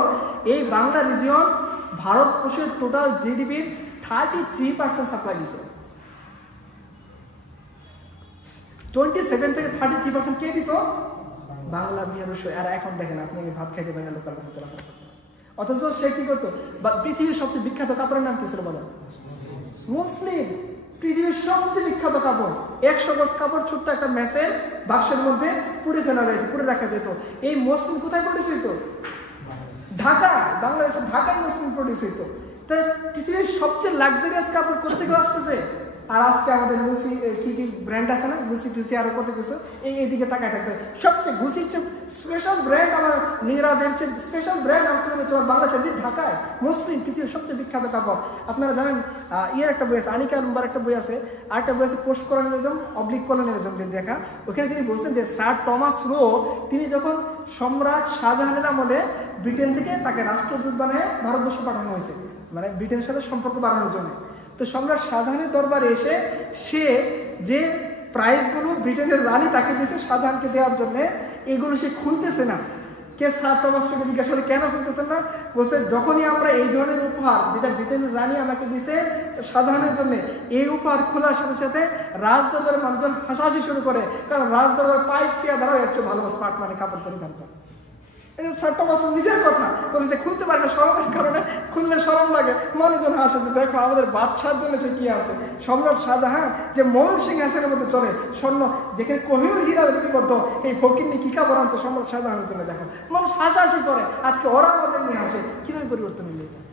এই বাংলা রিজিয়ন ভারতবর্ষের টোটাল জিডিপির 33% সাপ্লাই দিত। 27 থেকে 33% কে দিত? বাংলা, বিহার, উড়িষ্যা। আর এখন দেখেন আপনি ভাত খাইতে পারেন লোকাল কাছে চলাফেরা করতে, অথচ সে কি করতো? পৃথিবীর সবচেয়ে বিখ্যাত কাপড়ের নাম কি ছিল বলেন? মুসলিম। পৃথিবীর সবচেয়ে বিখ্যাত কাপড় 100 গজ কাপড় ছোট্ট একটা ম্যাচের বাক্সের মধ্যে পুড়ে ফেলা যেত, পুড়ে রাখা যেত। এই মুসলিম কোথায় প্রডিউস হইতো? ঢাকা, বাংলাদেশের ঢাকায় মুসলিম প্রডিউস হইতো। তাই পৃথিবীর সবচেয়ে লাক্সারিয়াস কাপড় কোথেকে আসতেছে? আর আজকে আমাদের লুচি কি কি ব্র্যান্ড আছে না, লুচি টুচি আরো কত কিছু, এইদিকে তাকায় থাকবে। সবচেয়ে গুছির চেয়ে স্পেশাল ব্র্যান্ড আমার নীরাদের চেয়ে স্পেশাল ব্র্যান্ড তোমার বাংলাদেশের ঢাকায় মুসলিম, পৃথিবীর সবচেয়ে বিখ্যাত কাপড়। আপনারা জানেন ইয়ের একটা বই আছে, আনিকা নম্বর একটা বই আছে, আর একটা বই আছে পোস্ট কলোনিয়ালিজম অবলিক কলোনিয়ালিজম দেখা। ওখানে তিনি বলছেন যে স্যার টমাস রো তিনি যখন সম্রাট শাহজাহানের আমলে ব্রিটেন থেকে তাকে রাষ্ট্রদূত বানিয়ে ভারতবর্ষ পাঠানো হয়েছে, মানে ব্রিটেনের সাথে সম্পর্ক বাড়ানোর জন্য। তো সম্রাট শাহজাহানের দরবারে এসে সে যে প্রাইজগুলো ব্রিটেনের রানী তাকে দিয়েছে শাহজাহানকে দেওয়ার জন্য, এগুলো সে খুলতেছে না। কে স্যার টমাসকে জিজ্ঞাসা করে কেন খুলতেছেন না? বলছে যখনই আমরা এই ধরনের উপহার যেটা ব্রিটেনের রানী আমাকে দিয়েছে শাহজাহানের জন্য, এই উপহার খোলার সাথে সাথে রাজদরবারের মানুষজন হাসাহাসি শুরু করে, কারণ রাজদরবার পাইপ পেয়ে দ্বারাও একটু ভালো স্মার্ট মানে কাপড় পরিধান করে। নিজের কথা বলছে খুলতে পারে না শরমের কারণে, খুললে শরম লাগে, মানুষজন হাসে। দেখো আমাদের বাদশার জন্য সে কি আছে, সম্রাট শাহজাহান যে ময়ূর সিংহাসনের মধ্যে চলে, স্বর্ণ যেখানে কোহিনুর হীরা বিক্রি করতো, এই ফকিরনি কি কাপড় আনছে সম্রাট শাহজাহানের জন্য। দেখো মানুষ হাসাহাসি করে, আজকে ওরা আমাদের নিয়ে আসে। কিভাবে পরিবর্তন হয়ে যায়?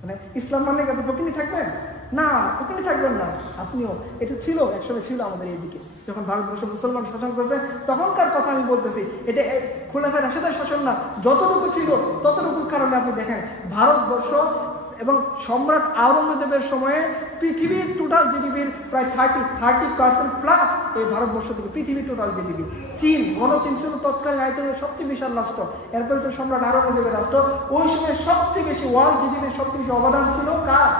মানে ইসলাম মানে আপনি ফকিরনি থাকবেন না, ফকিরনি থাকবেন না আপনিও। এটা ছিল একসময়, ছিল আমাদের এইদিকে যখন ভারতবর্ষ মুসলমান শাসন করেছে তখনকার কথা আমি বলতেছি। এটা খোলাফায় রাশেদার শাসন না, যতটুকু ছিল ততটুকুর কারণে আপনি দেখেন ভারতবর্ষ এবং সম্রাট আওরঙ্গজেবের সময়ে পৃথিবীর টোটাল জিডিপির প্রায় 30% প্লাস এই ভারতবর্ষ থেকে পৃথিবীর টোটাল জিডিপি। চীন, চীন ছিল তৎকালীন আয়তনের সবচেয়ে বিশাল রাষ্ট্র, এরপরে তো সম্রাট আওরঙ্গজেবের রাষ্ট্র। ওই সময় সবচেয়ে বেশি ওয়ার্ল্ড জিডিপির সবচেয়ে বেশি অবদান ছিল কার?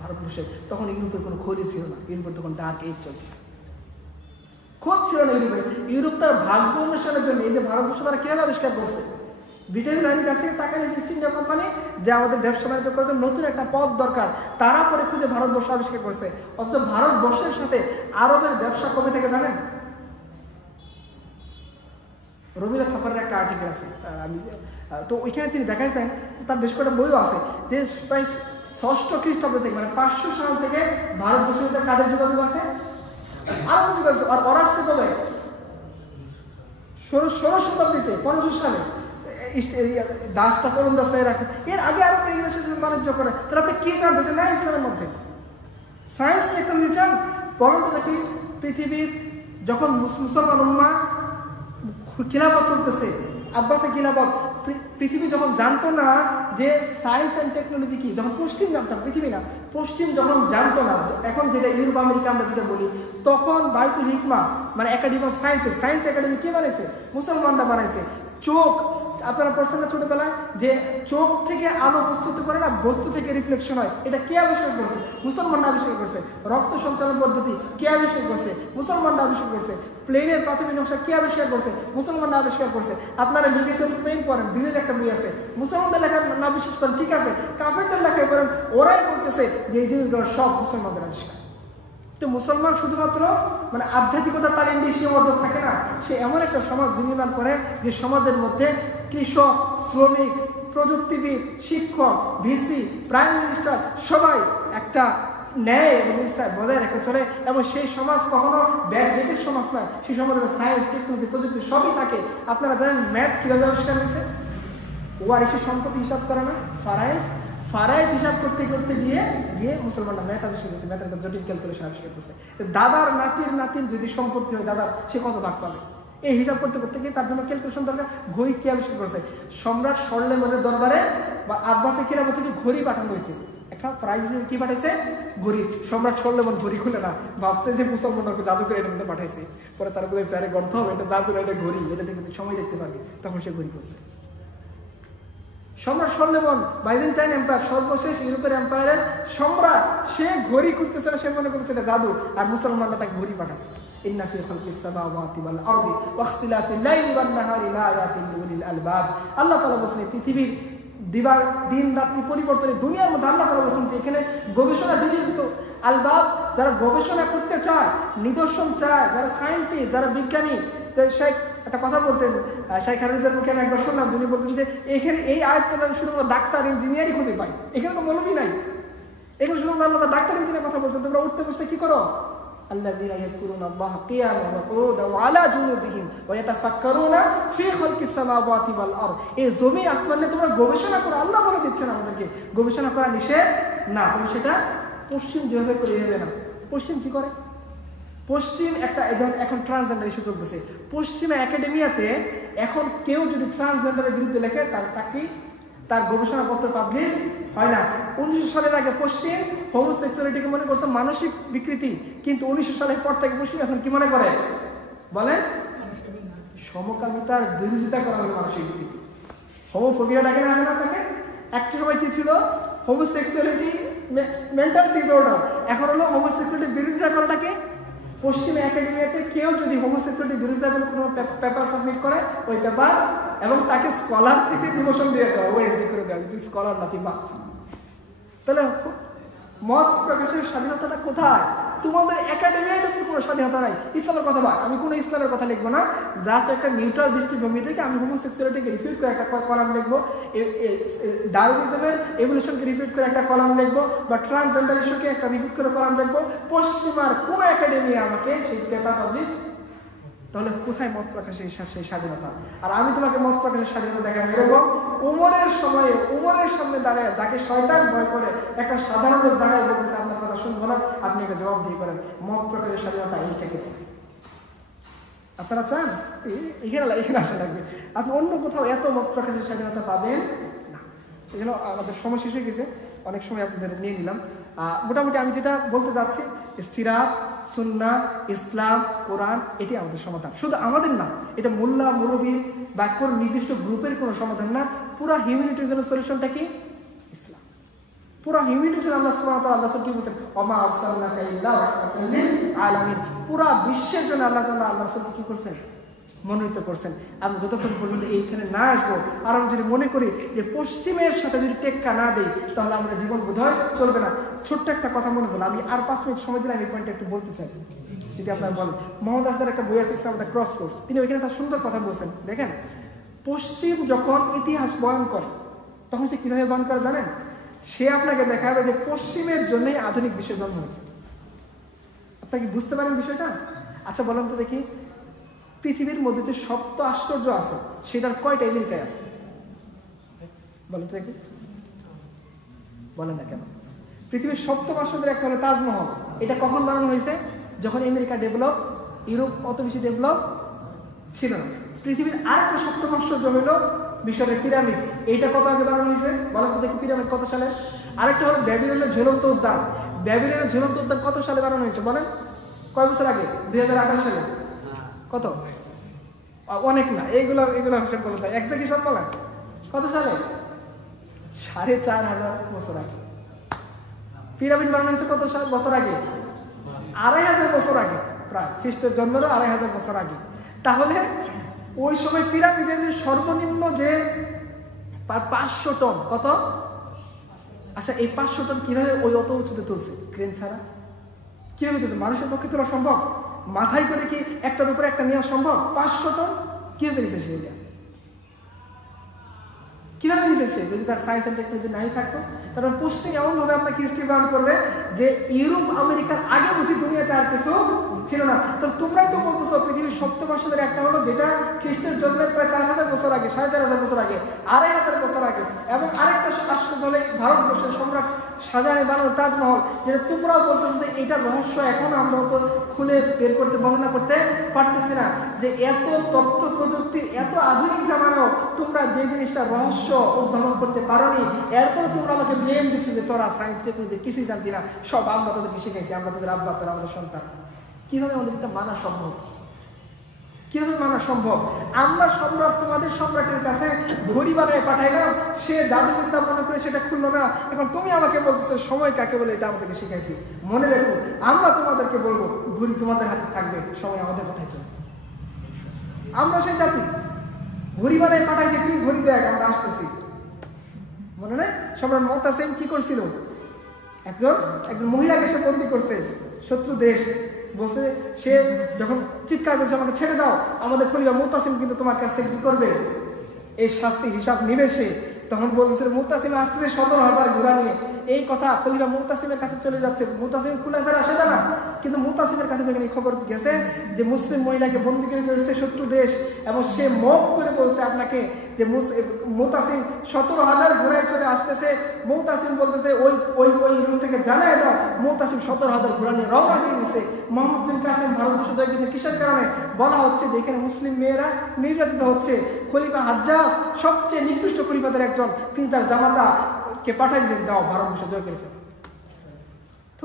ভারতবর্ষে। তখন ইউরোপের কোনো খোঁজই ছিল না, ইউরোপের তখন ডার্ক এজ চলতেছে, খোঁজ ছিল না ইউরোপের। ইউরোপ তার ভাগ্য অনুষ্ঠানের জন্য এই যে ভারতবর্ষ তারা কিভাবে আবিষ্কার করছে, ব্রিটেনের রানীর কাছ থেকে টাকা নিয়েছে ইস্ট ইন্ডিয়া কোম্পানি যে আমাদের ব্যবসা বাণিজ্য করার জন্য নতুন একটা পথ দরকার, তারা পরে খুঁজে ভারতবর্ষ আবিষ্কার করছে। অথচ ভারতবর্ষের সাথে আরবের ব্যবসা কবে থেকে জানেন? রবিলা থাপারের একটা আর্টিকেল আছে, আমি তো ওইখানে তিনি দেখাইছেন, তার বেশ কয়েকটা বইও আছে, যে প্রায় 6ষ্ঠ খ্রিস্টাব্দ থেকে মানে 500 সাল থেকে ভারতবর্ষের সাথে কাদের যোগাযোগ আছে? আরব যোগাযোগ। আর ওরা আসছে কবে? 16 শতাব্দীতে, 50 সালে ডাচটা কলম্বাস রাখছে। এর আগে আরব ইংরেজের সাথে বাণিজ্য করে। তাহলে আপনি কি জানতে চান না ইসলামের মধ্যে? সায়েন্স টেকনোলজি চান? বলেন তো দেখি, পৃথিবীর যখন মুসলমান উম্মাহ খিলাফত চলতেছে, আব্বাসে খিলাফত, পৃথিবী যখন জানতো না যে সায়েন্স অ্যান্ড টেকনোলজি কি, যখন পশ্চিম জানতাম, পৃথিবী না, পশ্চিম যখন জানতো না, এখন যেটা ইউরোপ আমেরিকা আমরা যেটা বলি, তখন বাইতুল হিকমা মানে academy of sciences, science academy কে বানাইছে? মুসলমানরা বানাইছে। চোখ আপনারা পড়ছেন না ছোটবেলায়, যে চোখ থেকে আলো বস্তুত করে না, বস্তু থেকে রিফ্লেকশন হয়, এটা কে আবিষ্কার করছে? মুসলমানরা আবিষ্কার করছে। রক্ত সঞ্চালন পদ্ধতি কে আবিষ্কার করছে? মুসলমানরা আবিষ্কার করছে। প্লেনের প্রাথমিক নকশা কে আবিষ্কার করছে? মুসলমানরা আবিষ্কার করছে। আপনারা লিগেসি অফ স্পেন পড়েন, ব্রিলের একটা বই আছে, মুসলমানদের লেখা না বিশ্বাস করেন, ঠিক আছে, কাফেরদের লেখায় পড়েন, ওরাই বলতেছে যে এই জিনিসগুলো সব মুসলমানদের আবিষ্কার। তো মুসলমান শুধুমাত্র মানে আধ্যাত্মিকতা তার ইন্ডিয়া সীমাবদ্ধ থাকে না, সে এমন একটা সমাজ বিনির্মাণ করে যে সমাজের মধ্যে কৃষক, শ্রমিক, প্রযুক্তিবিদ, শিক্ষক, ভিসি, প্রাইম মিনিস্টার সবাই একটা ন্যায় এবং ইনসাফ বজায় রেখে চলে। এবং সেই সমাজ কখনো ব্যাকডেটেড সমাজ নয়, সেই সমাজের সায়েন্স, টেকনোলজি, প্রযুক্তি সবই থাকে। আপনারা জানেন ম্যাথ কিভাবে আবিষ্কার হয়েছে? ওয়ারিশের সম্পত্তি হিসাব করে না, ফারাইজ হিসাব করতে করতে গিয়ে মুসলমানরা মেথ আবিষ্কার করছে, মেথের জটিল ক্যালকুলেশন আবিষ্কার করছে। দাদার নাতির যদি সম্পত্তি হয় দাদার, সে কত ভাগ পাবে, এই হিসাব করতে করতে গিয়ে তার জন্য ক্যালকুলেশন দরকার। ঘড়ি কে আবিষ্কার করছে? সম্রাট সরলেমানের দরবারে বা আব্বাসে কিরামত থেকে ঘড়ি পাঠানো হয়েছে। একটা প্রাইজ কি পাঠাইছে? ঘড়ি। সম্রাট সরলেমান ঘড়ি খুলে না, ভাবছে যে মুসলমানকে জাদু করে এটার মধ্যে পাঠাইছে। পরে তারা বলেছে আরে গ্রন্থ হবে, এটা জাদু, এটা ঘড়ি, এটা দেখে সময় দেখতে পারবে। তখন সে ঘড়ি করছে। সম্রাট সরলেমান বাইজেন্টাইন এম্পায়ার, সর্বশেষ ইউরোপের এম্পায়ারের সম্রাট, সে ঘড়ি করতেছে না, সে মনে করছে এটা জাদু, আর মুসলমানরা তাকে ঘড়ি পাঠাচ্ছে। ইন্না ফি খালকিস সামাওয়াতি ওয়াল আরদি ওয়া ইখতিলাফিল লাইলি ওয়ান নাহারি লাআয়াতিন লিউলিল আলবাব। আল্লাহ তাআলা বলেন পৃথিবীর দিন রাত্রি পরিবর্তনে দুনিয়ার মধ্যে আল্লাহ তাআলা বলেন এখানে গবেষণা জিনিস তো আলবাব, যারা গবেষণা করতে চায়, নিদর্শন চায়, যারা সায়েন্টিস্ট, যারা বিজ্ঞানী। শেখ একটা কথা বলতেন, শেখ হারিজের মুখে আমি একবার শুনলাম, তিনি বলতেন যে এখানে এই আয়াত প্রদান শুধুমাত্র ডাক্তার ইঞ্জিনিয়ারই খুঁজে পাই, এখানে তো মৌলবী নাই, এখানে শুধুমাত্র আল্লাহ ডাক্তার ইঞ্জিনিয়ার কথা বলছেন। তোমরা উঠতে বসতে কি করো? الذين يذكرون الله قياما وقعودا وعلى جنوبهم ويتفكرون في خلق السماوات والارض। এই জমি আসমানে তোমরা গবেষণা করো, আল্লাহ বলে দিচ্ছেন আমাদেরকে গবেষণা করা নিষেধ না, তুমি সেটা পশ্চিম যেভাবে করে যাবে না। পশ্চিম কি করে? পশ্চিম একটা এখন ট্রান্সজেন্ডার ইস্যু চলতেছে পশ্চিমা একাডেমিয়াতে। এখন কেউ যদি ট্রান্সজেন্ডারের বিরুদ্ধে লেখে, তার চাকরি, তার গবেষণাপত্র পাবলিশ হয় না। 1900 সালের আগে পশ্চিম হোমোসেক্সুয়ালিটিকে মনে করতো মানসিক বিকৃতি, কিন্তু 1900 সালের পর থেকে পশ্চিম এখন কি মনে করে? বলেন, সমকামিতার বিরোধিতা করা হলো মানসিক বিকৃতি। হোমোফোবিয়া ডাকে না তাকে? একটা সময় কি ছিল? হোমোসেক্সুয়ালিটি মেন্টাল ডিসঅর্ডার, এখন হলো হোমোসেক্সুয়ালিটির বিরোধিতা করাটাকে পশ্চিম একাডেমিয়াতে কেউ যদি হোমোসেক্সুয়ালিটির বিরুদ্ধে কোনো পেপার সাবমিট করে, ওই পেপার এবং তাকে স্কলার থেকে ডিমোশন দিয়ে দেওয়া, ওএসডি করে দেওয়া, যদি স্কলার নাতি বা। তাহলে মত প্রকাশের স্বাধীনতাটা কোথায়? তোমাদের একাডেমিয়ায় তো কোনো স্বাধীনতা নাই। ইসলামের কথা বল, আমি কোনো ইসলামের কথা লিখবো না, জাস্ট একটা নিউট্রাল দৃষ্টিভঙ্গি থেকে আমি হোমোসেক্সুয়ালিটিকে রিফিউট করে একটা কলাম লিখবো, ডারউইনিজমের এভলিউশনকে রিফিউট করে একটা কলাম লিখবো, বা ট্রান্সজেন্ডার ইস্যুকে একটা রিফিউট করে কলাম লিখবো। পশ্চিমার কোন একাডেমি আমাকে সেই পেপার পাবলিশ, তাহলে কোথায় মত প্রকাশের সেই স্বাধীনতা? আর আমি তোমাকে মত প্রকাশের স্বাধীনতা দেখা এরকম উমরের সময়ে, উমরের সামনে দাঁড়ায়, যাকে শয়তান ভয় করে, একটা সাধারণ লোক দাঁড়ায় বলতেছে আপনার কথা শুনবো না, আপনি একে জবাব দিয়ে করেন। মত প্রকাশের স্বাধীনতা এই থেকে আপনারা চান? এখানে আসা লাগবে। আপনি অন্য কোথাও এত মত প্রকাশের স্বাধীনতা পাবেন না। এই জন্য আমাদের সময় শেষ হয়ে গেছে, অনেক সময় আপনাদের নিয়ে নিলাম। মোটামুটি আমি যেটা বলতে যাচ্ছি, সিরাত, সুন্নাহ, ইসলাম, কোরআন, এটি আমাদের সমাধান। শুধু আমাদের না, এটা মোল্লা মৌলবী বা কোন নির্দিষ্ট গ্রুপের কোনো সমাধান না। পুরা হিউম্যানিটির জন্য সলিউশনটা কি? ইসলাম। পুরা হিউম্যানিটির জন্য আল্লাহ সুবহানাহু ওয়া তাআলা আল্লাহ কি বলেছেন? ওমা আরসালনাকা ইল্লা রাহমাতাল লিল আলামিন। পুরা বিশ্বের জন্য আল্লাহ তাআলা আল্লাহ রাসূলকে কি করছেন? মনোনীত করছেন। আমরা যতক্ষণ পর্যন্ত এইখানে না আসবো, আর আমরা যদি মনে করি যে পশ্চিমের সাথে যদি টেক্কা না দেই, তাহলে আমাদের জীবন বোধহয় চলবে না। ছোট্ট একটা কথা মনে হলো, আমি আর 5 মিনিট সময় দিলে আমি এই পয়েন্টটা একটু বলতে চাই, যদি আপনারা বলেন। মোহাম্মদ আজহার একটা বই আছে ইসলাম দ্য ক্রস কোর্স, তিনি ওইখানে একটা সুন্দর কথা বলছেন। দেখেন, পশ্চিম যখন ইতিহাস বয়ন করে, তখন সে কিভাবে বয়ন করে জানেন? সে আপনাকে দেখাবে যে পশ্চিমের জন্যই আধুনিক বিশ্বের জন্ম হয়েছে। আপনাকে বুঝতে পারেন বিষয়টা? আচ্ছা বলেন তো দেখি, পৃথিবীর মধ্যে যে সপ্ত আশ্চর্য আছে, সেটার কয়টা আমেরিকায় আছে? বলেন তো দেখি, বলেন না কেন? পৃথিবীর সপ্তম আশ্চর্যের একটা হলো তাজমহল। এটা কখন বানানো হয়েছে? যখন আমেরিকা ডেভেলপ, ইউরোপ অত বেশি ডেভেলপ ছিল না। পৃথিবীর আরেকটা সপ্তম আশ্চর্য হলো মিশরের পিরামিড। এইটা কত আগে বানানো হয়েছে? বলেন তো দেখি, পিরামিড কত সালে? আরেকটা হলো ব্যাবিলনের ঝুলন্ত উদ্যান। ব্যাবিলনের ঝুলন্ত উদ্যান কত সালে বানানো হয়েছে? বলেন, কয় বছর আগে? 2028 সালে। কত? অনেক না, এইগুলো হিসাব বলতে হয়, একজাক্ট হিসাব বলেন কত সালে? 4500 বছর আগে। পিরামিড বানানো হয়েছে কত বছর আগে? 2500 বছর আগে, প্রায় খ্রিস্টের জন্মেরও 2500 বছর আগে। তাহলে ওই সময় পিরামিডের সর্বনিম্ন যে 500 টন, কত? আচ্ছা, এই 500 টন কিভাবে ওই অত উঁচুতে তুলছে? ক্রেন ছাড়া কিভাবে তুলছে? মানুষের পক্ষে তোলা সম্ভব? মাথায় করে কি একটার উপরে একটা নেওয়া সম্ভব? 500 টন কিভাবে নিচ্ছে? সেটা কিভাবে নিচ্ছে? দেশে যদি তার সায়েন্স অ্যান্ড টেকনোলজি নাই থাকতো, কারণ পশ্চিম এমনভাবে আপনাকে হিস্ট্রি গ্রহণ করবে যে ইউরোপ আমেরিকার আগে বুঝি দুনিয়াতে আর কিছু ছিল না। তো তোমরাই তো বলতেছো পৃথিবীর সপ্তম ভাষাদের একটা হলো যেটা খ্রিস্টের জন্মের প্রায় 4000 বছর আগে, 4500 বছর আগে, 2500 বছর আগে, এবং আরেকটা আশ্চর্য হলে ভারতবর্ষের সম্রাট শাহজাহানের বানানো তাজমহল, যেটা তোমরাও বলতেছো যে এটার রহস্য এখন আমরা খুলে বের করতে বর্ণনা করতে পারতেছি না, যে এত তথ্য প্রযুক্তির এত আধুনিক জামানো তোমরা যে জিনিসটা রহস্য উদ্ভাবন করতে পারোনি, এরপরে তোমরা আমাকে ব্লেম দিচ্ছ যে তোরা সায়েন্স টেকনোলজি কিছুই জানতি না, সব আমরা তাদেরকে শিখেছি, আমরা তাদের আব্বা, তারা আমাদের সন্তান। কিভাবে আমাদের এটা মানা সম্ভব? কিভাবে মানা সম্ভব? আমরা সম্রাট, তোমাদের সম্রাটের কাছে ঘড়ি বানায় পাঠাইলাম, সে জাদুবিদ্যা মনে করে সেটা খুললো না, এখন তুমি আমাকে বলতেছো সময় কাকে বলে এটা আমাদেরকে শিখাইছি। মনে রেখো, আমরা তোমাদেরকে বলবো ঘড়ি তোমাদের হাতে থাকবে, সময় আমাদের কোথায় চলবে। আমরা সেই জাতি, ঘড়ি বানায় পাঠাইছি, তুমি ঘড়ি দেখ আমরা আসতেছি। মনে নেই সম্রাট মুতাসিম কি করছিল? একজন মহিলাকে সে বন্দী করছে শত্রু দেশ, বলছে সে যখন চিৎকার করছে আমাকে ছেড়ে দাও, আমাদের খলিফা মুতাসিম কিন্তু তোমার কাছ থেকে কি করবে, এই শাস্তি হিসাব নিবে সে। তখন বলছে মুতাসিম আসতেছে 17,000 ঘোড়া নিয়ে, এই কথা খলিফা মুতাসিমের কাছে চলে যাচ্ছে। মুতাসিম খুলে ফেরা আসে না, কিন্তু মুতাসিমের কাছে যখন এই খবর গেছে যে মুসলিম মহিলাকে বন্দী করে ফেলছে শত্রু দেশ, এবং সে মত করে বলছে আপনাকে যে মুতাসিম 17,000 ঘোড়ায় চলে আসতেছে, মুতাসিম বলতেছে ওই রুম থেকে জানায় দাও। মুতাসিম 17,000 ঘোড়া নিয়ে রওনা দিয়ে দিচ্ছে। মোহাম্মদ বিন কাসেম ভারতবর্ষ জয় করেছে কিসের কারণে? বলা হচ্ছে যে এখানে মুসলিম মেয়েরা নির্যাতিত হচ্ছে। খলিফা হাজ্জাজ সবচেয়ে নিকৃষ্ট খলিফাদের একজন, তিনি তার জামাতা কে পাঠাই দিলেন, যাও ভারতবর্ষ জয় করে ফেলো। তো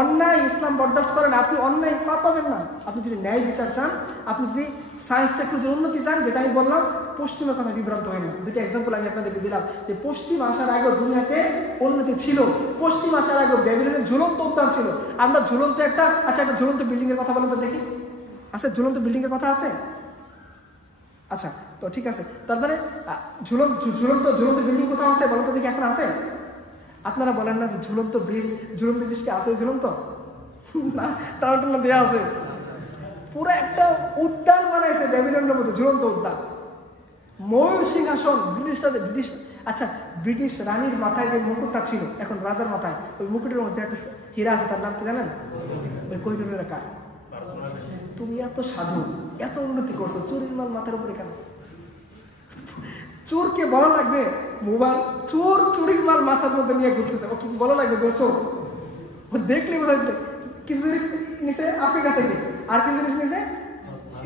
অন্যায় ইসলাম বরদাস্ত করেন, আপনি অন্যায় পাবেন না। আপনি যদি ন্যায় বিচার চান, আপনি যদি সায়েন্স টেকনোলজির উন্নতি চান, যেটা আমি বললাম পশ্চিমের কথা বিভ্রান্ত হয় না। দুটো এক্সাম্পল আমি আপনাদেরকে দিলাম যে পশ্চিম আসার আগে দুনিয়াতে উন্নতি ছিল। পশ্চিম আসার আগে ব্যাবিলনের ঝুলন্ত উদ্যান ছিল। আমরা ঝুলন্ত একটা ঝুলন্ত বিল্ডিং এর কথা বলেন তো দেখি, আছে ঝুলন্ত বিল্ডিং এর কথা আছে? আচ্ছা, তো ঠিক আছে, তার মানে ঝুলন্ত বিল্ডিং কোথাও আছে বলেন তো দেখি, এখন আছে? আপনারা বলেন না যে ঝুলন্ত ব্রিজ কি আছে? ঝুলন্ত না, তার দেওয়া আছে। পুরো একটা উদ্যান বানাইছে ব্যাবিলনের মধ্যে, ঝুলন্ত উদ্যান। ময়ূর সিংহাসন ব্রিটিশ রানীর মাথায় যে মুকুটটা ছিল, এখন রাজার মাথায় ওই মুকুটের মধ্যে একটা হীরা আছে, তার নাম কি জানেন? ওই কোহিনূরের কাজ। তুমি এত সাধু, এত উন্নতি করছো, চুরির মাল মাথার উপরে কেন? চোরকে বলা লাগবে মোবাইল চোর, চুরির মাল মাথার মধ্যে নিয়ে ঘুরতেছে, ও কি বলা লাগবে যে চোর? ও দেখলে বোঝা যাচ্ছে কিছু জিনিস নিচে আফ্রিকা থেকে, আর কিছু জিনিস নিচে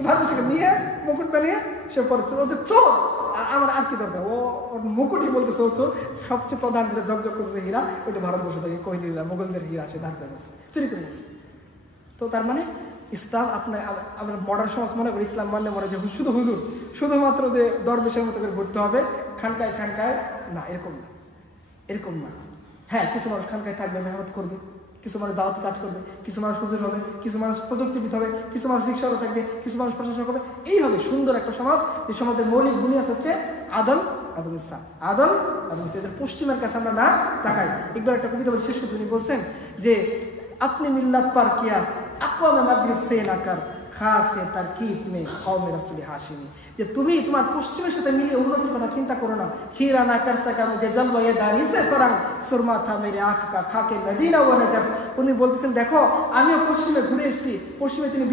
ভারত থেকে নিয়ে মুকুট বানিয়ে সে পড়ছে, ওদের চোর। আমার আর কি দরকার? ওর মুকুটই বলতেছে ও চোর। সবচেয়ে প্রধান যেটা জগ করতেছে হীরা, ওইটা ভারতবর্ষ থেকে কোহিনূর মোগলদের হীরা সে ধার করে গেছে, চুরি করে গেছে। তো তার মানে ইসলাম আমরা মডার্ন সমাজ মনে করি ইসলাম মানলে মনে যে শুধু হুজুর, শুধুমাত্র যে দরবেশের মতো করে ঘুরতে হবে, খানকায় না, এরকম না। হ্যাঁ, কিছু মানুষ খানকায় থাকবে, মেহনত করবে, কিছু মানুষ দাওয়াত কাজ করবে, কিছু মানুষ হুজুর হবে, কিছু মানুষ প্রযুক্তিবিদ হবে, কিছু মানুষ রিক্সাও থাকবে, কিছু মানুষ প্রশাসক হবে। এই হবে সুন্দর একটা সমাজ। এই সমাজের মৌলিক বুনিয়াদ হচ্ছে আদল ইসলাম। পশ্চিমের কাছে আমরা না তাকাই। একবার একটা কবিতা বলে শেষ করতে উনি বলছেন যে আপনি মিল্লাত পার কিয়াস আকওয়ামে মাগরিব সে না কর খাস হে তারকিব মে কওমে রাসূল হাশিমি, যে তুমি তোমার পশ্চিমের সাথে মিলিয়ে উন্নতির কথা চিন্তা করো না। খিরা না কর সকা মুঝে জলওয়া ये दानी से फरंग सुरमा था मेरे आंख का खाके मदीना व नजफ। উনি বলতেছেন দেখো আমিও পশ্চিমে ঘুরে এসেছি। পশ্চিমে তিনি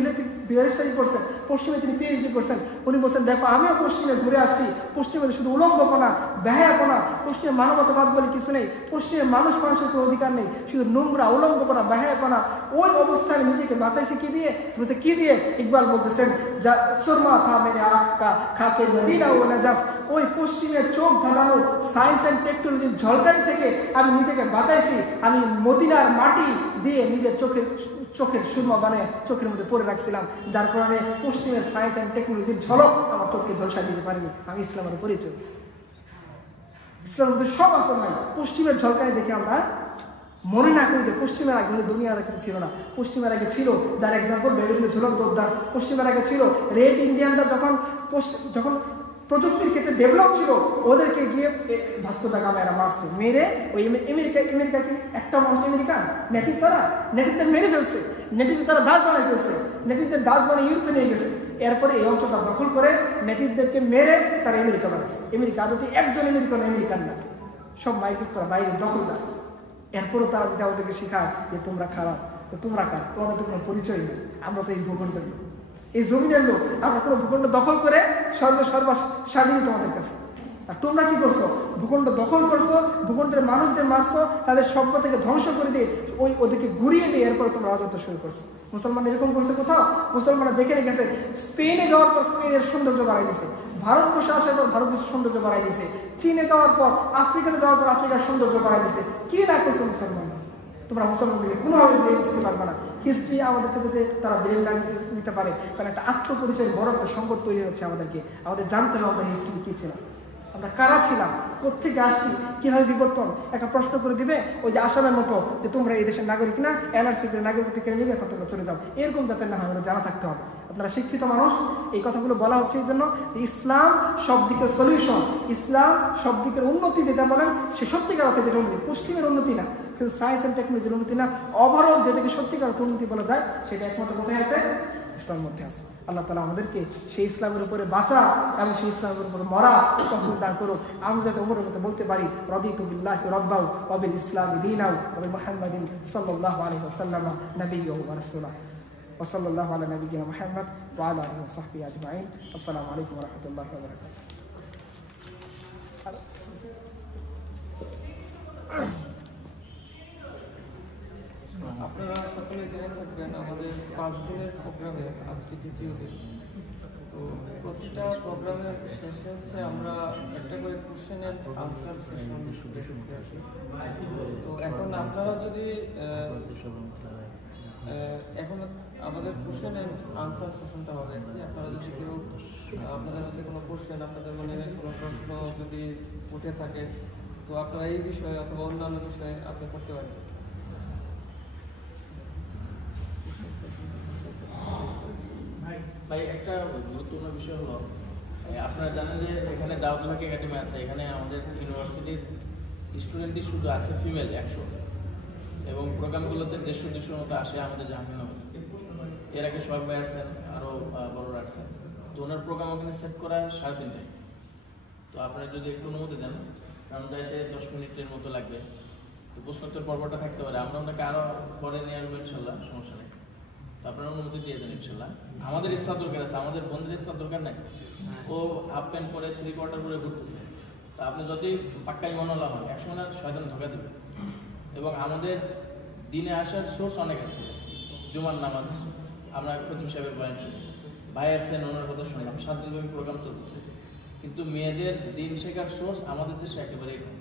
বিএসসি করছেন, পশ্চিমে তিনি পিএইচডি করছেন। উনি বলছেন দেখো আমিও পশ্চিমে ঘুরে আসছি। পশ্চিমে শুধু উলঙ্গপনা, বেহায়াপনা, পশ্চিমে মানবতাবাদ বলে কিছু নেই, পশ্চিমে মানুষের কোনো অধিকার নেই, শুধু নোংরা, উলঙ্গপনা, বেহায়াপনা। ওই অবস্থায় নিজেকে বাঁচাইছে কি দিয়ে? বলছে কি দিয়ে? ইকবাল বলতেছেন যা সুরমা থা মেরে আঁখ কা খাকে মদিনা ও নজফ। ওই পশ্চিমের চোখ ধাঁধানো সায়েন্স অ্যান্ড টেকনোলজির ঝলকানি থেকে আমি নিজেকে বাঁচাইছি। আমি মদিনার মাটি দিয়ে নিজের চোখের সুরমা বানিয়ে চোখের মধ্যে পরে রাখছিলাম, যার কারণে পশ্চিমের সায়েন্স অ্যান্ড টেকনোলজির ঝলক আমার চোখকে ঝলসা দিতে পারিনি। আমি ইসলামের পরিচয়, ইসলামের মধ্যে সব আসল নাই। পশ্চিমের ঝলকানি দেখে আমরা মনে না করি যে পশ্চিমের আগে দুনিয়ার কিছু ছিল না। পশ্চিমের আগে ছিল, যার এক্সাম্পল বেবিলনের ঝুলন্ত উদ্যান। পশ্চিমের আগে ছিল রেড ইন্ডিয়ানরা যখন প্রযুক্তির ক্ষেত্রে ডেভেলপ ছিল, ওদেরকে গিয়ে ভাস্কো দা গামা এরা মারছে, মেরে ওই আমেরিকাকে একটা মানুষ আমেরিকান নেটিভদের মেরে ফেলছে, নেটিভ তারা দাস বানাই ফেলছে, নেটিভদের দাস বানিয়ে ইউরোপে নিয়ে গেছে। এরপরে এই অঞ্চলটা দখল করে নেটিভদেরকে মেরে তারা আমেরিকা বানাচ্ছে। আমেরিকা আদতে একজন আমেরিকান না, সব মাইগ্রেট করা বাইরে দখলদার। এরপরও তারা যদি আমাদেরকে শেখায় যে তোমরা খারাপ, তো তোমরা কার, তোমাদের তো কোনো পরিচয় নেই, আমরা তো এই ভূখণ্ডের লোক, এই জমিনের লোক, আমরা কোনো ভূখণ্ড দখল করে সর্বা স্বাধীন তোমাদের কাছে। আর তোমরা কি করছো? ভূখণ্ড দখল করছো, ভূখণ্ডের মানুষদের মারছো, তাদের সভ্য থেকে ধ্বংস করে দিয়ে ওদেরকে ঘুরিয়ে দিয়ে এরপরে তোমরা রাজত্ব শুরু করছো। মুসলমান এরকম করছে কোথাও? মুসলমানরা দেখে গেছে, স্পেনে যাওয়ার পর স্পেনের সৌন্দর্য বাড়াই দিয়েছে, ভারতবর্ষে আসার পর ভারতবর্ষের সৌন্দর্য বাড়াই দিয়েছে, চীনে যাওয়ার পর আফ্রিকাতে যাওয়ার পর আফ্রিকার সৌন্দর্য বাড়াই দিয়েছে। কি না করছে মুসলমান? তোমরা মুসলমানদেরকে কোনোভাবে ব্রেন দিতে পারবে না। হিস্ট্রি আমাদেরকে যদি তারা ব্রেন নিতে পারে, কারণ একটা আত্মপরিচয়ের বড় একটা সংকট তৈরি হচ্ছে আমাদেরকে। আমাদের জানতে হবে আমাদের হিস্ট্রি কি ছিল, আমরা কারা ছিলাম, কোথেকে আসছি, কিভাবে বিবর্তন। একটা প্রশ্ন করে দিবে ওই যে আসামের মতো যে তোমরা এই দেশের নাগরিক না, এনআরসি নাগরিকত্ব কেড়ে নিবে, এখন তোমরা চলে যাও, এরকম যাতে না হয় আমাদের জানা থাকতে হবে। আপনারা শিক্ষিত মানুষ, এই কথাগুলো বলা হচ্ছে এই জন্য যে ইসলাম সব দিকের সলিউশন, ইসলাম সব দিকের উন্নতি যেটা বলেন সে সত্যিকার অর্থে যেটা উন্নতি, পশ্চিমের উন্নতি না, কিন্তু সায়েন্স অ্যান্ড টেকনোলজির উন্নতি না, ওভারঅল যেটাকে সত্যিকার অর্থে উন্নতি বলা যায় সেটা একমাত্র কোথায় আছে? ইসলামের মধ্যে আছে। আল্লাহ তাআলা আমাদেরকে সেই ইসলামের উপরে বাঁচা এবং সেই ইসলামের উপরে মরা তৌফিক দান করুক। আমরা যাতে ওমরের মতো বলতে পারি রাদিতু বিল্লাহি রাব্বাও ওয়া বিল ইসলামি দীনাও ওয়া বি মুহাম্মাদিন সাল্লাল্লাহু আলাইহি ওয়াসাল্লাম নাবিয়্যু ওয়া রাসূলা ওয়া সাল্লাল্লাহু আলা নাবিয়্যিনা মুহাম্মদ ওয়া আলা আলিহি ওয়া সাহবিহি আজমাইন। আসসালামু আলাইকুম ওয়া রাহমাতুল্লাহি ওয়া বারাকাতুহু। আপনারা সকলে জেনে থাকবেন আমাদের 5 দিনের প্রোগ্রামে আজকে দ্বিতীয় দিন। তো প্রতিটা প্রোগ্রামের শেষে হচ্ছে আমরা একটা করে কোশ্চেনের আনসার সেশন রেখেছি আর কি। তো এখন আপনারা যদি এখন আমাদের কোশ্চেনের আনসার সেশনটা হবে, আপনারা যদি কেউ আপনাদের মধ্যে কোনো কোশ্চেন, আপনাদের মনে কোনো প্রশ্ন যদি উঠে থাকে, তো আপনারা এই বিষয়ে অথবা অন্যান্য বিষয়ে আপনি করতে পারেন। ভাই, একটা গুরুত্বপূর্ণ বিষয় হলো, আপনারা জানেন যে এখানে দাউদ হক একাডেমি আছে, এখানে আমাদের ইউনিভার্সিটির স্টুডেন্টই শুধু আছে ফিমেল 100, এবং প্রোগ্রামগুলোতে 150-200 মতো আসে আমাদের জাহাঙ্গীরনগর। এর আগে সোহাগ ভাই আসছেন, আরও বড়রা আসছেন। তো ওনার প্রোগ্রাম ওখানে সেট করা 3:30টায়। তো আপনারা যদি একটু অনুমতি দেন, কারণ যাইতে 10 মিনিটের মতো লাগবে, তো প্রশ্নোত্তর পর্বটা থাকতে পারে। আমরা ওনাকে আরও পরে নিয়ে আসবো ইনশাল্লাহ, সমস্যা নেই। তো আপনারা অনুমতি দিয়ে দেন ইনশাল্লাহ। আমাদের ইসলাম দরকার আছে, আমাদের বন্ধুদের ইসলাম দরকার নাই। ও হাফ প্যান্ট পরে 3/4 পরে ঘুরতেছে। তো আপনি যতই পাক্কাই মনোলা হন, একসময় না শয়তান ধোঁকা দেবে। এবং আমাদের দিনে আসার সোর্স অনেক আছে। জুমার নামাজ, আমরা খতিব সাহেবের বয়ান শুনি, ভাই আছেন ওনার কথা শুনলাম, 7 দিনব্যাপী প্রোগ্রাম চলতেছে। কিন্তু মেয়েদের দিন শেখার সোর্স আমাদের দেশে একেবারেই কম।